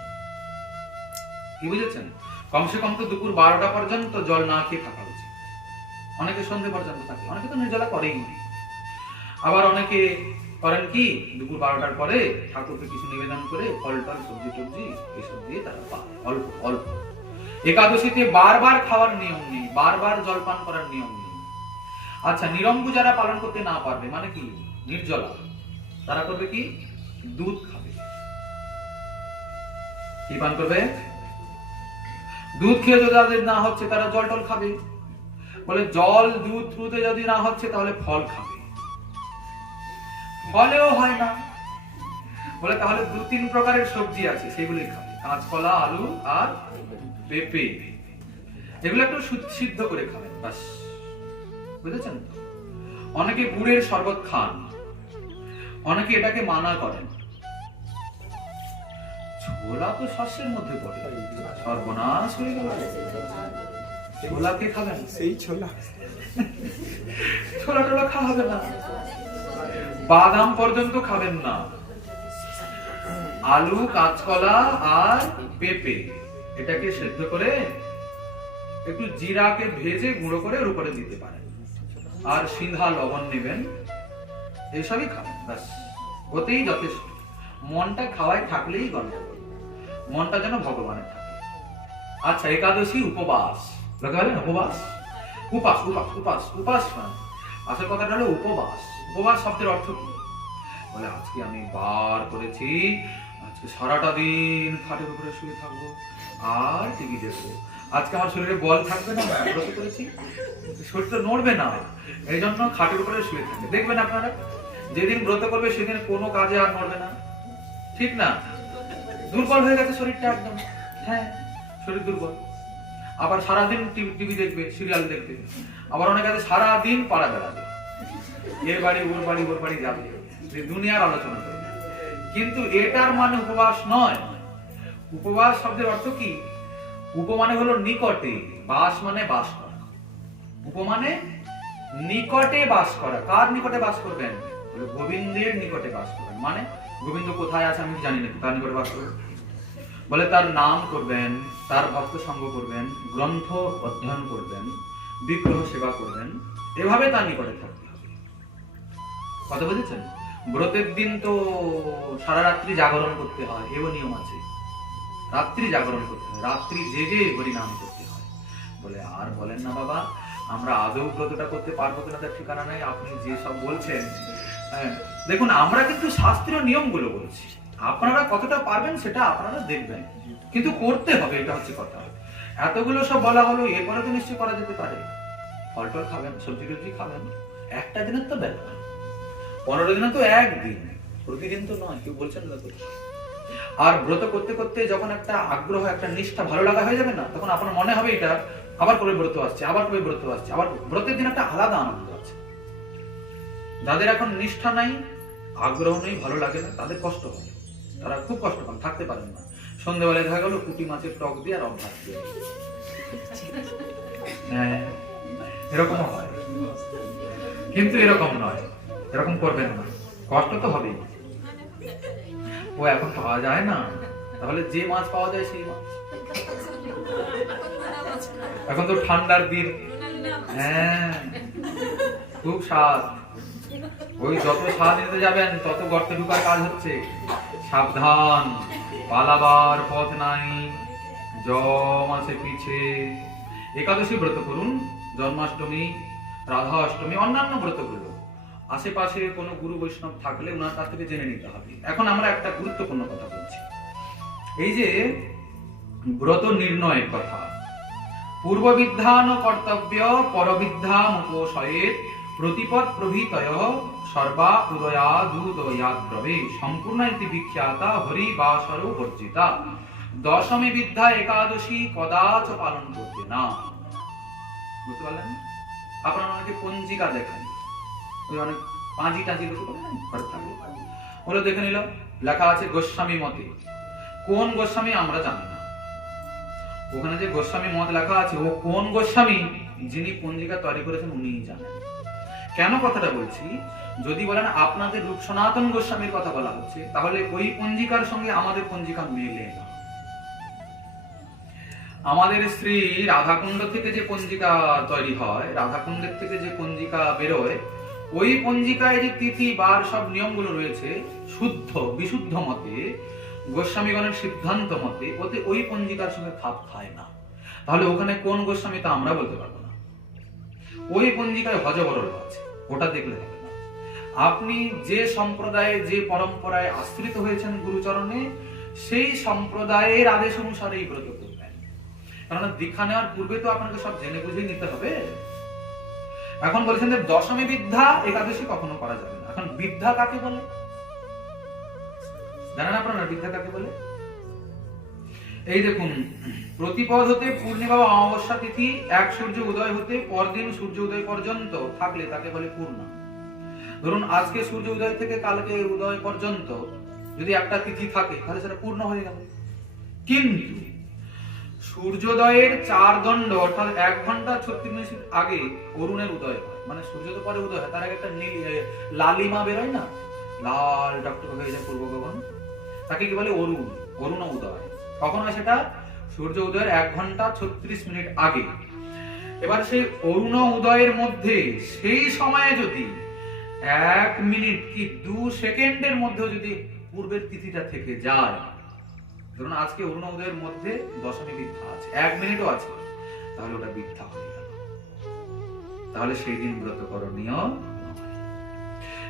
কি বুঝেছেন? কমসে কম তো দুপুর 12টা পর্যন্ত জল না খেয়ে থাকা উচিত। অনেকে সন্ধ্যে পর্যন্ত থাকে, অনেকে তো নির্জলা করেই না। আবার অনেকে করেন কি, দুপুর 12টার পরে ঠাকুরকে কিছু নিবেদন করে ফল টল সবজি টবজি এসব দিয়ে তারা পায় অল্প অল্প। একাদশীতে বারবার খাওয়ার নিয়ম নেই, বারবার জলপান করার নিয়ম নেই। আচ্ছা, নিরঙ্গ যারা পালন করতে না পারবে, মানে কি নির্জলা, তারা করবে কি? দুধ খাবে। কি পান করবে? দুধ খেয়ে যদি তাদের না হচ্ছে, তারা জল টল খাবে। বলে জল দুধ দুধে যদি না হচ্ছে, তাহলে ফল খাবে। ফলেও হয় না, বলে তাহলে 2-3 প্রকারের সবজি আছে, সেগুলি খাবে। কাঁচকলা, আলু আর পেঁপে, এগুলো একটু সিদ্ধ করে খাবেন, বাস। বুঝেছেন? অনেকে গুড়ের শরবত খান, অনেকে এটাকে মানা করেন। ছোলা তো শস্যের মধ্যে পড়ে, সর্বনাশ হয়ে গেল। ছোলা কে খাবেন? সেই ছোলা ছোলা টোলা খাওয়া হবে না, বাদাম পর্যন্ত খাবেন না। আলু, কাঁচকলা আর পেঁপে, এটাকে সেদ্ধ করে একটু জিরাকে ভেজে গুঁড়ো করে ওর উপরে দিতে পারেন, আর সিন্ধা লবণ নেবেন, এসবই খাবেন, ব্যাস। ওতেই যথেষ্ট। মনটা খাওয়ায় থাকলেই গন্ডগোল, মনটা যেন ভগবানের থাকে। আচ্ছা, একাদশী উপবাস, লোকে বলেন উপবাস, উপাস উপাস উপাস উপাস মানে আসল কথাটা হলো উপবাস। উপবাস শব্দের অর্থ কি? বলে আজকে আমি বার করেছি, আজকে সারাটা দিন খাটের উপরে শুয়ে থাকবো আর টিভি দেখবো। আজকে আমার শরীরে বল থাকবে না, ব্রত করেছি, শরীরটা নড়বে না, এই জন্য খাটের উপরে শুয়ে থাকবে। দেখবেন আপনারা যেদিন ব্রত করবে সেদিন কোনো কাজে আর নড়বে না, ঠিক না? দুর্বল হয়ে গেছে শরীরটা একদম, হ্যাঁ শরীর দুর্বল। আবার সারাদিন টিভি দেখবে, সিরিয়াল দেখবে। আবার অনেক আছে সারাদিন পাড়া বেড়াবে, এর বাড়ি ওর বাড়ি ওর বাড়ি যাবে, দুনিয়ার আলোচনা করবে। কিন্তু এটার মানে উপবাস নয়। উপবাস শব্দের অর্থ কি? উপ মানে হলো নিকটে, বাস মানে বাস করা। উপ মানে নিকটে বাস করা। কার নিকটে বাস করবেন? গোবিন্দের নিকটে বাস করবেন। মানে গোবিন্দ কোথায় আছে আমি জানি না, তার নিকটে বাস করবেন। বলে তার নাম করবেন, তার ভক্ত সঙ্গ করবেন, গ্রন্থ অধ্যয়ন করবেন, বিগ্রহ সেবা করবেন, এভাবে তার নিকটে থাকতে হবে। কথা বুঝেছেন? ব্রতের দিন তো সারা রাত্রি জাগরণ করতে হয়, এও নিয়ম আছে। রাত্রি জাগরণ করতে হয়, রাত্রি জেগে হরিনাম করতে হয়। বলে আর বলেন না বাবা, আমরা আদৌ ব্রতটা করতে পারবো কিনা তার ঠিকানা নাই। আপনি যে সব বলছেন, হ্যাঁ দেখুন, আমরা কিন্তু শাস্ত্রীয় নিয়মগুলো বলছি, আপনারা কতটা পারবেন সেটা আপনারা দেখবেন, কিন্তু করতে হবে, এটা হচ্ছে কথা। এতগুলো সব বলা হলো, এরপরে তো নিশ্চয় করা যেতে পারে। ফল টল খাবেন, সবজি টবজি খাবেন, একটা দিনের তো ব্যাপার, 15 দিনে তো একদিন, প্রতিদিন তো নয়। কেউ বলছেন না তো। আর ব্রত করতে করতে যখন একটা আগ্রহ, একটা নিষ্ঠা, ভালো লাগা হয়ে যাবে না, তখন আপনার মনে হবে এটা আবার কবে ব্রত আসছে, আবার কবে ব্রত আসছে, আবার ব্রতের দিন একটা আলাদা আনন্দ আছে। যাদের এখন নিষ্ঠা নাই, আগ্রহ নেই, ভালো লাগে না, তাদের কষ্ট হয়, তারা খুব কষ্ট পান, থাকতে পারেন না। সন্ধ্যেবেলায় দেখা গেল পুঁটি মাছের টক দিয়ে আর অভ্যাস দিয়ে, হ্যাঁ এরকম হয়। কিন্তু এরকম নয়, এরকম করবেন না, কষ্ট তো হবেই। ও এখন পাওয়া যায় না, তাহলে যে মাছ পাওয়া যায় সেই মাছ। এখন তো ঠান্ডার দিন, হ্যাঁ খুব স্বাদ। ওই যত স্বাদ নিতে যাবেন তত গর্তে ঢুকার কাজ হচ্ছে। সাবধান, পালাবার পথ নাই, জম আছে পিছে। একাদশী ব্রত করুন, জন্মাষ্টমী, রাধা অষ্টমী, অন্যান্য ব্রতগুলো আশেপাশে কোনো গুরু বৈষ্ণব থাকলে ওনার কাছ থেকে জেনে নিতে হবে। এখন আমরা একটা গুরুত্বপূর্ণ কথা বলছি, এই যে ব্রত নির্ণয়ের কথা। পূর্ববিধান কর্তব্য পরবিধাম উপসয়ের প্রতিপদ প্রভৃতয় সর্বা উদয়াদুদয়াদ্রবে সম্পূর্ণ ইতি বিখ্যাতা হরিবাসর বর্জিতা। দশমী বিদ্যা একাদশী কদাচ পালন করতে না। বুঝতে পারলেন? আপনারা অনেকে পঞ্জিকা দেখেন, ওই অনেক পাঁজি টাঁজি ওগুলো দেখে নিল, লেখা আছে গোস্বামী মতে। কোন গোস্বামী আমরা জানি না, ওখানে যে গোস্বামী মত লেখা আছে, ও কোন গোস্বামী, যিনি পঞ্জিকা তৈরি করেছেন উনিই জানেন। কেন কথাটা বলছি? যদি বলেন আপনাদের রূপ সনাতন গোস্বামীর কথা বলা হচ্ছে, তাহলে ওই পঞ্জিকার সঙ্গে আমাদের পঞ্জিকা মেলে না। আমাদের শ্রী রাধাকুণ্ড থেকে যে পঞ্জিকা তৈরি হয়, রাধাকুণ্ডের থেকে যে পঞ্জিকা বেরোয়, ওই পঞ্জিকায় যে তিথি বার সব নিয়মগুলো রয়েছে, শুদ্ধ বিশুদ্ধ মতে, গোস্বামীগণের সিদ্ধান্ত মতে, ওতে ওই পঞ্জিকার সঙ্গে খাপ খায় না। তাহলে ওখানে কোন গোস্বামী তা আমরা বলতে পারবো না। ওই পঞ্জিকায় হজবরল আছে, ওটা দেখলে হবে না। আপনি যে সম্প্রদায়ে যে পরম্পরায় আশ্রিত হয়েছেন গুরুচরণে, সেই সম্প্রদায়ের আদেশ অনুসারেই ব্রত করবেন। কারণ দীক্ষা নেওয়ার পূর্বে তো আপনাকে সব জেনে বুঝে নিতে হবে। এখন বলছেন যে দশমী বিদ্যা একাদশী কখনো করা যাবে না। এখন বিদ্যা কাকে বলে জানেন আপনারা? বিদ্যা কাকে বলে? এই দেখুন, প্রতিপদ হতে পূর্ণিমা বা অমাবস্যা তিথি এক সূর্য উদয় হতে পরদিন সূর্য উদয় পর্যন্ত থাকলে তাকে বলে পূর্ণা। ধরুন আজকে সূর্য উদয় থেকে কালকে উদয় পর্যন্ত যদি একটা তিথি থাকে তাহলে সেটা পূর্ণ হয়ে গেল। কিন্তু সূর্যোদয়ের 4 দণ্ড অর্থাৎ 1 ঘন্টা 36 মিনিট আগে অরুণের উদয় হয়, মানে সূর্য তো পরে উদয় হয়, তার আগে একটা লালিমা বেরোয় না, লাল টকটক হয়ে যায় পূর্ব গগন, তাকে কি বলে? অরুণ। অরুণ উদয় কখন হয়? সেটা সূর্য উদয়ের 1 ঘন্টা 36 মিনিট আগে। এবার সেই অরুণ উদয়ের মধ্যে সেই সময়ে যদি 1 মিনিট কি 2 সেকেন্ডের মধ্যে যদি পূর্বের তিথিটা থেকে যায়, ধরুন আজকে অরুণ উদয়ের মধ্যে দশমী বিদ্যা আছে, 1 মিনিটও আছে, তাহলে ওটা বিদ্যা হয়ে গেল। তাহলে সেই দিন ব্রত করণীয়।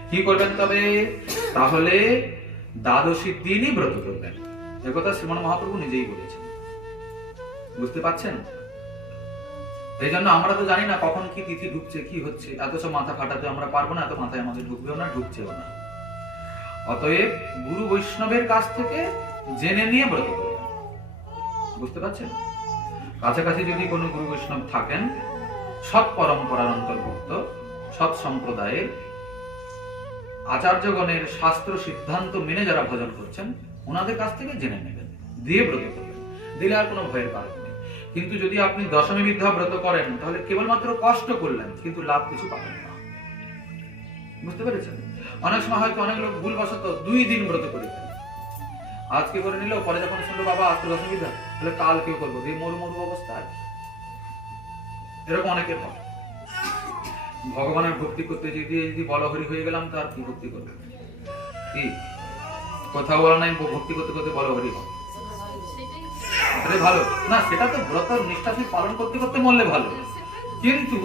কি করবেন তবে? তাহলে দ্বাদশীর দিনই ব্রত করবেন। একথা শ্রীমন মহাপ্রভু নিজেই বলেছেন। বুঝতে পারছেন? এই জন্য আমরা তো জানি না কখন কি তিথি ঢুকছে, কি হচ্ছে, এত সব মাথা খাটাতে আমরা পারবো না, এত মাথায় আমাদের ঢুকবেও না, ঢুকছেও না। অতএব গুরু বৈষ্ণবের কাছ থেকে জেনে নিয়ে ব্রত করবেন। বুঝতে পারছেন? কাছাকাছি যদি কোনো গুরু বৈষ্ণব থাকেন, সৎ পরম্পরার অন্তর্ভুক্ত, সৎ সম্প্রদায়ের আচার্যগণের শাস্ত্র সিদ্ধান্ত মেনে যারা ভজন করছেন, ওনাদের কাছ থেকে জেনে নেবেন, দিয়ে ব্রত করবেন। দিলে আর কোনো ভয়ের কারণ নেই। কিন্তু যদি আপনি দশমী বিদ্যা ব্রত করেন, তাহলে কেবলমাত্র কষ্ট করলেন, কিন্তু লাভ কিছু পাবেন না। বুঝতে পেরেছেন? অনেক সময় হয়তো অনেক লোক ভুলবশত 2 দিন ব্রত করে ফেলে। আজকে করে নিল, পরে যখন শুনলো বাবা আজকে দশমী বিদ্যা, তাহলে কাল কেউ করবো, এই মরু মরু অবস্থা। এরকম অনেকের হয়। ভগবানের ভক্তি করতে যদি বলহরি হয়ে গেলাম, তার কি ভক্তি করবে? কি কথা বলা নাই, ভক্তি করতে করতে বলহরি হয়। আরে ভালো না, সেটা তো ব্রত নিষ্ঠা পালন করতে করতে মরলে ভালো, কিন্তু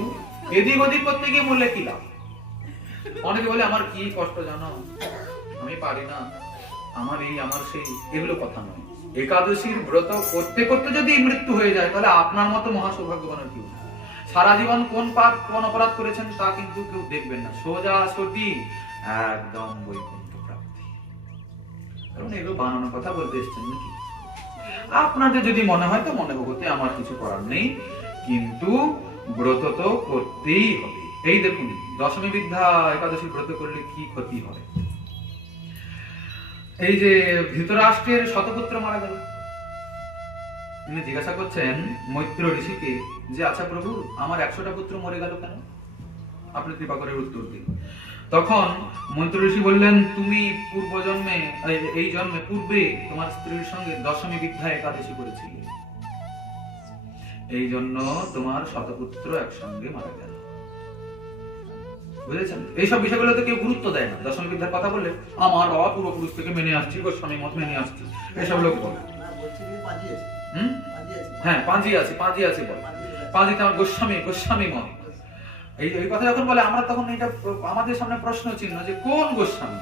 এদিক ওদিক করতে গিয়ে মরলে কি লাভ? অনেকে বলে আমার কি কষ্ট জানো, আমি পারি না, আমার এই আমার সেই, এগুলো কথা নয়। একাদশীর ব্রত করতে করতে যদি মৃত্যু হয়ে যায়, তাহলে আপনার মতো মহা সৌভাগ্যবানের কেউ। সারা জীবন কোন পাপ কোন অপরাধ করেছেন তা কিন্তু কেউ দেখবেন না, সোজা সতী একদম বৈকুণ্ঠ প্রাপ্তি। কারণ এগুলো বানানোর কথা বলতে এসছেন নাকি? আপনাদের যদি মনে হয় তো মনে হতে আমার কিছু করার নেই, কিন্তু ব্রত তো করতেই হবে। এই দেখুন, দশমী বিদ্যা একাদশী ব্রত করলে কি ক্ষতি হয়। এই যে ধৃতরাষ্ট্রের শতপুত্র মারা গেল, তিনি জিজ্ঞাসা করছেন মৈত্র ঋষিকে যে আচ্ছা প্রভু, আমার 100টা পুত্র মরে গেল কেন? আপনি কৃপা করে উত্তর দিন। তখন মৈত্র ঋষি বললেন, তুমি পূর্ব জন্মে, এই জন্মে পূর্বে তোমার স্ত্রীর সঙ্গে দশমী বিদ্যা একাদশী করেছিলে, এই জন্য তোমার শতপুত্র একসঙ্গে মারা গেল। বুঝেছেন? এইসব বিষয়গুলো তো কেউ গুরুত্ব দেয় না। দশমী বিদ্যার কথা বললে আমার বাবা পূর্বপুরুষ থেকে মেনে আসছি, গোস্বামী মত মেনে আসছি, এসব লোক বলে। হ্যাঁ, পাঁজি আছে বলে, পাঁজিতে আমার গোস্বামী মত, এই কথা যখন বলে, আমরা তখন এটা আমাদের সামনে প্রশ্ন চিহ্ন যে কোন গোস্বামী।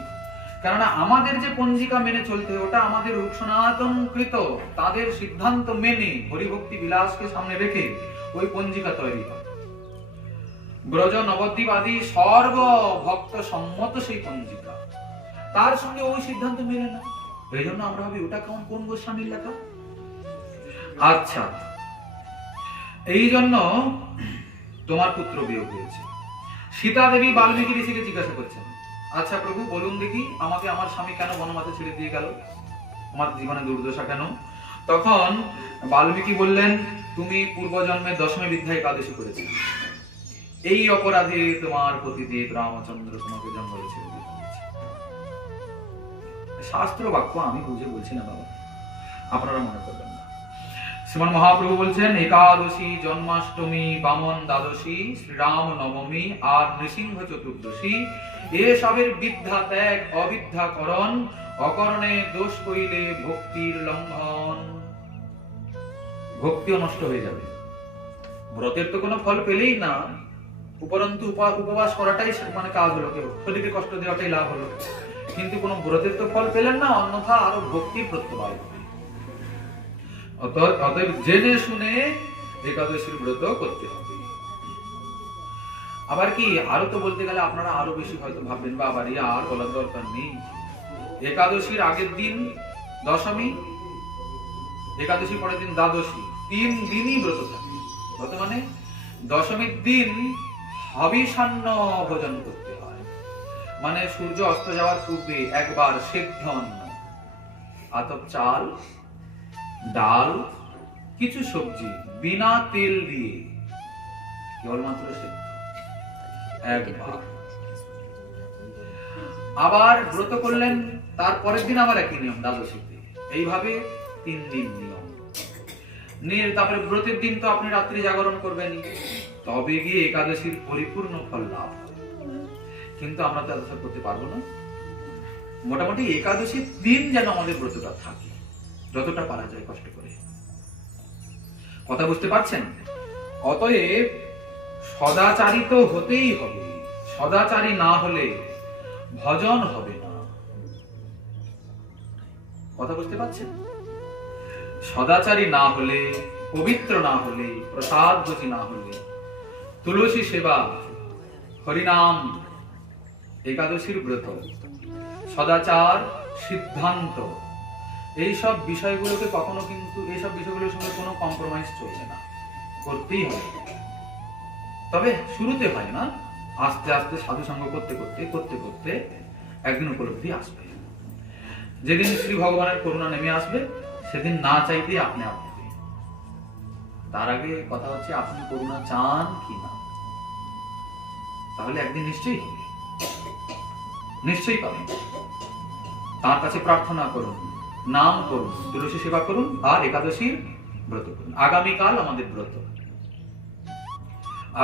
কেননা আমাদের যে পঞ্জিকা মেনে চলতে, ওটা আমাদের রূপ সনাতন কৃত, তাদের সিদ্ধান্ত মেনে হরিভক্তি বিলাসকে সামনে রেখে ওই পঞ্জিকা তৈরি হয়। ব্রজ নবদ্বীপ আদি সর্ব ভক্ত সম্মত সেই পঞ্জিকা, তার সঙ্গে ওই সিদ্ধান্ত মেলে না। এই জন্য আমরা ভাবি ওটা কোন গোস্বামীর লেখা। আচ্ছা, এই জন্য তোমার পুত্র বিয়োগ হয়েছে। সীতা দেবী বাল্মীকি ঋষিকে জিজ্ঞাসা করছেন, আচ্ছা প্রভু বলুন দেখি, আমাকে আমার স্বামী কেন বনবাসে ছেড়ে দিয়ে গেল, আমার জীবনে দুর্দশা কেন? তখন বাল্মীকি বললেন, তুমি পূর্বজন্মে দশমী বিদ্যা একাদশী করেছো, এই অপরাধে তোমার পতিদেব রামচন্দ্র তোমাকে জঙ্গলে ছেড়ে দিয়ে গেছে। শাস্ত্র বাক্য আমি বুঝে বলছি না বাবা, আপনারা মনে করবেন না। শ্রীমান মহাপ্রভু বলছেন, একাদশী, জন্মাষ্টমী, বামন দ্বাদশী, শ্রীরাম নবমী আর নৃসিংহ চতুর্দশী, এসবের বিদ্যা ত্যাগ, অবিদ্যাকরণ, অকরণে দোষ কইলে ভক্তির লঙ্ঘন। ভক্তিও নষ্ট হয়ে যাবে, ব্রতের তো কোনো ফল পেলেই না, উপরন্তু উপবাস করাটাই মানে কাজ হলো, কেউ শরীরকে কষ্ট দেওয়াটাই লাভ হলো, কিন্তু কোনো ব্রতের তো ফল পেলেন না, অন্যথা আরো ভক্তির প্রত্যয় হবে। অতএব জেনে শুনে একাদশীর ব্রত করতে হবে। আবার কি আরো তো বলতে গেলে আপনারা আরো বেশি হয়তো ভাববেন, বা আবার আর বলার দরকার নেই। একাদশীর আগের দিন দশমী, একাদশীর পরের দিন দ্বাদশী, 3 দিনই ব্রত থাকে। ব্রত মানে দশমীর দিন হবিষান্ন ভোজন করতে হয়, মানে সূর্য অস্ত যাওয়ার পূর্বে একবার সেদ্ধ অন্ন, আতপ চাল, ডাল, কিছু সবজি বিনা তেল দিয়ে কেবলমাত্র সেদ্ধ একবার। আবার ব্রত করলেন, তারপরের দিন আবার একই নিয়ম দ্বাদশীতে, এইভাবে 3 দিন নিয়ম। তারপরে ব্রতের দিন তো আপনি রাত্রি জাগরণ করবেন, তবে গিয়ে একাদশীর পরিপূর্ণ ফল লাভ হবে। কিন্তু আমরা তো এত করতে পারবো না। মোটামুটি একাদশীর দিন যেন আমাদের ব্রতটা থাকে, যতটা পারা যায় কষ্ট করে। কথা বুঝতে পারছেন? অতএব সদাচারী তো হতেই হবে, সদাচারী না হলে ভজন হবে না। কথা বুঝতে পারছেন? সদাচারী না হলে, পবিত্র না হলে, প্রসাদ ভোজি না হলে, তুলসী সেবা, হরিনাম, একাদশীর ব্রত, সদাচার, সিদ্ধান্ত, এইসব বিষয়গুলোকে কখনো কিন্তু এইসব বিষয়গুলোর সঙ্গে কোনো কম্প্রোমাইজ চলবে না, করতেই হবে। তবে শুরুতে হয় না, আস্তে আস্তে সাধু সঙ্গ করতে করতে করতে করতে একদিন উপলব্ধি আসবে। যেদিন শ্রী ভগবানের করুণা নেমে আসবে, সেদিন না চাইতে আপনি হবে। তার আগে কথা হচ্ছে আপনি করুণা চান কি না, তাহলে একদিন নিশ্চয়ই হবে, নিশ্চয়ই পাবেন। তার কাছে প্রার্থনা করুন, নাম করুন, তুলসী সেবা করুন, আর একাদশীর ব্রত করুন। আগামীকাল আমাদের ব্রত,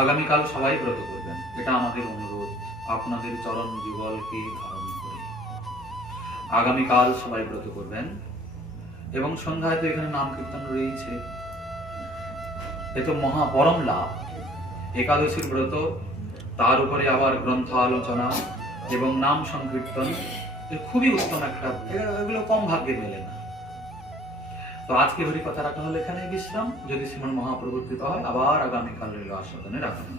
আগামীকাল সবাই ব্রত করবেন, এটা আমাদের অনুরোধ আপনাদের চরণ যুগলকে ধারণ করে। আগামীকাল সবাই ব্রত করবেন, এবং সন্ধ্যায় তো এখানে নাম কীর্তন রয়েছে, এ তো মহা পরম লাভ। একাদশীর ব্রত, তার উপরে আবার গ্রন্থ আলোচনা এবং নাম সংকীর্তন, খুবই উত্তম একটা, এগুলো কম ভাগ্যে মেলে না। তো আজকে হরি কথা রাখা হলো এখানে বিশ্রাম। যদি শ্রীমন মহাপ্রভুর কৃপা হয়, আবার আগামীকাল রইল আস্বাদনের আগমন।